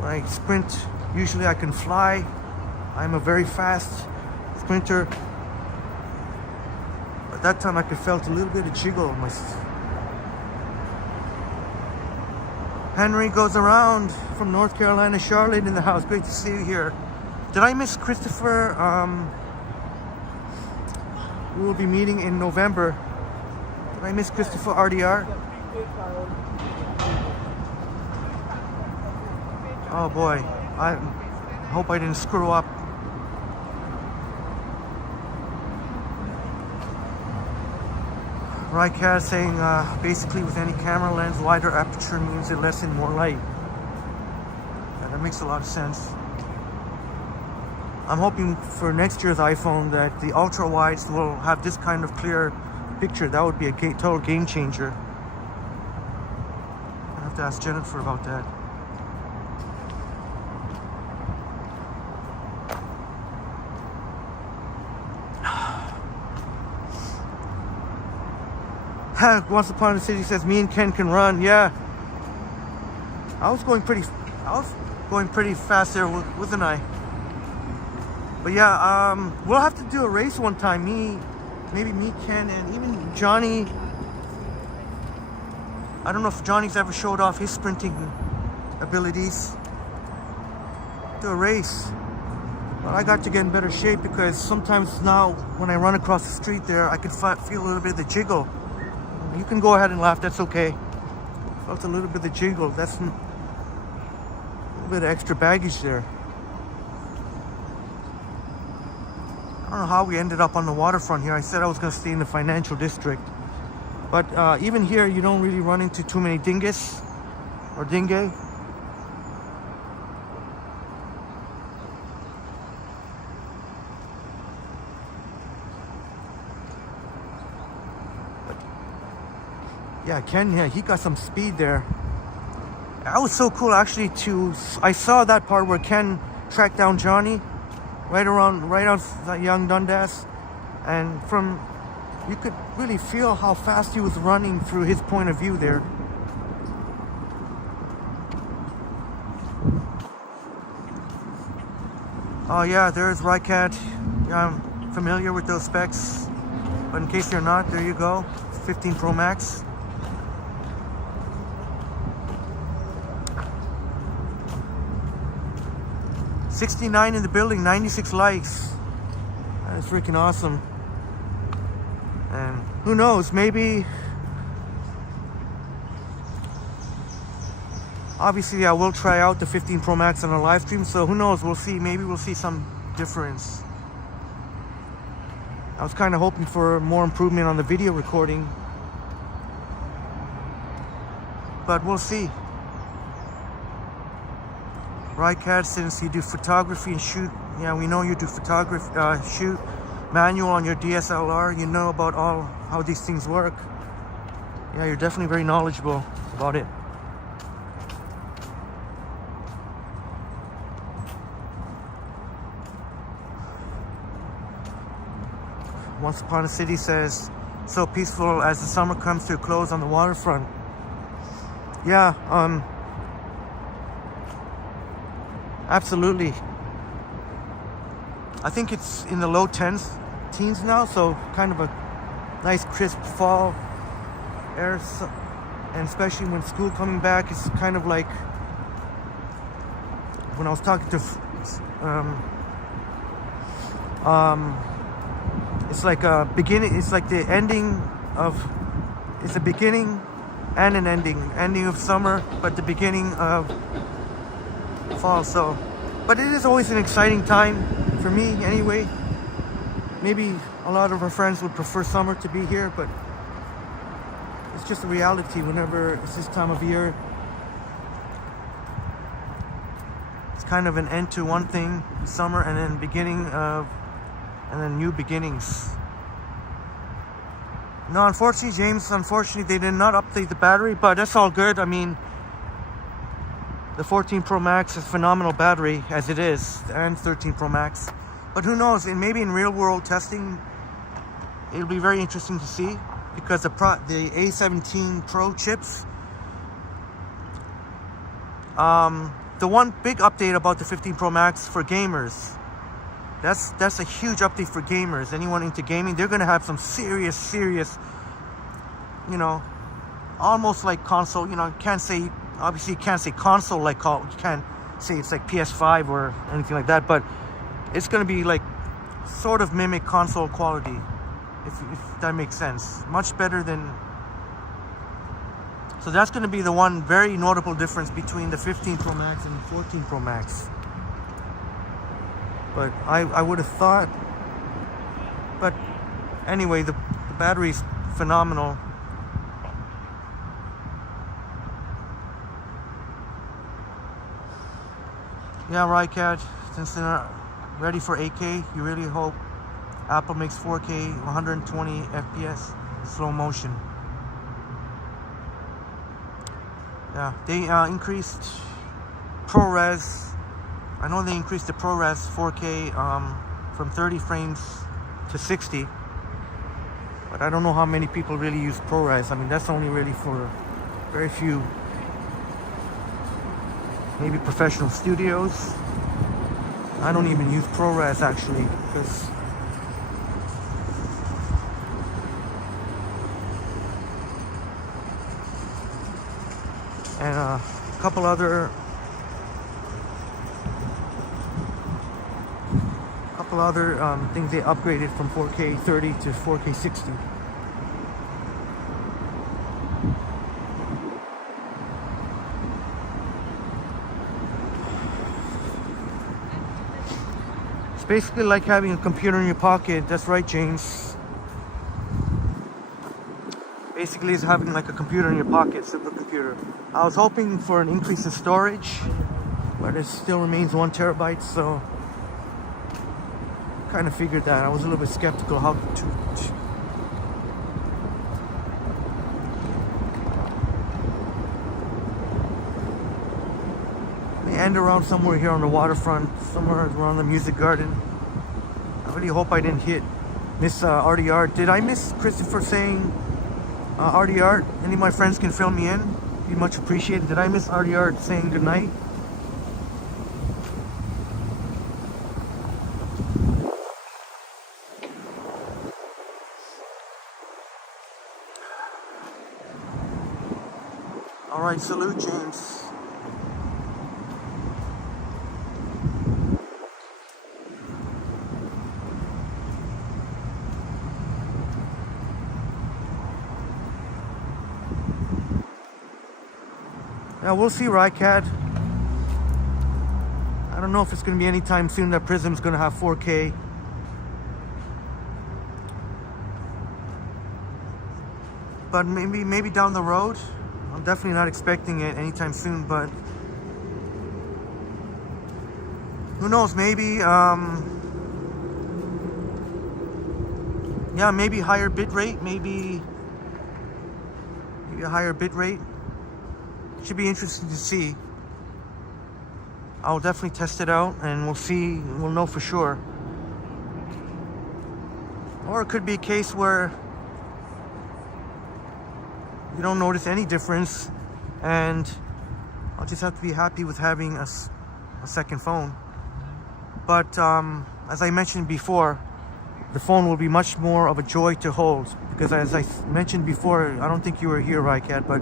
When I sprint, usually I can fly. I'm a very fast sprinter. At that time I could felt a little bit of jiggle in my... Henry goes around from North Carolina, Charlotte in the house. Great to see you here. Did I miss Christopher? We will be meeting in November. Did I miss Christopher RDR? Oh boy, I hope I didn't screw up. Rycast saying basically with any camera lens, wider aperture means it lets in more light. Yeah, that makes a lot of sense. I'm hoping for next year's iPhone that the ultra wides will have this kind of clear picture. That would be a total game changer. I have to ask Jennifer about that. Once Upon a City says, me and Ken can run. Yeah, I was going pretty fast there, wasn't I? But yeah, we'll have to do a race one time. Maybe me, Ken, and even Johnny. I don't know if Johnny's ever showed off his sprinting abilities. Do a race. But I got to get in better shape because sometimes now when I run across the street there, I can feel a little bit of the jiggle. You can go ahead and laugh, that's okay. Felt a little bit of the jiggle. That's a little bit of extra baggage there. I don't know how we ended up on the waterfront here. I said I was going to stay in the financial district. But even here, you don't really run into too many dingus or dingue. Yeah, Ken, yeah, he got some speed there. That was so cool actually I saw that part where Ken tracked down Johnny right on that young Dundas, and you could really feel how fast he was running through his point of view there. Oh yeah, there's Rycat. Yeah, I'm familiar with those specs, but in case you're not, there you go, 15 Pro Max. $69 in the building, 96 likes. That is freaking awesome. And who knows, maybe... Obviously, I will try out the 15 Pro Max on a live stream, so who knows, we'll see. Maybe we'll see some difference. I was kind of hoping for more improvement on the video recording. But we'll see. Right, Cat, since you do photography and shoot, yeah, we know you do photography, shoot manual on your DSLR, you know about how these things work. Yeah, you're definitely very knowledgeable about it. Once Upon a City says, so peaceful as the summer comes to a close on the waterfront. Yeah, absolutely. I think it's in the low teens now, so kind of a nice crisp fall air, and especially when school coming back, it's kind of like when I was talking to it's like a beginning, it's like the ending of, it's a beginning and an ending of summer, but the beginning of fall. So, but it is always an exciting time for me anyway. Maybe a lot of our friends would prefer summer to be here, but it's just a reality. Whenever it's this time of year, it's kind of an end to one thing, summer, and then beginning of, and then new beginnings. No, unfortunately, James, they did not update the battery, but that's all good. I mean, the 14 Pro Max is phenomenal battery as it is, and 13 Pro Max. But who knows, and maybe in real world testing, it'll be very interesting to see, because the A17 Pro chips the one big update about the 15 Pro Max for gamers, that's a huge update for gamers. Anyone into gaming, they're gonna have some serious, you know, almost like console. You know, you can't say, obviously you can't say console like you can't say it's like PS5 or anything like that, but it's gonna be like sort of mimic console quality, if that makes sense. Much better than. So that's going to be the one very notable difference between the 15 Pro Max and the 14 Pro Max. But I would have thought. But anyway, the battery's phenomenal. Yeah, right, Cat. Since they're not ready for 8K, you really hope Apple makes 4K, 120 FPS, slow motion. Yeah, they increased ProRes. I know they increased the ProRes 4K from 30 frames to 60. But I don't know how many people really use ProRes. I mean, that's only really for very few, maybe professional studios. I don't even use ProRes actually, because and a couple other things they upgraded from 4K 30 to 4K 60. It's basically like having a computer in your pocket. That's right, James. Basically, it's having like a computer in your pocket, supercomputer. I was hoping for an increase in storage, but it still remains 1 terabyte, so kind of figured that. I was a little bit skeptical how to end around somewhere here on the waterfront, somewhere around the music garden. I really hope I didn't miss RDR. Did I miss Christopher saying RDR? Any of my friends can fill me in. Be much appreciated. Did I miss RDR saying goodnight? All right, salute, James. Yeah, we'll see, Rycat. I don't know if it's going to be anytime soon that Prism's going to have 4K. But maybe down the road. I'm definitely not expecting it anytime soon, but who knows, maybe yeah, maybe higher bit rate, maybe a higher bit rate. Should be interesting to see. I'll definitely test it out and we'll see, we'll know for sure. Or it could be a case where you don't notice any difference and I'll just have to be happy with having a second phone. But as I mentioned before, the phone will be much more of a joy to hold, because as I mentioned before, I don't think you were here, Rycat, but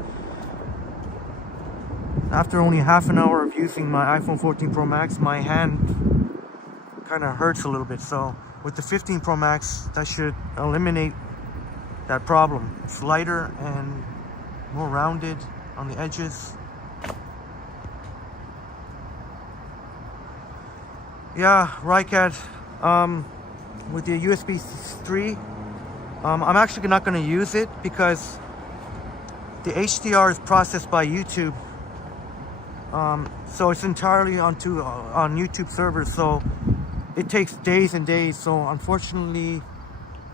after only half an hour of using my iPhone 14 Pro Max, my hand kind of hurts a little bit. So with the 15 Pro Max, that should eliminate that problem. It's lighter and more rounded on the edges. Yeah, Rycat, with the USB 3, I'm actually not going to use it because the HDR is processed by YouTube. So it's entirely on YouTube servers, so it takes days and days. So unfortunately,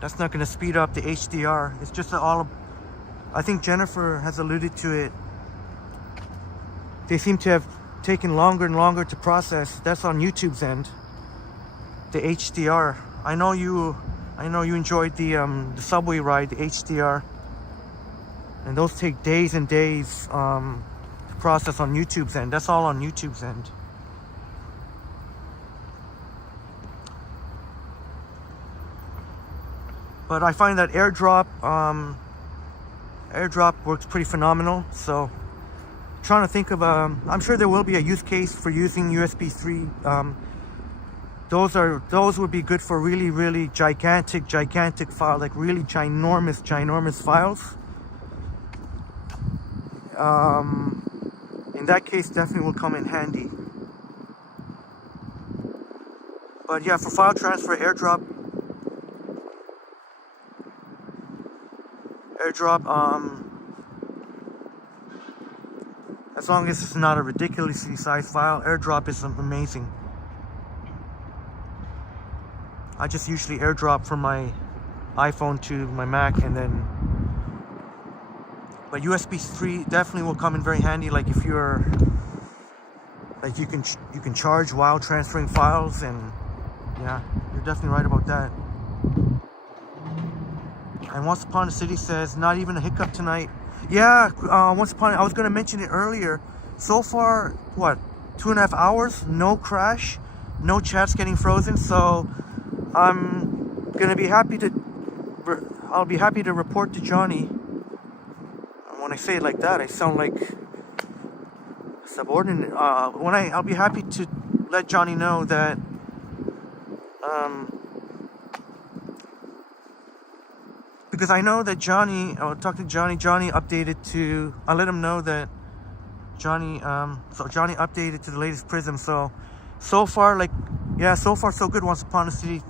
that's not going to speed up the HDR. It's just I think Jennifer has alluded to it. They seem to have taken longer and longer to process. That's on YouTube's end, the HDR. I know you enjoyed the subway ride, the HDR, and those take days and days to process on YouTube's end. That's all on YouTube's end. But I find that AirDrop works pretty phenomenal. So trying to think of I'm sure there will be a use case for using USB 3. Those would be good for really gigantic file, like really ginormous files. In that case, definitely will come in handy. But yeah, for file transfer, AirDrop, as long as it's not a ridiculously sized file, AirDrop is amazing. I just usually AirDrop from my iPhone to my Mac, and then, but USB 3 definitely will come in very handy. Like if you're, like you can charge while transferring files, and yeah, you're definitely right about that. And Once Upon a City says, not even a hiccup tonight. Yeah, I was going to mention it earlier. So far, what, 2.5 hours? No crash, no chats getting frozen. So I'm going to be happy to, I'll be happy to report to Johnny. And when I say it like that, I sound like subordinate. I'll be happy to let Johnny know that, because I know that Johnny, I'll talk to Johnny. Johnny updated to, I'll let him know that Johnny, so Johnny updated to the latest Prism. So far, like, yeah, so far so good. Once Upon a City,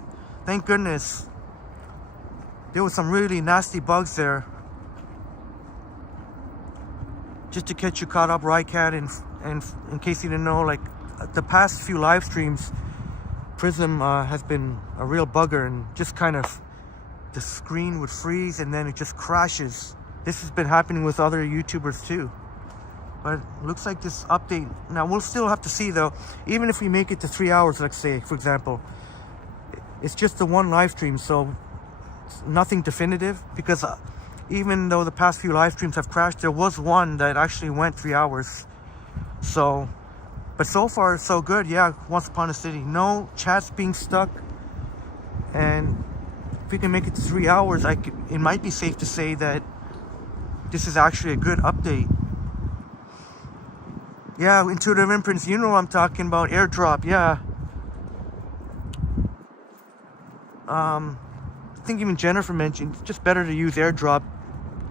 thank goodness. There was some really nasty bugs there. Just to catch you caught up, Rycat, and in case you didn't know, like the past few live streams, Prism has been a real bugger, and just kind of, the screen would freeze and then it just crashes. This has been happening with other YouTubers too. But it looks like this update, now we'll still have to see though, even if we make it to 3 hours, let's say, for example, it's just the one live stream, so nothing definitive, because even though the past few live streams have crashed, there was one that actually went 3 hours. So, but so far so good. Yeah, Once Upon a City, no chats being stuck, and if we can make it to 3 hours, it might be safe to say that this is actually a good update. Yeah, Intuitive Imprints, you know what I'm talking about. AirDrop, yeah. I think even Jennifer mentioned, it's just better to use AirDrop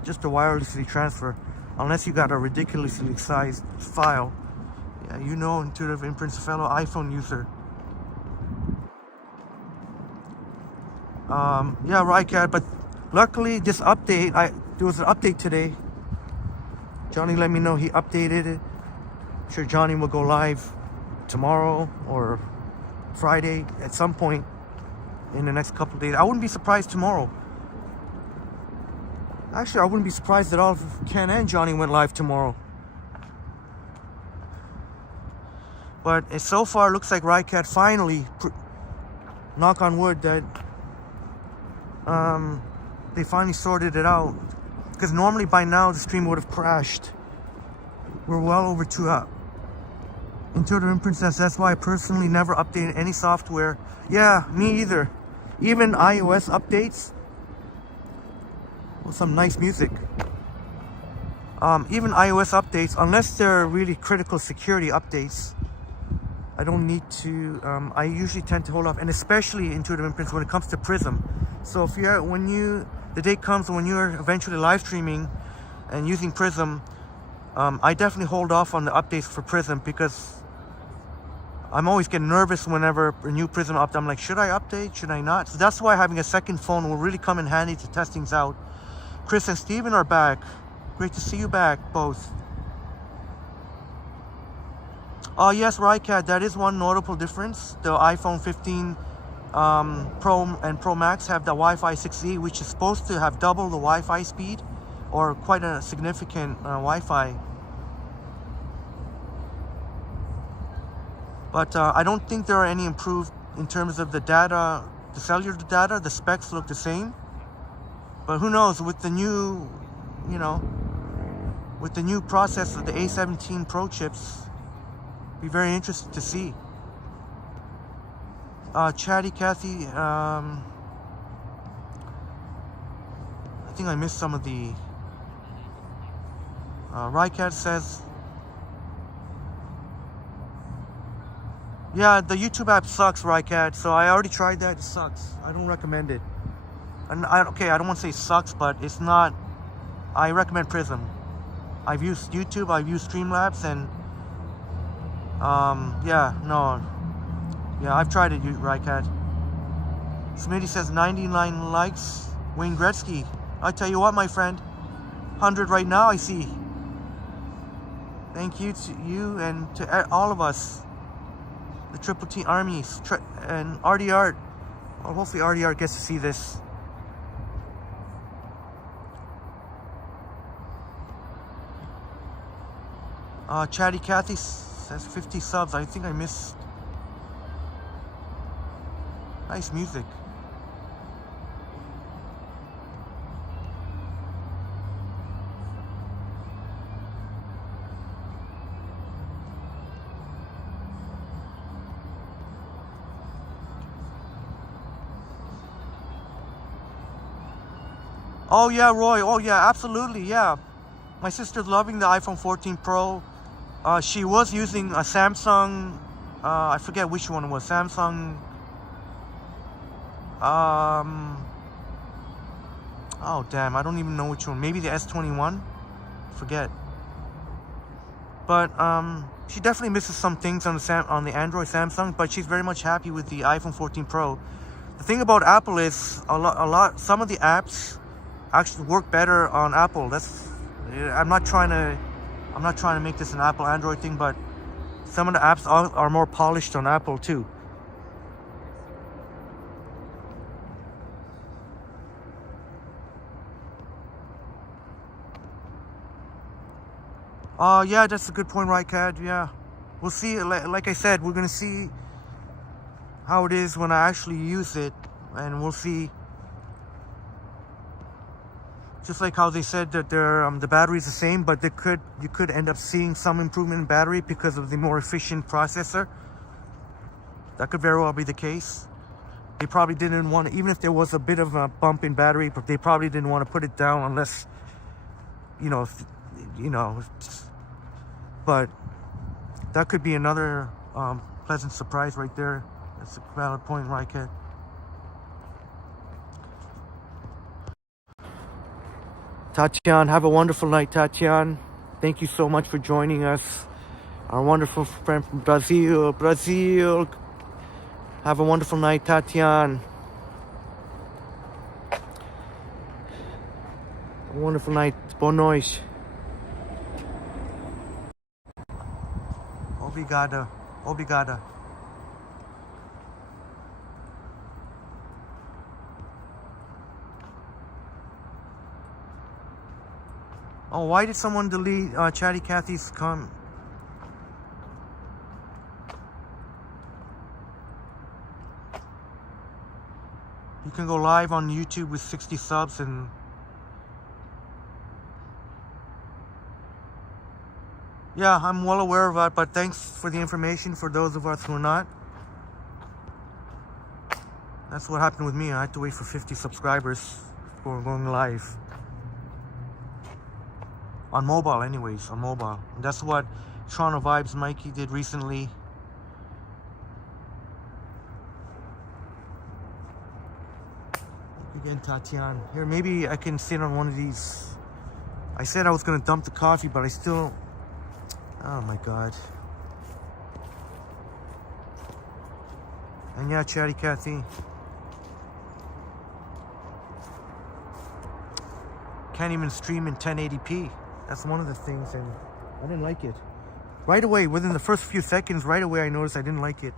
just to wirelessly transfer, unless you got a ridiculously sized file. Yeah, you know Intuitive Imprints, a fellow iPhone user. Yeah, Rycat, but luckily this update, there was an update today. Johnny let me know he updated it. I'm sure Johnny will go live tomorrow or Friday at some point in the next couple of days. I wouldn't be surprised tomorrow. Actually, I wouldn't be surprised at all if Ken and Johnny went live tomorrow. But so far, it looks like Rycat finally, knock on wood, that they finally sorted it out. Because normally by now the stream would have crashed. We're well over 2 hours. Intuitive Imprint says, that's why I personally never updated any software. Yeah, me either. Even iOS updates. Well, some nice music. Even iOS updates, unless they're really critical security updates, I don't need to, I usually tend to hold off, and especially Intuitive Imprints when it comes to Prism. So if you're, the day comes when you're eventually live streaming and using Prism, I definitely hold off on the updates for Prism, because I'm always getting nervous whenever a new Prism update. I'm like, should I update? Should I not? So that's why having a second phone will really come in handy to test things out. Chris and Steven are back. Great to see you back, both. Oh yes, Rycat, that is one notable difference. The iPhone 15 Pro and Pro Max have the Wi-Fi 6E, which is supposed to have double the Wi-Fi speed, or quite a significant Wi-Fi. But I don't think there are any improved in terms of the data, the cellular data. The specs look the same. But who knows, with the new, with the new process of the A17 Pro chips. Be very interested to see. Chatty Cathy, I think I missed some of the. Rycat says, yeah, the YouTube app sucks, Rycat. So I already tried that. It sucks. I don't recommend it. And okay, I don't want to say sucks, but it's not. I recommend Prism. I've used YouTube, I've used Streamlabs, and yeah, no, yeah, I've tried it, Rycat. Smitty says 99 likes. Wayne Gretzky, I tell you what, my friend, 100 right now. I see. Thank you to you and to all of us, the Triple T armies, and RDR. Well, hopefully RDR gets to see this. Chatty Cathy says 50 subs. I think I missed. Nice music. Oh yeah, Roy. Oh yeah, absolutely. Yeah, my sister's loving the iPhone 14 Pro. She was using a Samsung. I forget which one it was. Samsung. Oh damn, I don't even know which one. Maybe the S21. Forget. But she definitely misses some things on the Android Samsung. But she's very much happy with the iPhone 14 Pro. The thing about Apple is some of the apps actually work better on Apple. I'm not trying to make this an Apple Android thing, but some of the apps are more polished on Apple too. Yeah, that's a good point, right, Cad? Yeah, we'll see. Like I said, we're gonna see how it is when I actually use it, and we'll see. Just like how they said that the battery is the same, but you could end up seeing some improvement in battery because of the more efficient processor. That could very well be the case. They probably didn't want to, even if there was a bit of a bump in battery, but they probably didn't want to put it down unless, but that could be another pleasant surprise right there. That's a valid point, right, Kid? Tatian, have a wonderful night, Tatian. Thank you so much for joining us. Our wonderful friend from Brazil. Have a wonderful night, Tatian. A wonderful night. Boa noite. Obrigada. Obrigada. Oh, why did someone delete Chatty Cathy's comment? You can go live on YouTube with 60 subs and... Yeah, I'm well aware of that, but thanks for the information for those of us who are not. That's what happened with me. I had to wait for 50 subscribers before going live. On mobile, anyways, on mobile. And that's what Toronto Vibes Mikey did recently. Again, Tatiana. Here, maybe I can sit on one of these. I said I was going to dump the coffee, but I still... Oh my God. And yeah, Chatty Cathy. Can't even stream in 1080p. That's one of the things, and I didn't like it. Right away, within the first few seconds, right away I noticed I didn't like it.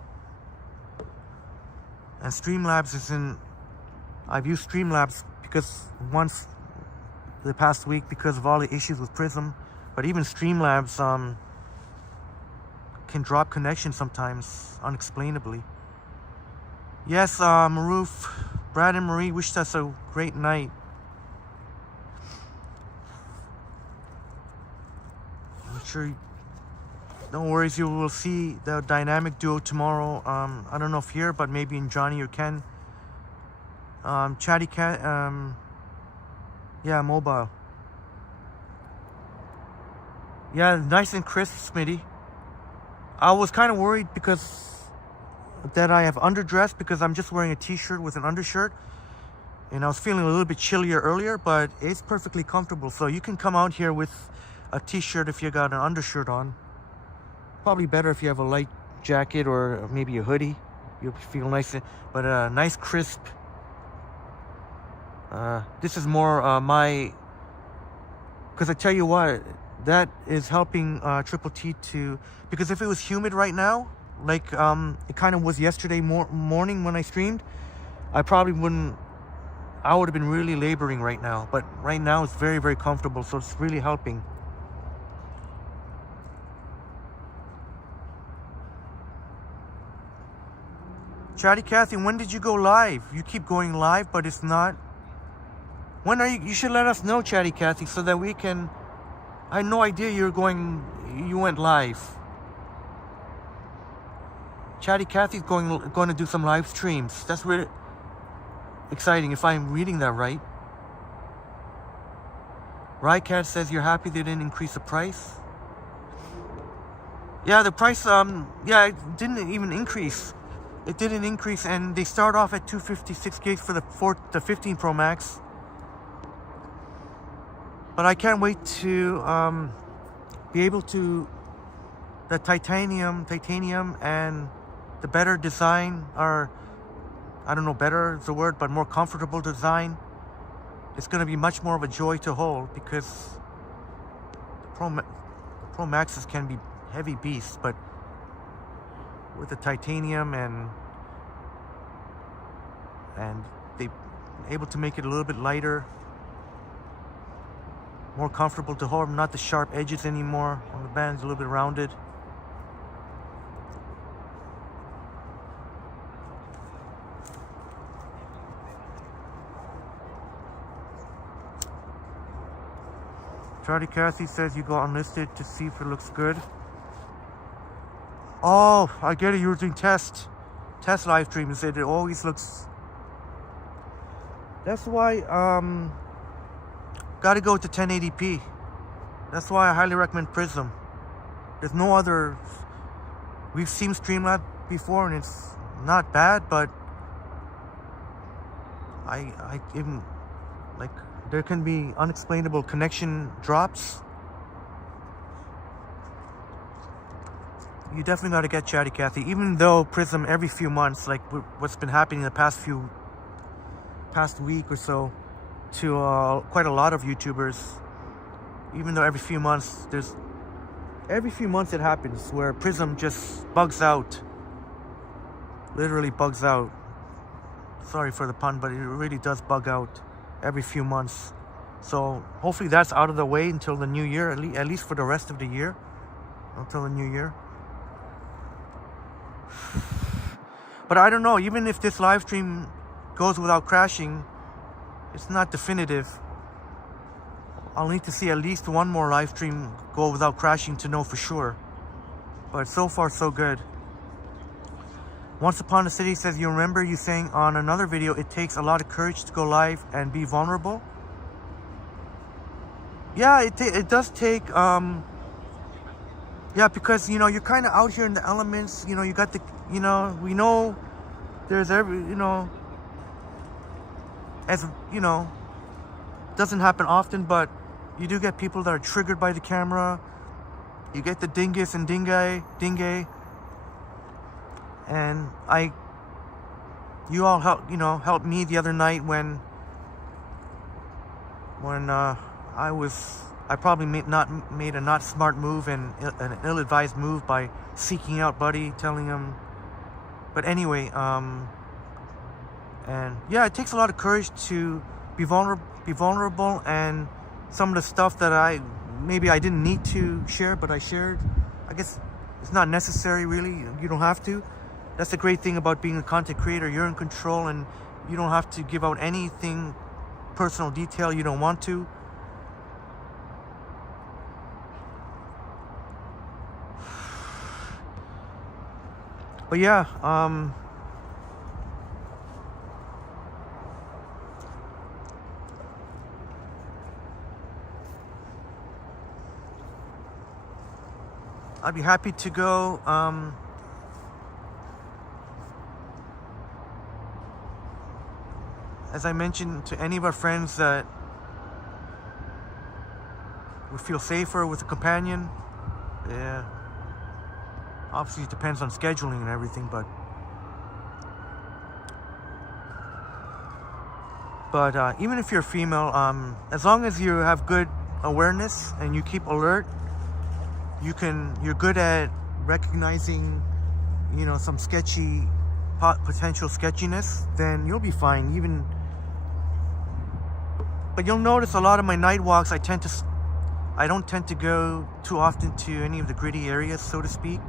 And Streamlabs isn't... I've used Streamlabs because once the past week because of all the issues with Prism. But even Streamlabs can drop connection sometimes, unexplainably. Yes, Maroof, Brad and Marie wished us a great night. sure. No worries, you will see the dynamic duo tomorrow. I don't know if here, but maybe in Johnny or Ken. Chatty Cat, yeah, mobile. Yeah, nice and crisp, Smitty. I was kind of worried because that I have underdressed because I'm just wearing a t-shirt with an undershirt. And I was feeling a little bit chillier earlier, but it's perfectly comfortable. So you can come out here with a t-shirt if you got an undershirt on. Probably better if you have a light jacket or maybe a hoodie. You'll feel nice, but nice crisp. This is more my, because I tell you what, that is helping Triple T to, because if it was humid right now, like it kind of was yesterday morning when I streamed, I probably wouldn't, I would have been really laboring right now. But right now it's very, very comfortable, so it's really helping. Chatty Cathy, when did you go live? You keep going live, but it's not. When are you? You should let us know, Chatty Cathy, so that we can. I had no idea you went live. Chatty Cathy's going to do some live streams. That's really exciting, if I'm reading that right. Rycat says you're happy they didn't increase the price. Yeah, the price. Yeah, it didn't even increase. It didn't increase, and they start off at 256 gigs for the 15 Pro Max. But I can't wait to be able to the titanium and the better design, or I don't know, better is the word, but more comfortable design. It's going to be much more of a joy to hold because the Pro Maxes can be heavy beasts, but with the titanium and they able to make it a little bit lighter, more comfortable to hold, not the sharp edges anymore on the bands, a little bit rounded. Charlie Cassie says you go unlisted to see if it looks good. Oh, I get it. You were doing test live streams. It always looks. That's why got to go to 1080p. That's why I highly recommend Prism. There's no other. We've seen Streamlabs before, and it's not bad, but I even like there can be unexplainable connection drops. You definitely got to get Chatty Cathy, even though Prism every few months, like what's been happening in the past week or so to quite a lot of YouTubers, even though every few months it happens where Prism just bugs out, literally bugs out. Sorry for the pun, but it really does bug out every few months. So hopefully that's out of the way until the new year, at least for the rest of the year, until the new year. But I don't know, even if this live stream goes without crashing, it's not definitive. I'll need to see at least one more live stream go without crashing to know for sure. But so far so good. Once Upon a City says, you remember you saying on another video it takes a lot of courage to go live and be vulnerable? Yeah, it does take yeah, because you know you're kind of out here in the elements. You know, you got the, you know, we know there's every, you know, as you know, doesn't happen often, but you do get people that are triggered by the camera. You get the dingus and dingay, and you all helped me the other night when I probably made a not smart move and an ill-advised move by seeking out Buddy, telling him. But anyway, and yeah, it takes a lot of courage to be vulnerable, and some of the stuff that I didn't need to share, but I shared. I guess it's not necessary, really. You don't have to. That's the great thing about being a content creator. You're in control, and you don't have to give out anything, personal detail you don't want to. But yeah, I'd be happy to go. As I mentioned to any of our friends that would feel safer with a companion, yeah. Obviously, it depends on scheduling and everything, but even if you're female, as long as you have good awareness and you keep alert, you're good at recognizing, some sketchy, potential sketchiness, then you'll be fine. But you'll notice a lot of my night walks, I don't tend to go too often to any of the gritty areas, so to speak.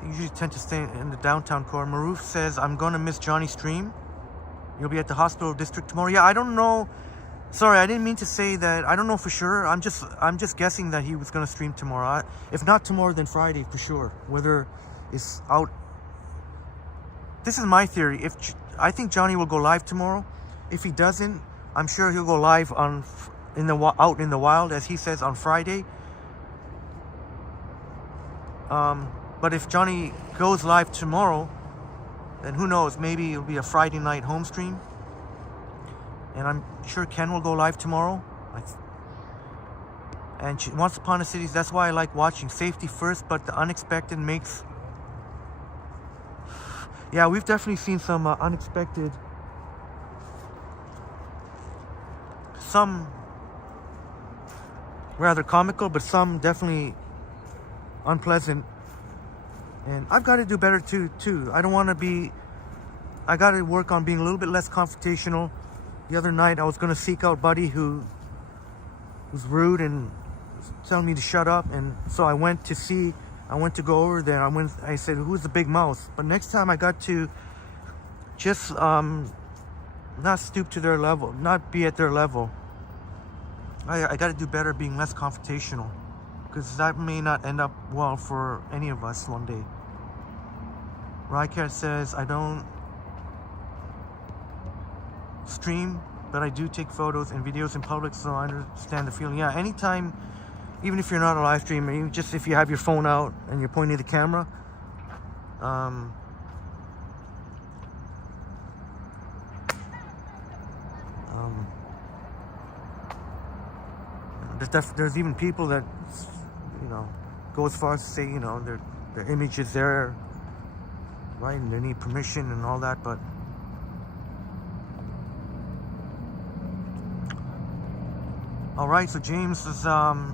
I usually tend to stay in the downtown core. Maruf says, I'm gonna miss Johnny's stream. You'll be at the hospital district tomorrow. Yeah, I don't know. Sorry, I didn't mean to say that. I don't know for sure. I'm just guessing that he was gonna stream tomorrow. If not tomorrow, then Friday for sure. Whether it's out. This is my theory. I think Johnny will go live tomorrow. If he doesn't, I'm sure he'll go live out in the wild, as he says, on Friday. But if Johnny goes live tomorrow, then who knows? Maybe it'll be a Friday night home stream. And I'm sure Ken will go live tomorrow. And Once Upon a City, that's why I like watching. Safety first, but the unexpected makes... Yeah, we've definitely seen some unexpected... Some rather comical, but some definitely unpleasant. And I've got to do better too. I don't want to be... I got to work on being a little bit less confrontational. The other night I was going to seek out Buddy who was rude and telling me to shut up, and so I went to go over there. I said, who's the big mouth? But next time I got to just not stoop to their level, not be at their level. I got to do better being less confrontational, because that may not end up well for any of us one day. Rycat says, I don't stream, but I do take photos and videos in public, so I understand the feeling. Yeah, anytime, even if you're not a live streamer, even just if you have your phone out and you're pointing the camera, there's even people that go as far as to say their image is there, right, and they need permission and all that. But all right, so James is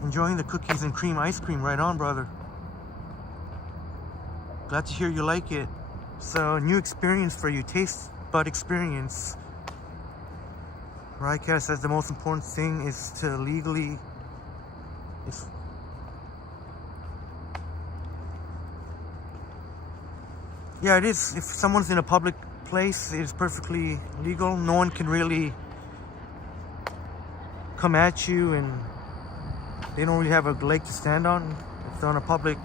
enjoying the cookies and cream ice cream. Right on, brother. Glad to hear you like it. So, new experience for you, taste bud experience. Rycast says the most important thing is to legally... Yeah, it is. If someone's in a public place, it's perfectly legal. No one can really come at you, and they don't really have a leg to stand on if they're on a public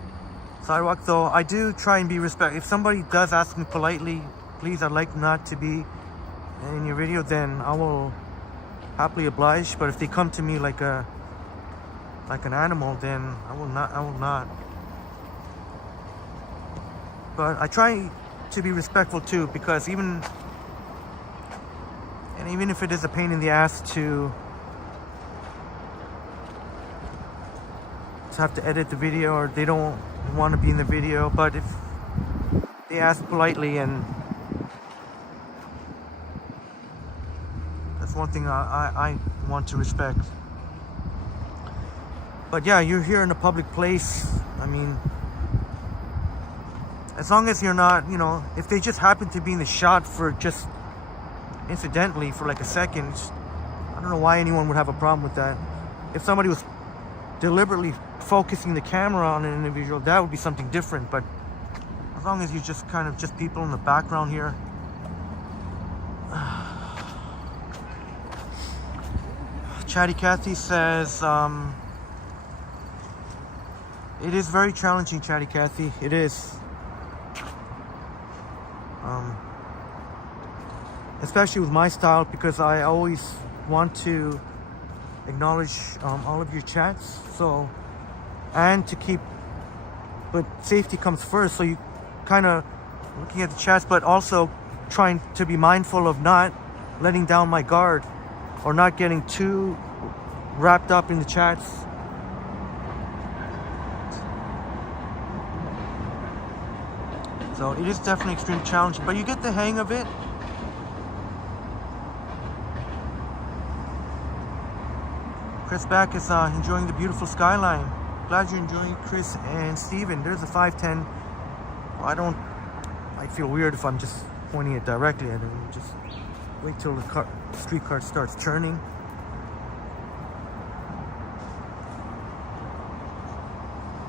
sidewalk. Though I do try and be respectful. If somebody does ask me politely, please, I'd like not to be in your video, then I will happily oblige. But if they come to me like an animal, then I will not. But I try to be respectful too, because even if it is a pain in the ass to have to edit the video, or they don't want to be in the video, but if they ask politely, and that's one thing I want to respect. But yeah, you're here in a public place. I mean, as long as you're not, if they just happen to be in the shot for just incidentally for like a second, I don't know why anyone would have a problem with that. If somebody was deliberately focusing the camera on an individual, that would be something different. But as long as you're just kind of just people in the background here. Chatty Cathy says, It is very challenging, Chatty Cathy. It is. Especially with my style, because I always want to acknowledge all of your chats. So, and to keep, but safety comes first. So you kind of looking at the chats, but also trying to be mindful of not letting down my guard or not getting too wrapped up in the chats. So it is definitely extremely challenging, but you get the hang of it. Chris back is enjoying the beautiful skyline. Glad you're enjoying, Chris and Steven. There's a 510. Well, I feel weird if I'm just pointing it directly at him. Just wait till the streetcar starts turning.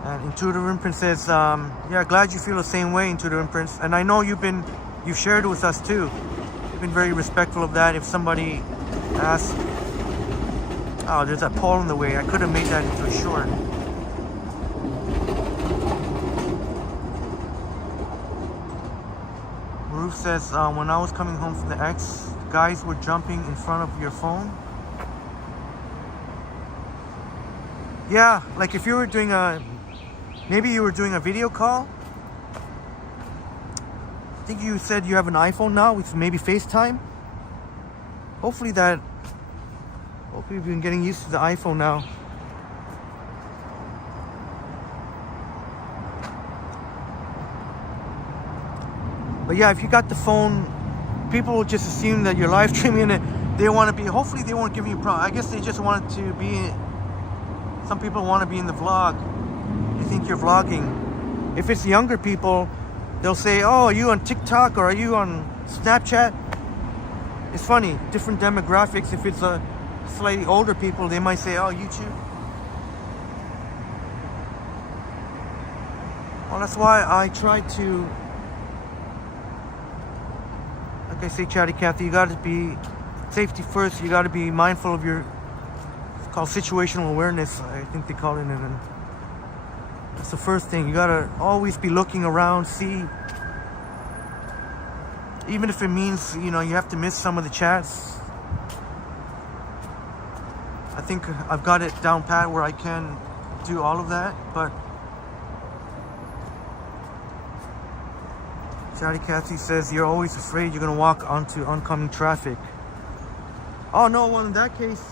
And Intuitive Imprint says, yeah, glad you feel the same way, Intuitive Imprint. And I know you've shared with us too. You've been very respectful of that. If somebody asks, oh, there's that pole in the way, I could have made that into a short. Ruth says, when I was coming home from the X, guys were jumping in front of your phone. Yeah, like if you were doing maybe you were doing a video call. I think you said you have an iPhone now, with maybe FaceTime. Hopefully you've been getting used to the iPhone now. But yeah, if you got the phone, people will just assume that you're live streaming it. They want to be, hopefully they won't give you a problem. I guess they just want to be, some people want to be in the vlog. They think you're vlogging. If it's younger people, they'll say, oh, are you on TikTok or are you on Snapchat? It's funny, different demographics. If it's a slightly older people, they might say, oh, YouTube. Well, that's why I try to, like I say, Chatty Cathy, you got to be safety first. You got to be mindful of your, it's called situational awareness, I think they call it. And that's the first thing. You got to always be looking around, see, even if it means, you have to miss some of the chats. I think I've got it down pat where I can do all of that, but Chatty Cathy says you're always afraid you're gonna walk onto oncoming traffic. Oh no, well in that case,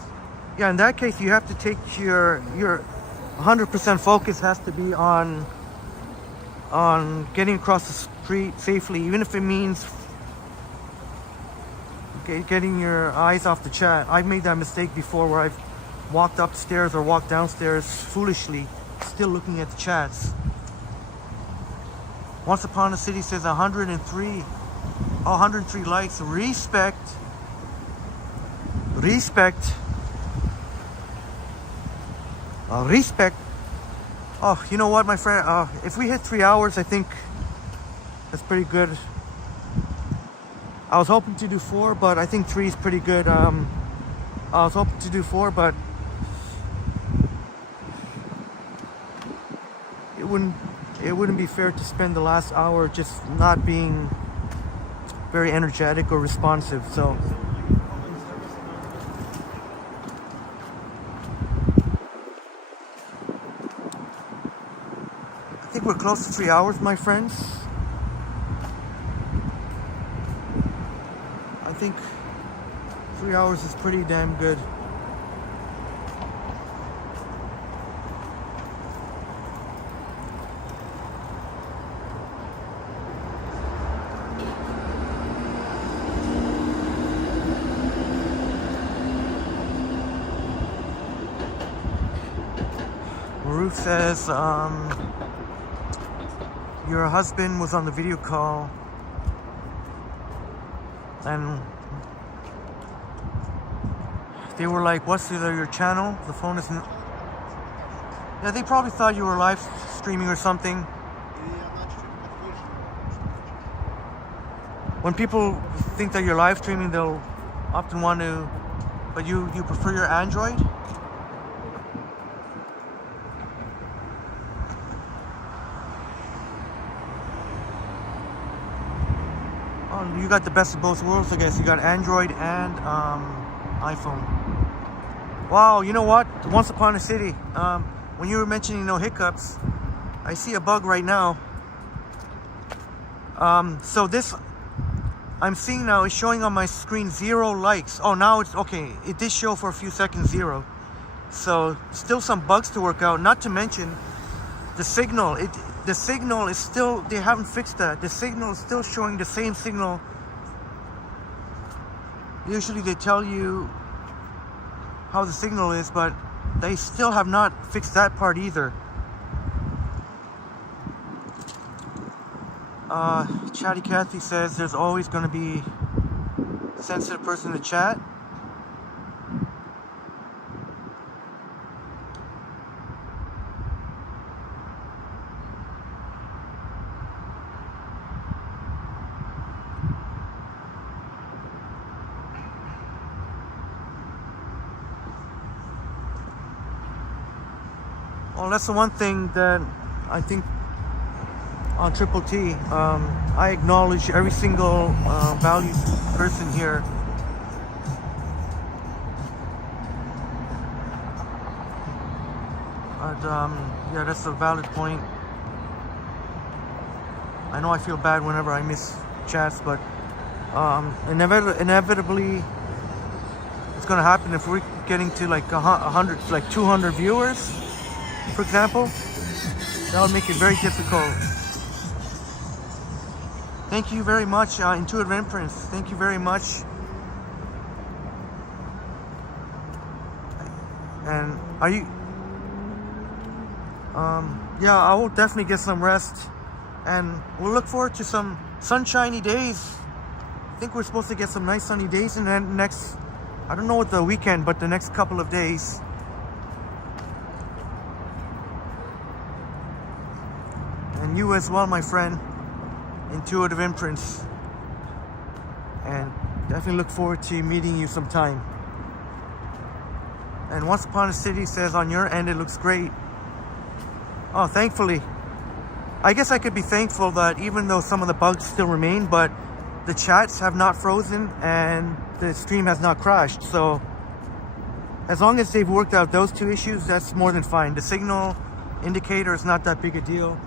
you have to take your 100% focus has to be on getting across the street safely, even if it means getting your eyes off the chat. I've made that mistake before where I've walked upstairs or walked downstairs foolishly, still looking at the chats. Once Upon a City says 103 likes. Respect. Oh, you know what, my friend? If we hit 3 hours, I think that's pretty good. I was hoping to do 4, but I think 3 is pretty good. I was hoping to do 4, but it wouldn't be fair to spend the last hour just not being very energetic or responsive. So I think we're close to 3 hours, my friends. I think 3 hours is pretty damn good. Ruth says, your husband was on the video call and they were like, what's your channel? The phone isn't... Yeah, they probably thought you were live streaming or something. When people think that you're live streaming, they'll often want to... But you prefer your Android? Oh, you got the best of both worlds, I guess. You got Android and iPhone. Wow, you know what? Once upon a city. When you were mentioning no hiccups, I see a bug right now. So this I'm seeing now is showing on my screen 0 likes. Oh, now it's okay. It did show for a few seconds 0. So still some bugs to work out. Not to mention the signal. The signal is still, they haven't fixed that. The signal is still showing the same signal. Usually they tell you how the signal is, but they still have not fixed that part either. Chatty Cathy says there's always going to be a sensitive person in the chat. Well, that's the one thing that I think on Triple T, I acknowledge every single valued person here. But yeah, that's a valid point. I know I feel bad whenever I miss chats, but inevitably it's gonna happen if we're getting to like 100, like 200 viewers, for example. That would make it very difficult. Thank you very much, Intuitive Imprints. Thank you very much. And are you? Yeah, I will definitely get some rest, and we'll look forward to some sunshiny days. I think we're supposed to get some nice sunny days in the next, I don't know what the weekend, but the next couple of days. And you as well, my friend. Intuitive Imprints, and definitely look forward to meeting you sometime. And Once Upon a City says on your end it looks great. Oh, thankfully. I guess I could be thankful that even though some of the bugs still remain, but the chats have not frozen and the stream has not crashed. So as long as they've worked out those two issues, that's more than fine. The signal indicator is not that big a deal.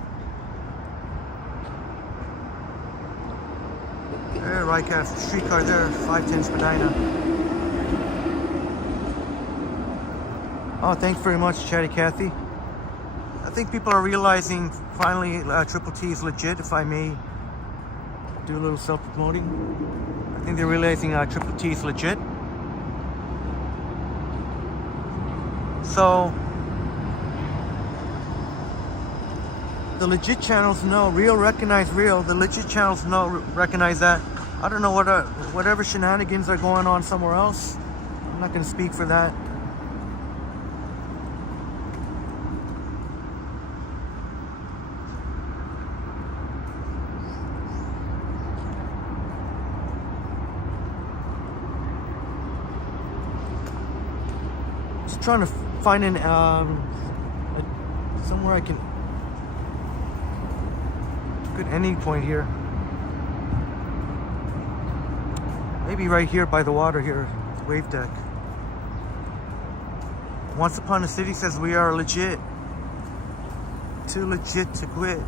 There, Rycast, streetcar there, 510 Spadina. Oh, thanks very much, Chatty Cathy. I think people are realizing finally Triple T is legit, if I may do a little self-promoting. I think they're realizing Triple T is legit. So the legit channels know, real recognize real. The legit channels know, recognize that. I don't know what whatever shenanigans are going on somewhere else. I'm not going to speak for that. Just trying to find an somewhere I can. Good ending point here. Maybe right here by the water here, wave deck. Once Upon a City says we are legit. Too legit to quit.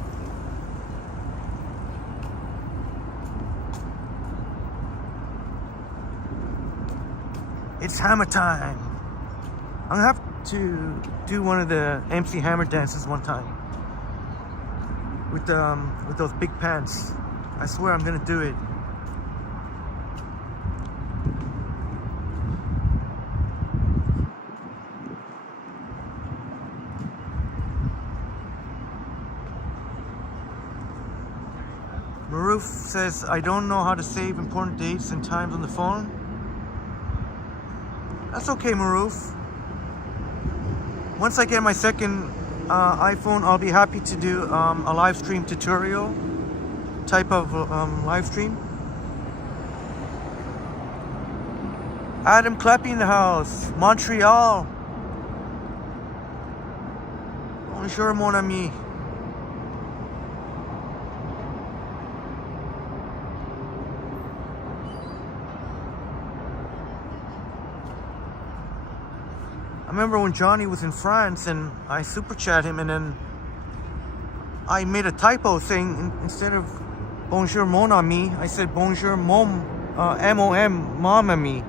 It's hammer time. I'm gonna have to do one of the MC Hammer dances one time. With those big pants. I swear I'm gonna do it. Maroof says, I don't know how to save important dates and times on the phone. That's okay, Maroof. Once I get my second iPhone, I'll be happy to do a live stream tutorial type of live stream. Adam Clappy in the house, Montreal. Bonjour, mon ami. I remember when Johnny was in France and I super chat him, and then I made a typo saying instead of bonjour mon ami, I said bonjour mon M-O-M, mon ami.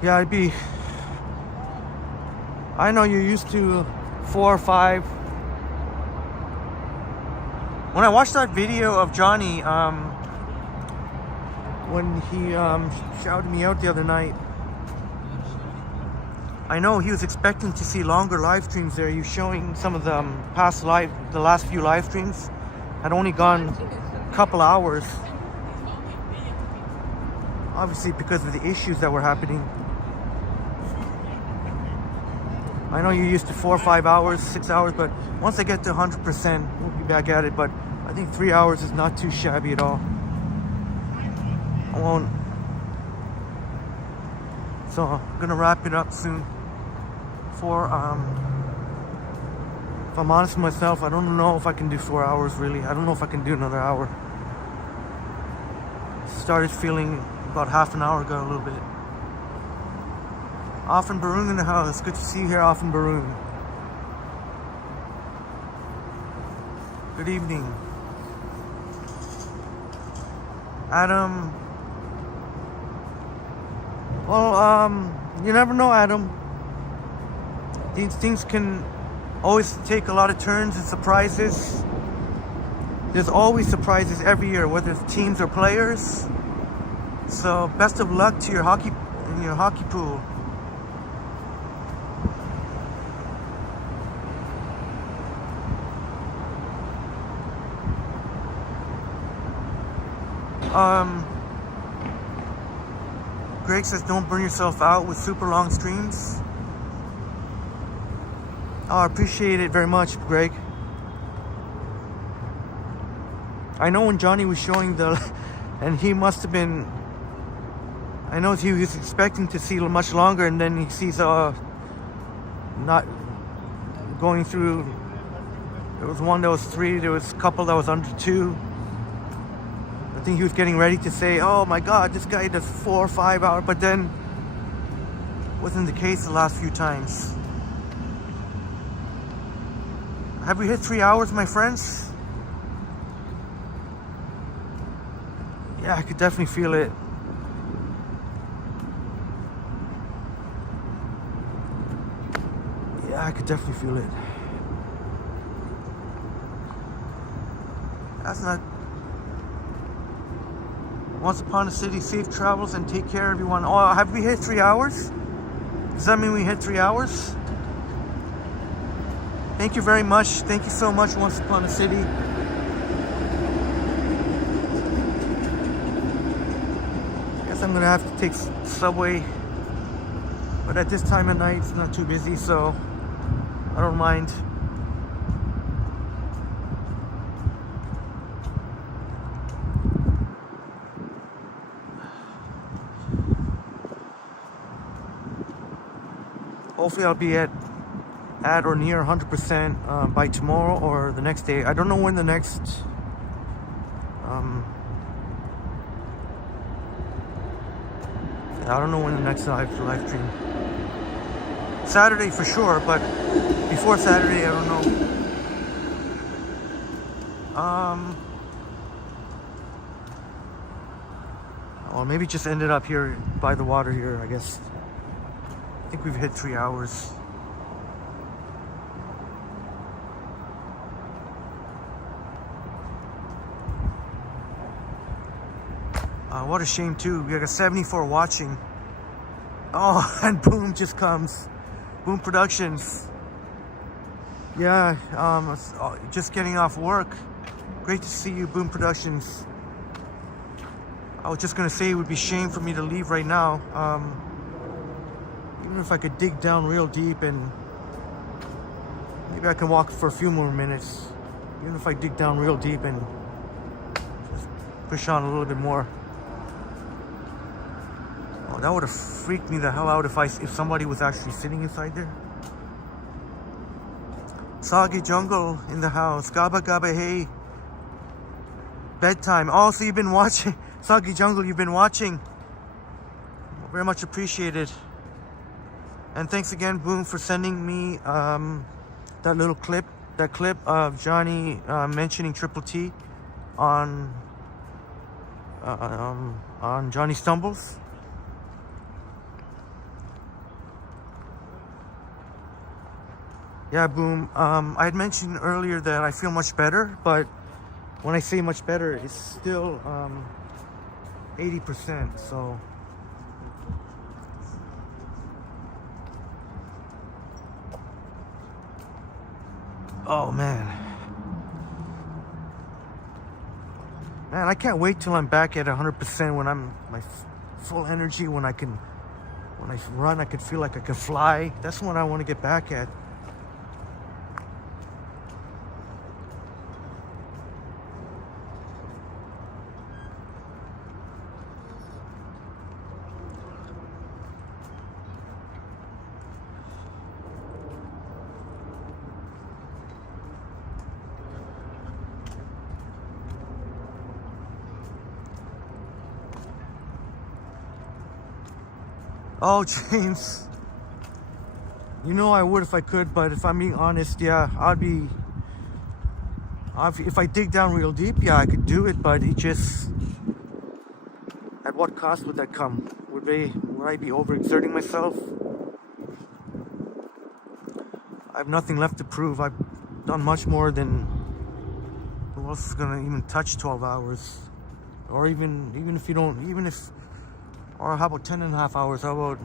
Yeah, I know you're used to 4 or 5. When I watched that video of Johnny, when he shouted me out the other night, I know he was expecting to see longer live streams there. You showing some of the the last few live streams had only gone a couple hours. Obviously because of the issues that were happening. I know you're used to 4 or 5 hours, 6 hours, but once I get to 100%, we'll be back at it. But I think 3 hours is not too shabby at all. I won't. So I'm gonna wrap it up soon. If I'm honest with myself, I don't know if I can do 4 hours really. I don't know if I can do another hour. Started feeling about half an hour ago a little bit. Off in Baroon in the house. Good to see you here, off in Baroon. Good evening. Adam. Well, you never know, Adam. These things can always take a lot of turns and surprises. There's always surprises every year, whether it's teams or players. So best of luck to your hockey pool. Greg says don't burn yourself out with super long streams. Oh, I appreciate it very much, Greg. I know when Johnny was showing and he must have been, I know he was expecting to see much longer, and then he sees not going through. There was one that was 3, there was a couple that was under 2. I think he was getting ready to say, oh my god, this guy does 4 or 5 hours, but then wasn't the case the last few times. Have we hit 3 hours, my friends? Yeah, I could definitely feel it. Yeah, I could definitely feel it. That's not... Once upon a city, safe travels and take care, everyone. Oh, have we hit 3 hours? Does that mean we hit 3 hours? Thank you very much. Thank you so much, Once Upon a City. Guess I'm gonna have to take subway, but at this time of night it's not too busy, so I don't mind. Hopefully I'll be at or near 100% by tomorrow or the next day. I don't know when the next I don't know when the next live stream. Saturday for sure, but before Saturday I don't know. Or maybe just ended up here by the water here, I guess. I think we've hit 3 hours. What a shame too. We got 74 watching. Oh, and Boom just comes. Boom Productions. Yeah, just getting off work. Great to see you, Boom Productions. I was just gonna say it would be shame for me to leave right now. Even if I could dig down real deep and maybe I can walk for a few more minutes. Even if I dig down real deep and just push on a little bit more. that would have freaked me the hell out if somebody was actually sitting inside there. Soggy Jungle in the house. Gaba Gaba Hey. Bedtime. Oh, so you've been watching. Soggy Jungle, you've been watching. Very much appreciated. And thanks again, Boom, for sending me that little clip. That clip of Johnny mentioning Triple T on Johnny Stumbles. Yeah, Boom. I had mentioned earlier that I feel much better, but when I say much better, it's still 80%. So. Oh man, I can't wait till I'm back at 100% when I'm my full energy. When I run, I can feel like I can fly. That's when I want to get back at. Oh, James. You know I would if I could, but if I'm being honest, yeah, if I dig down real deep, yeah, I could do it, but it just, at what cost would that come? Would I be overexerting myself? I have nothing left to prove. I've done much more than, who else is gonna even touch 12 hours? Or even if or how about 10.5 hours? How about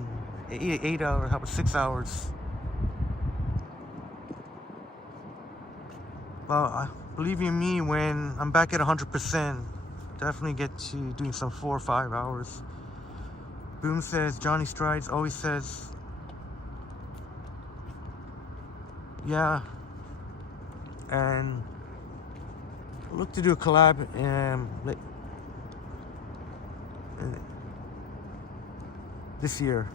8 hours? How about 6 hours? Well, believe you me, when I'm back at 100%, definitely get to doing some 4 or 5 hours. Boom says, Johnny Strides always says, yeah. And look to do a collab this year.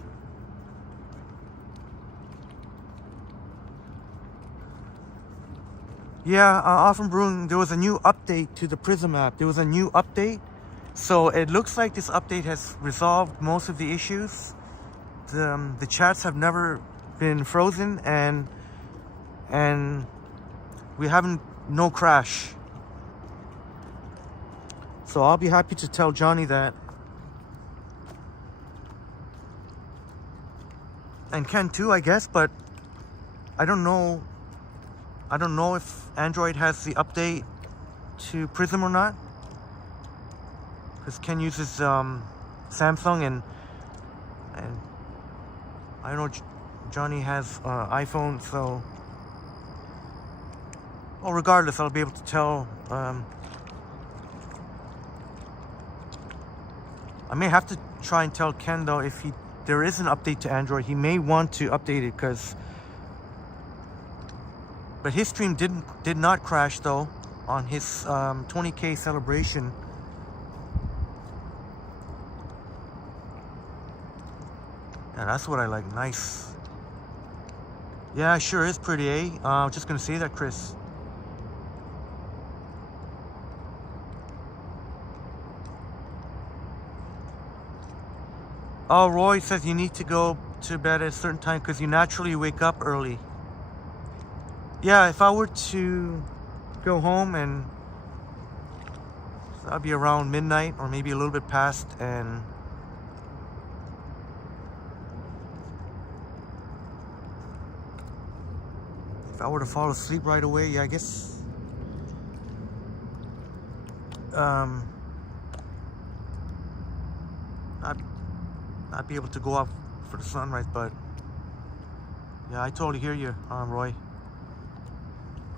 Yeah, Often Brewing, there was a new update to the Prism app. There was a new update. So it looks like this update has resolved most of the issues. The chats have never been frozen, and we haven't, no crash. So I'll be happy to tell Johnny that. And Ken too, I guess, but I don't know if Android has the update to Prism or not, because Ken uses Samsung, and I know Johnny has iPhone, so well, regardless, I'll be able to tell. I may have to try and tell Ken though, if there is an update to Android, he may want to update it, but his stream did not crash though on his 20K celebration. Yeah, that's what I like. Nice. Yeah, sure is pretty, eh? I'm just gonna say that, Chris. Oh, Roy says you need to go to bed at a certain time because you naturally wake up early. Yeah, if I were to go home, and that'd be around midnight or maybe a little bit past, and if I were to fall asleep right away, yeah, I guess I'd be able to go up for the sunrise. But yeah, I totally hear you, Roy.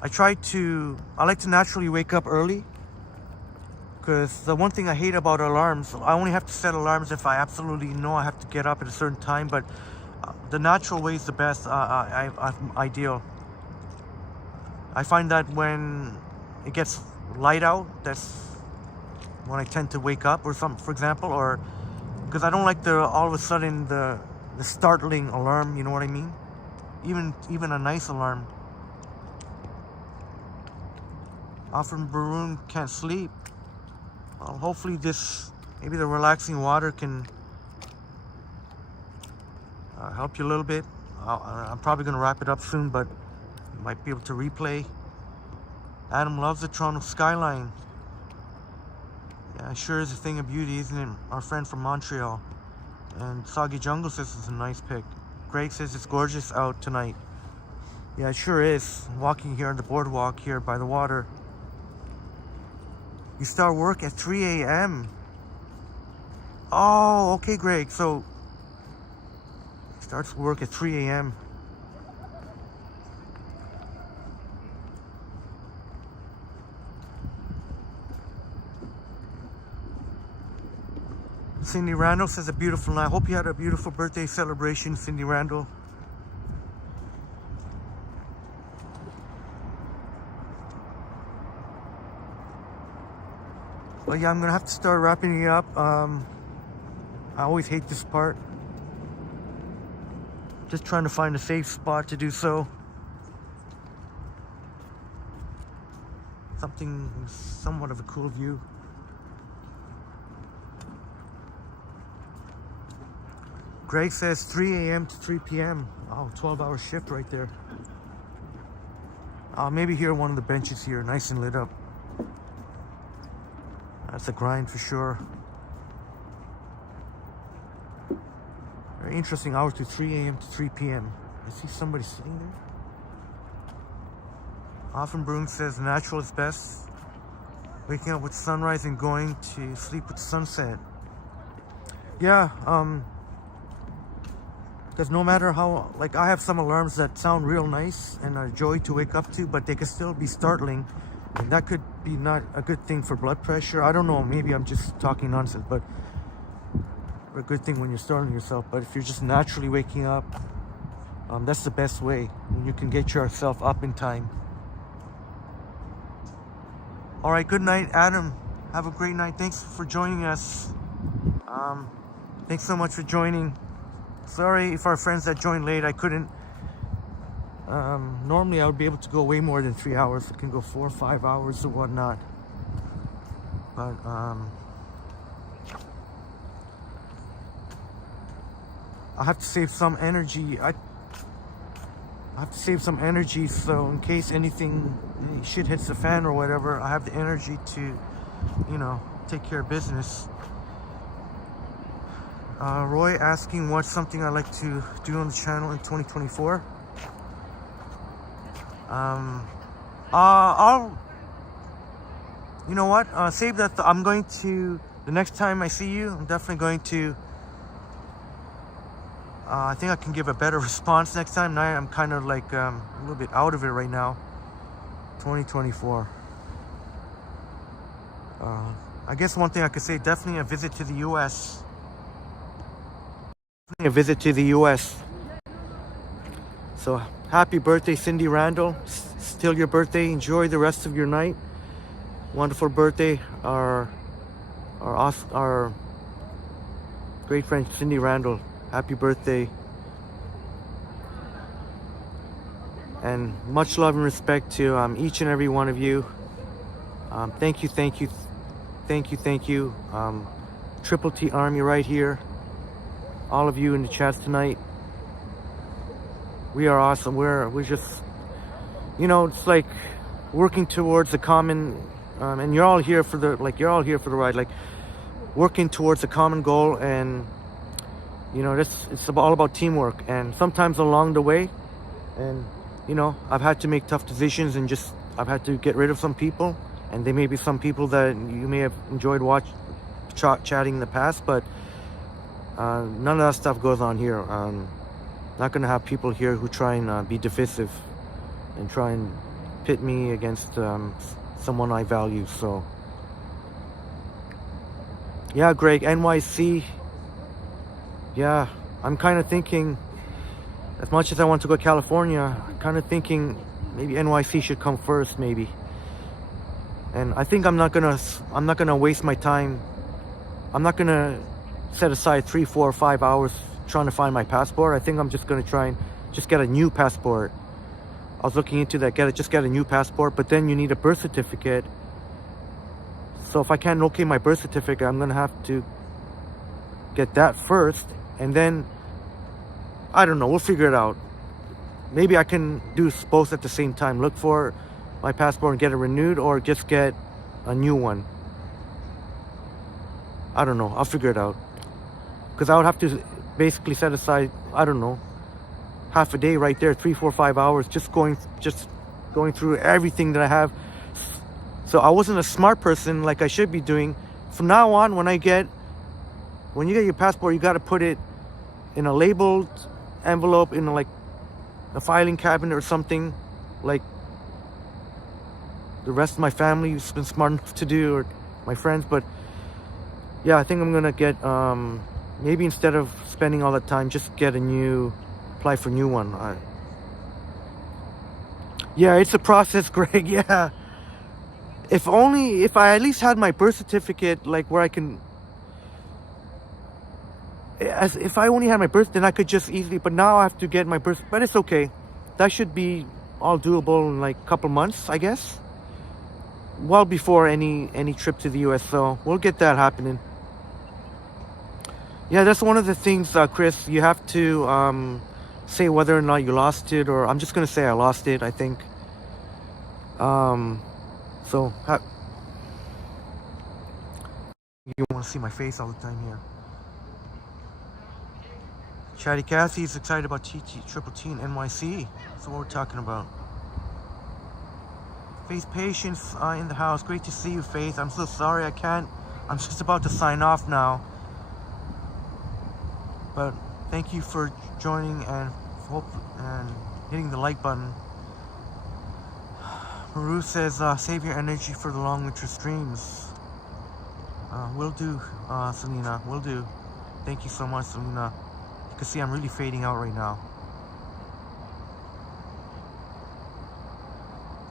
I like to naturally wake up early, because the one thing I hate about alarms, I only have to set alarms if I absolutely know I have to get up at a certain time, but the natural way is the best, ideal. I find that when it gets light out, that's when I tend to wake up, or something, for example, or because I don't like the all of a sudden the startling alarm. You know what I mean? Even a nice alarm. Often Baroon can't sleep. Well, hopefully maybe the relaxing water can help you a little bit. I'm probably going to wrap it up soon, but you might be able to replay. Adam loves the Toronto skyline. Yeah, it sure is a thing of beauty, isn't it? Our friend from Montreal. And Soggy Jungle says it's a nice pic. Greg says it's gorgeous out tonight. Yeah, it sure is. Walking here on the boardwalk here by the water. You start work at 3 a.m. Oh, okay, Greg. So, starts work at 3 a.m. Cindy Randall says a beautiful night. Hope you had a beautiful birthday celebration, Cindy Randall. Well, yeah, I'm gonna have to start wrapping it up. I always hate this part. Just trying to find a safe spot to do so. Something somewhat of a cool view. Greg says 3 a.m. to 3 p.m. Oh, 12-hour shift right there. Maybe here one of the benches here, nice and lit up. That's a grind for sure. Very interesting hours to 3 a.m. to 3 p.m. I see somebody sitting there. Often Broom says natural is best. Waking up with sunrise and going to sleep with sunset. Yeah, because no matter how, like I have some alarms that sound real nice and are a joy to wake up to, but they can still be startling. And that could be not a good thing for blood pressure. I don't know, maybe I'm just talking nonsense, but a good thing when you're startling yourself. But if you're just naturally waking up, that's the best way. When you can get yourself up in time. All right, good night, Adam. Have a great night. Thanks for joining us. Thanks so much for joining. Sorry if our friends that joined late, I couldn't. Normally I would be able to go way more than 3 hours. I can go 4 or 5 hours or whatnot. But I have to save some energy. I have to save some energy, so in case any shit hits the fan or whatever, I have the energy to, you know, take care of business. Roy asking what's something I'd like to do on the channel in 2024. You know what? Save that. I'm going to, the next time I see you, I'm definitely going to, I think I can give a better response next time. Now I'm kind of like a little bit out of it right now. 2024. I guess one thing I could say, definitely a visit to the U.S. A visit to the U.S. So happy birthday, Cindy Randall. Still your birthday. Enjoy the rest of your night. Wonderful birthday. Our great friend Cindy Randall. Happy birthday. And much love and respect to each and every one of you. Thank you. Triple T Army right here. All of you in the chats tonight. We are awesome. We're just, you know, it's like working towards a common, and you're all here for the ride, like working towards a common goal. And you know, it's all about teamwork. And sometimes along the way, and you know, I've had to make tough decisions, and I've had to get rid of some people, and there may be some people that you may have enjoyed chatting in the past, but none of that stuff goes on here. Not gonna have people here who try and be divisive and try and pit me against someone I value. So yeah, Greg, NYC. Yeah, I'm kind of thinking, as much as I want to go to California, I'm kind of thinking maybe NYC should come first, maybe. And I think I'm not gonna waste my time. I'm not gonna set aside 3, 4, 5 hours trying to find my passport. I think I'm just gonna try and just get a new passport. I was looking into that, just get a new passport, but then you need a birth certificate. So if I can't locate my birth certificate, I'm gonna have to get that first, and then I don't know, we'll figure it out. Maybe I can do both at the same time, look for my passport and get it renewed, or just get a new one. I don't know, I'll figure it out, because I would have to basically set aside, I don't know, half a day right there, 3, 4, 5 hours just going through everything that I have. So I wasn't a smart person like I should be doing. From now on, when you get your passport, you got to put it in a labeled envelope in like a filing cabinet or something, like the rest of my family has been smart enough to do, or my friends. But yeah, I think I'm gonna get maybe instead of spending all that time, just apply for a new one. Yeah, it's a process, Greg. Yeah, if I at least had my birth certificate, like where I can, if I only had my birth, then I could just easily, but now I have to get my birth. But it's okay, that should be all doable in like a couple months, I guess, well before any trip to the US. So we'll get that happening. Yeah, that's one of the things, Chris, you have to say whether or not you lost it, or I'm just gonna say I lost it, I think. So you want to see my face all the time here. Chatty Cathy is excited about Triple T and NYC. That's what we're talking about. Faith Patience in the house. Great to see you, Faith. I'm so sorry I can't. I'm just about to sign off now. But thank you for joining and hitting the like button. Maru says, save your energy for the long winter streams. Will do, Selena. Will do. Thank you so much, Selena. You can see I'm really fading out right now.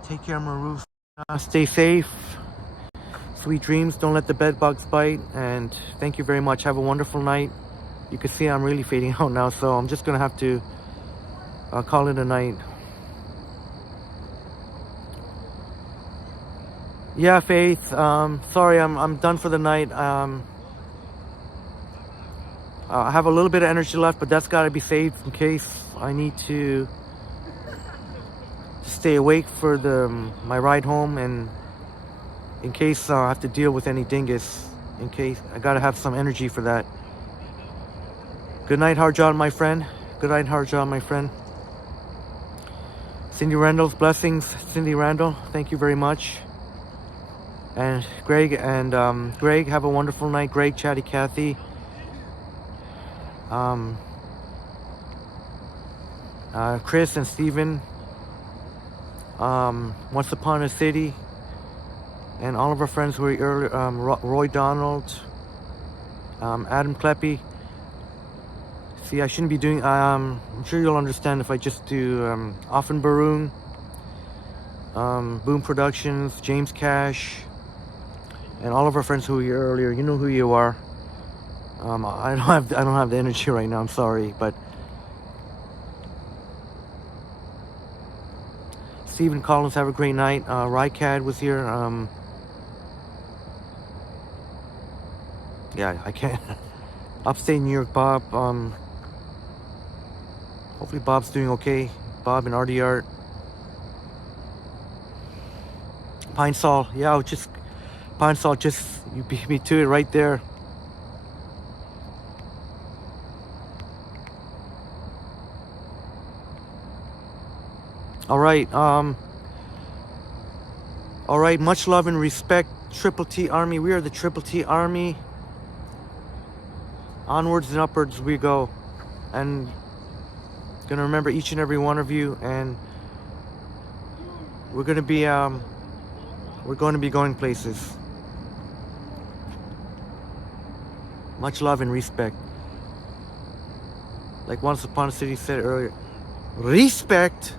Take care, Maru. Stay safe. Sweet dreams. Don't let the bed bugs bite. And thank you very much. Have a wonderful night. You can see I'm really fading out now, so I'm just gonna have to call it a night. Yeah, Faith. Sorry, I'm done for the night. I have a little bit of energy left, but that's got to be saved in case I need to stay awake for my ride home, and in case I have to deal with any dingus. In case I got to have some energy for that. Good night, Harjan, my friend. Good night, Harjan, my friend. Cindy Randall's blessings. Cindy Randall, thank you very much. And Greg, have a wonderful night. Greg, Chatty Cathy. Chris and Steven. Once Upon a City. And all of our friends who were earlier, Roy Donald, Adam Kleppy. See, I shouldn't be doing, I'm sure you'll understand if I just do Offen Baroon, Boom Productions, James Cash, and all of our friends who were here earlier. You know who you are. I don't have the energy right now, I'm sorry, but Stephen Collins, have a great night. Rycad was here. Yeah, I can't. Upstate New York, Bob. Hopefully Bob's doing okay. Bob and Artie Art. Pine Sol, yeah, Pine Sol, you beat me to it right there. All right, much love and respect, Triple T Army. We are the Triple T Army. Onwards and upwards we go, and gonna remember each and every one of you, and we're gonna be going places. Much love and respect. Like Once Upon a City said earlier, respect.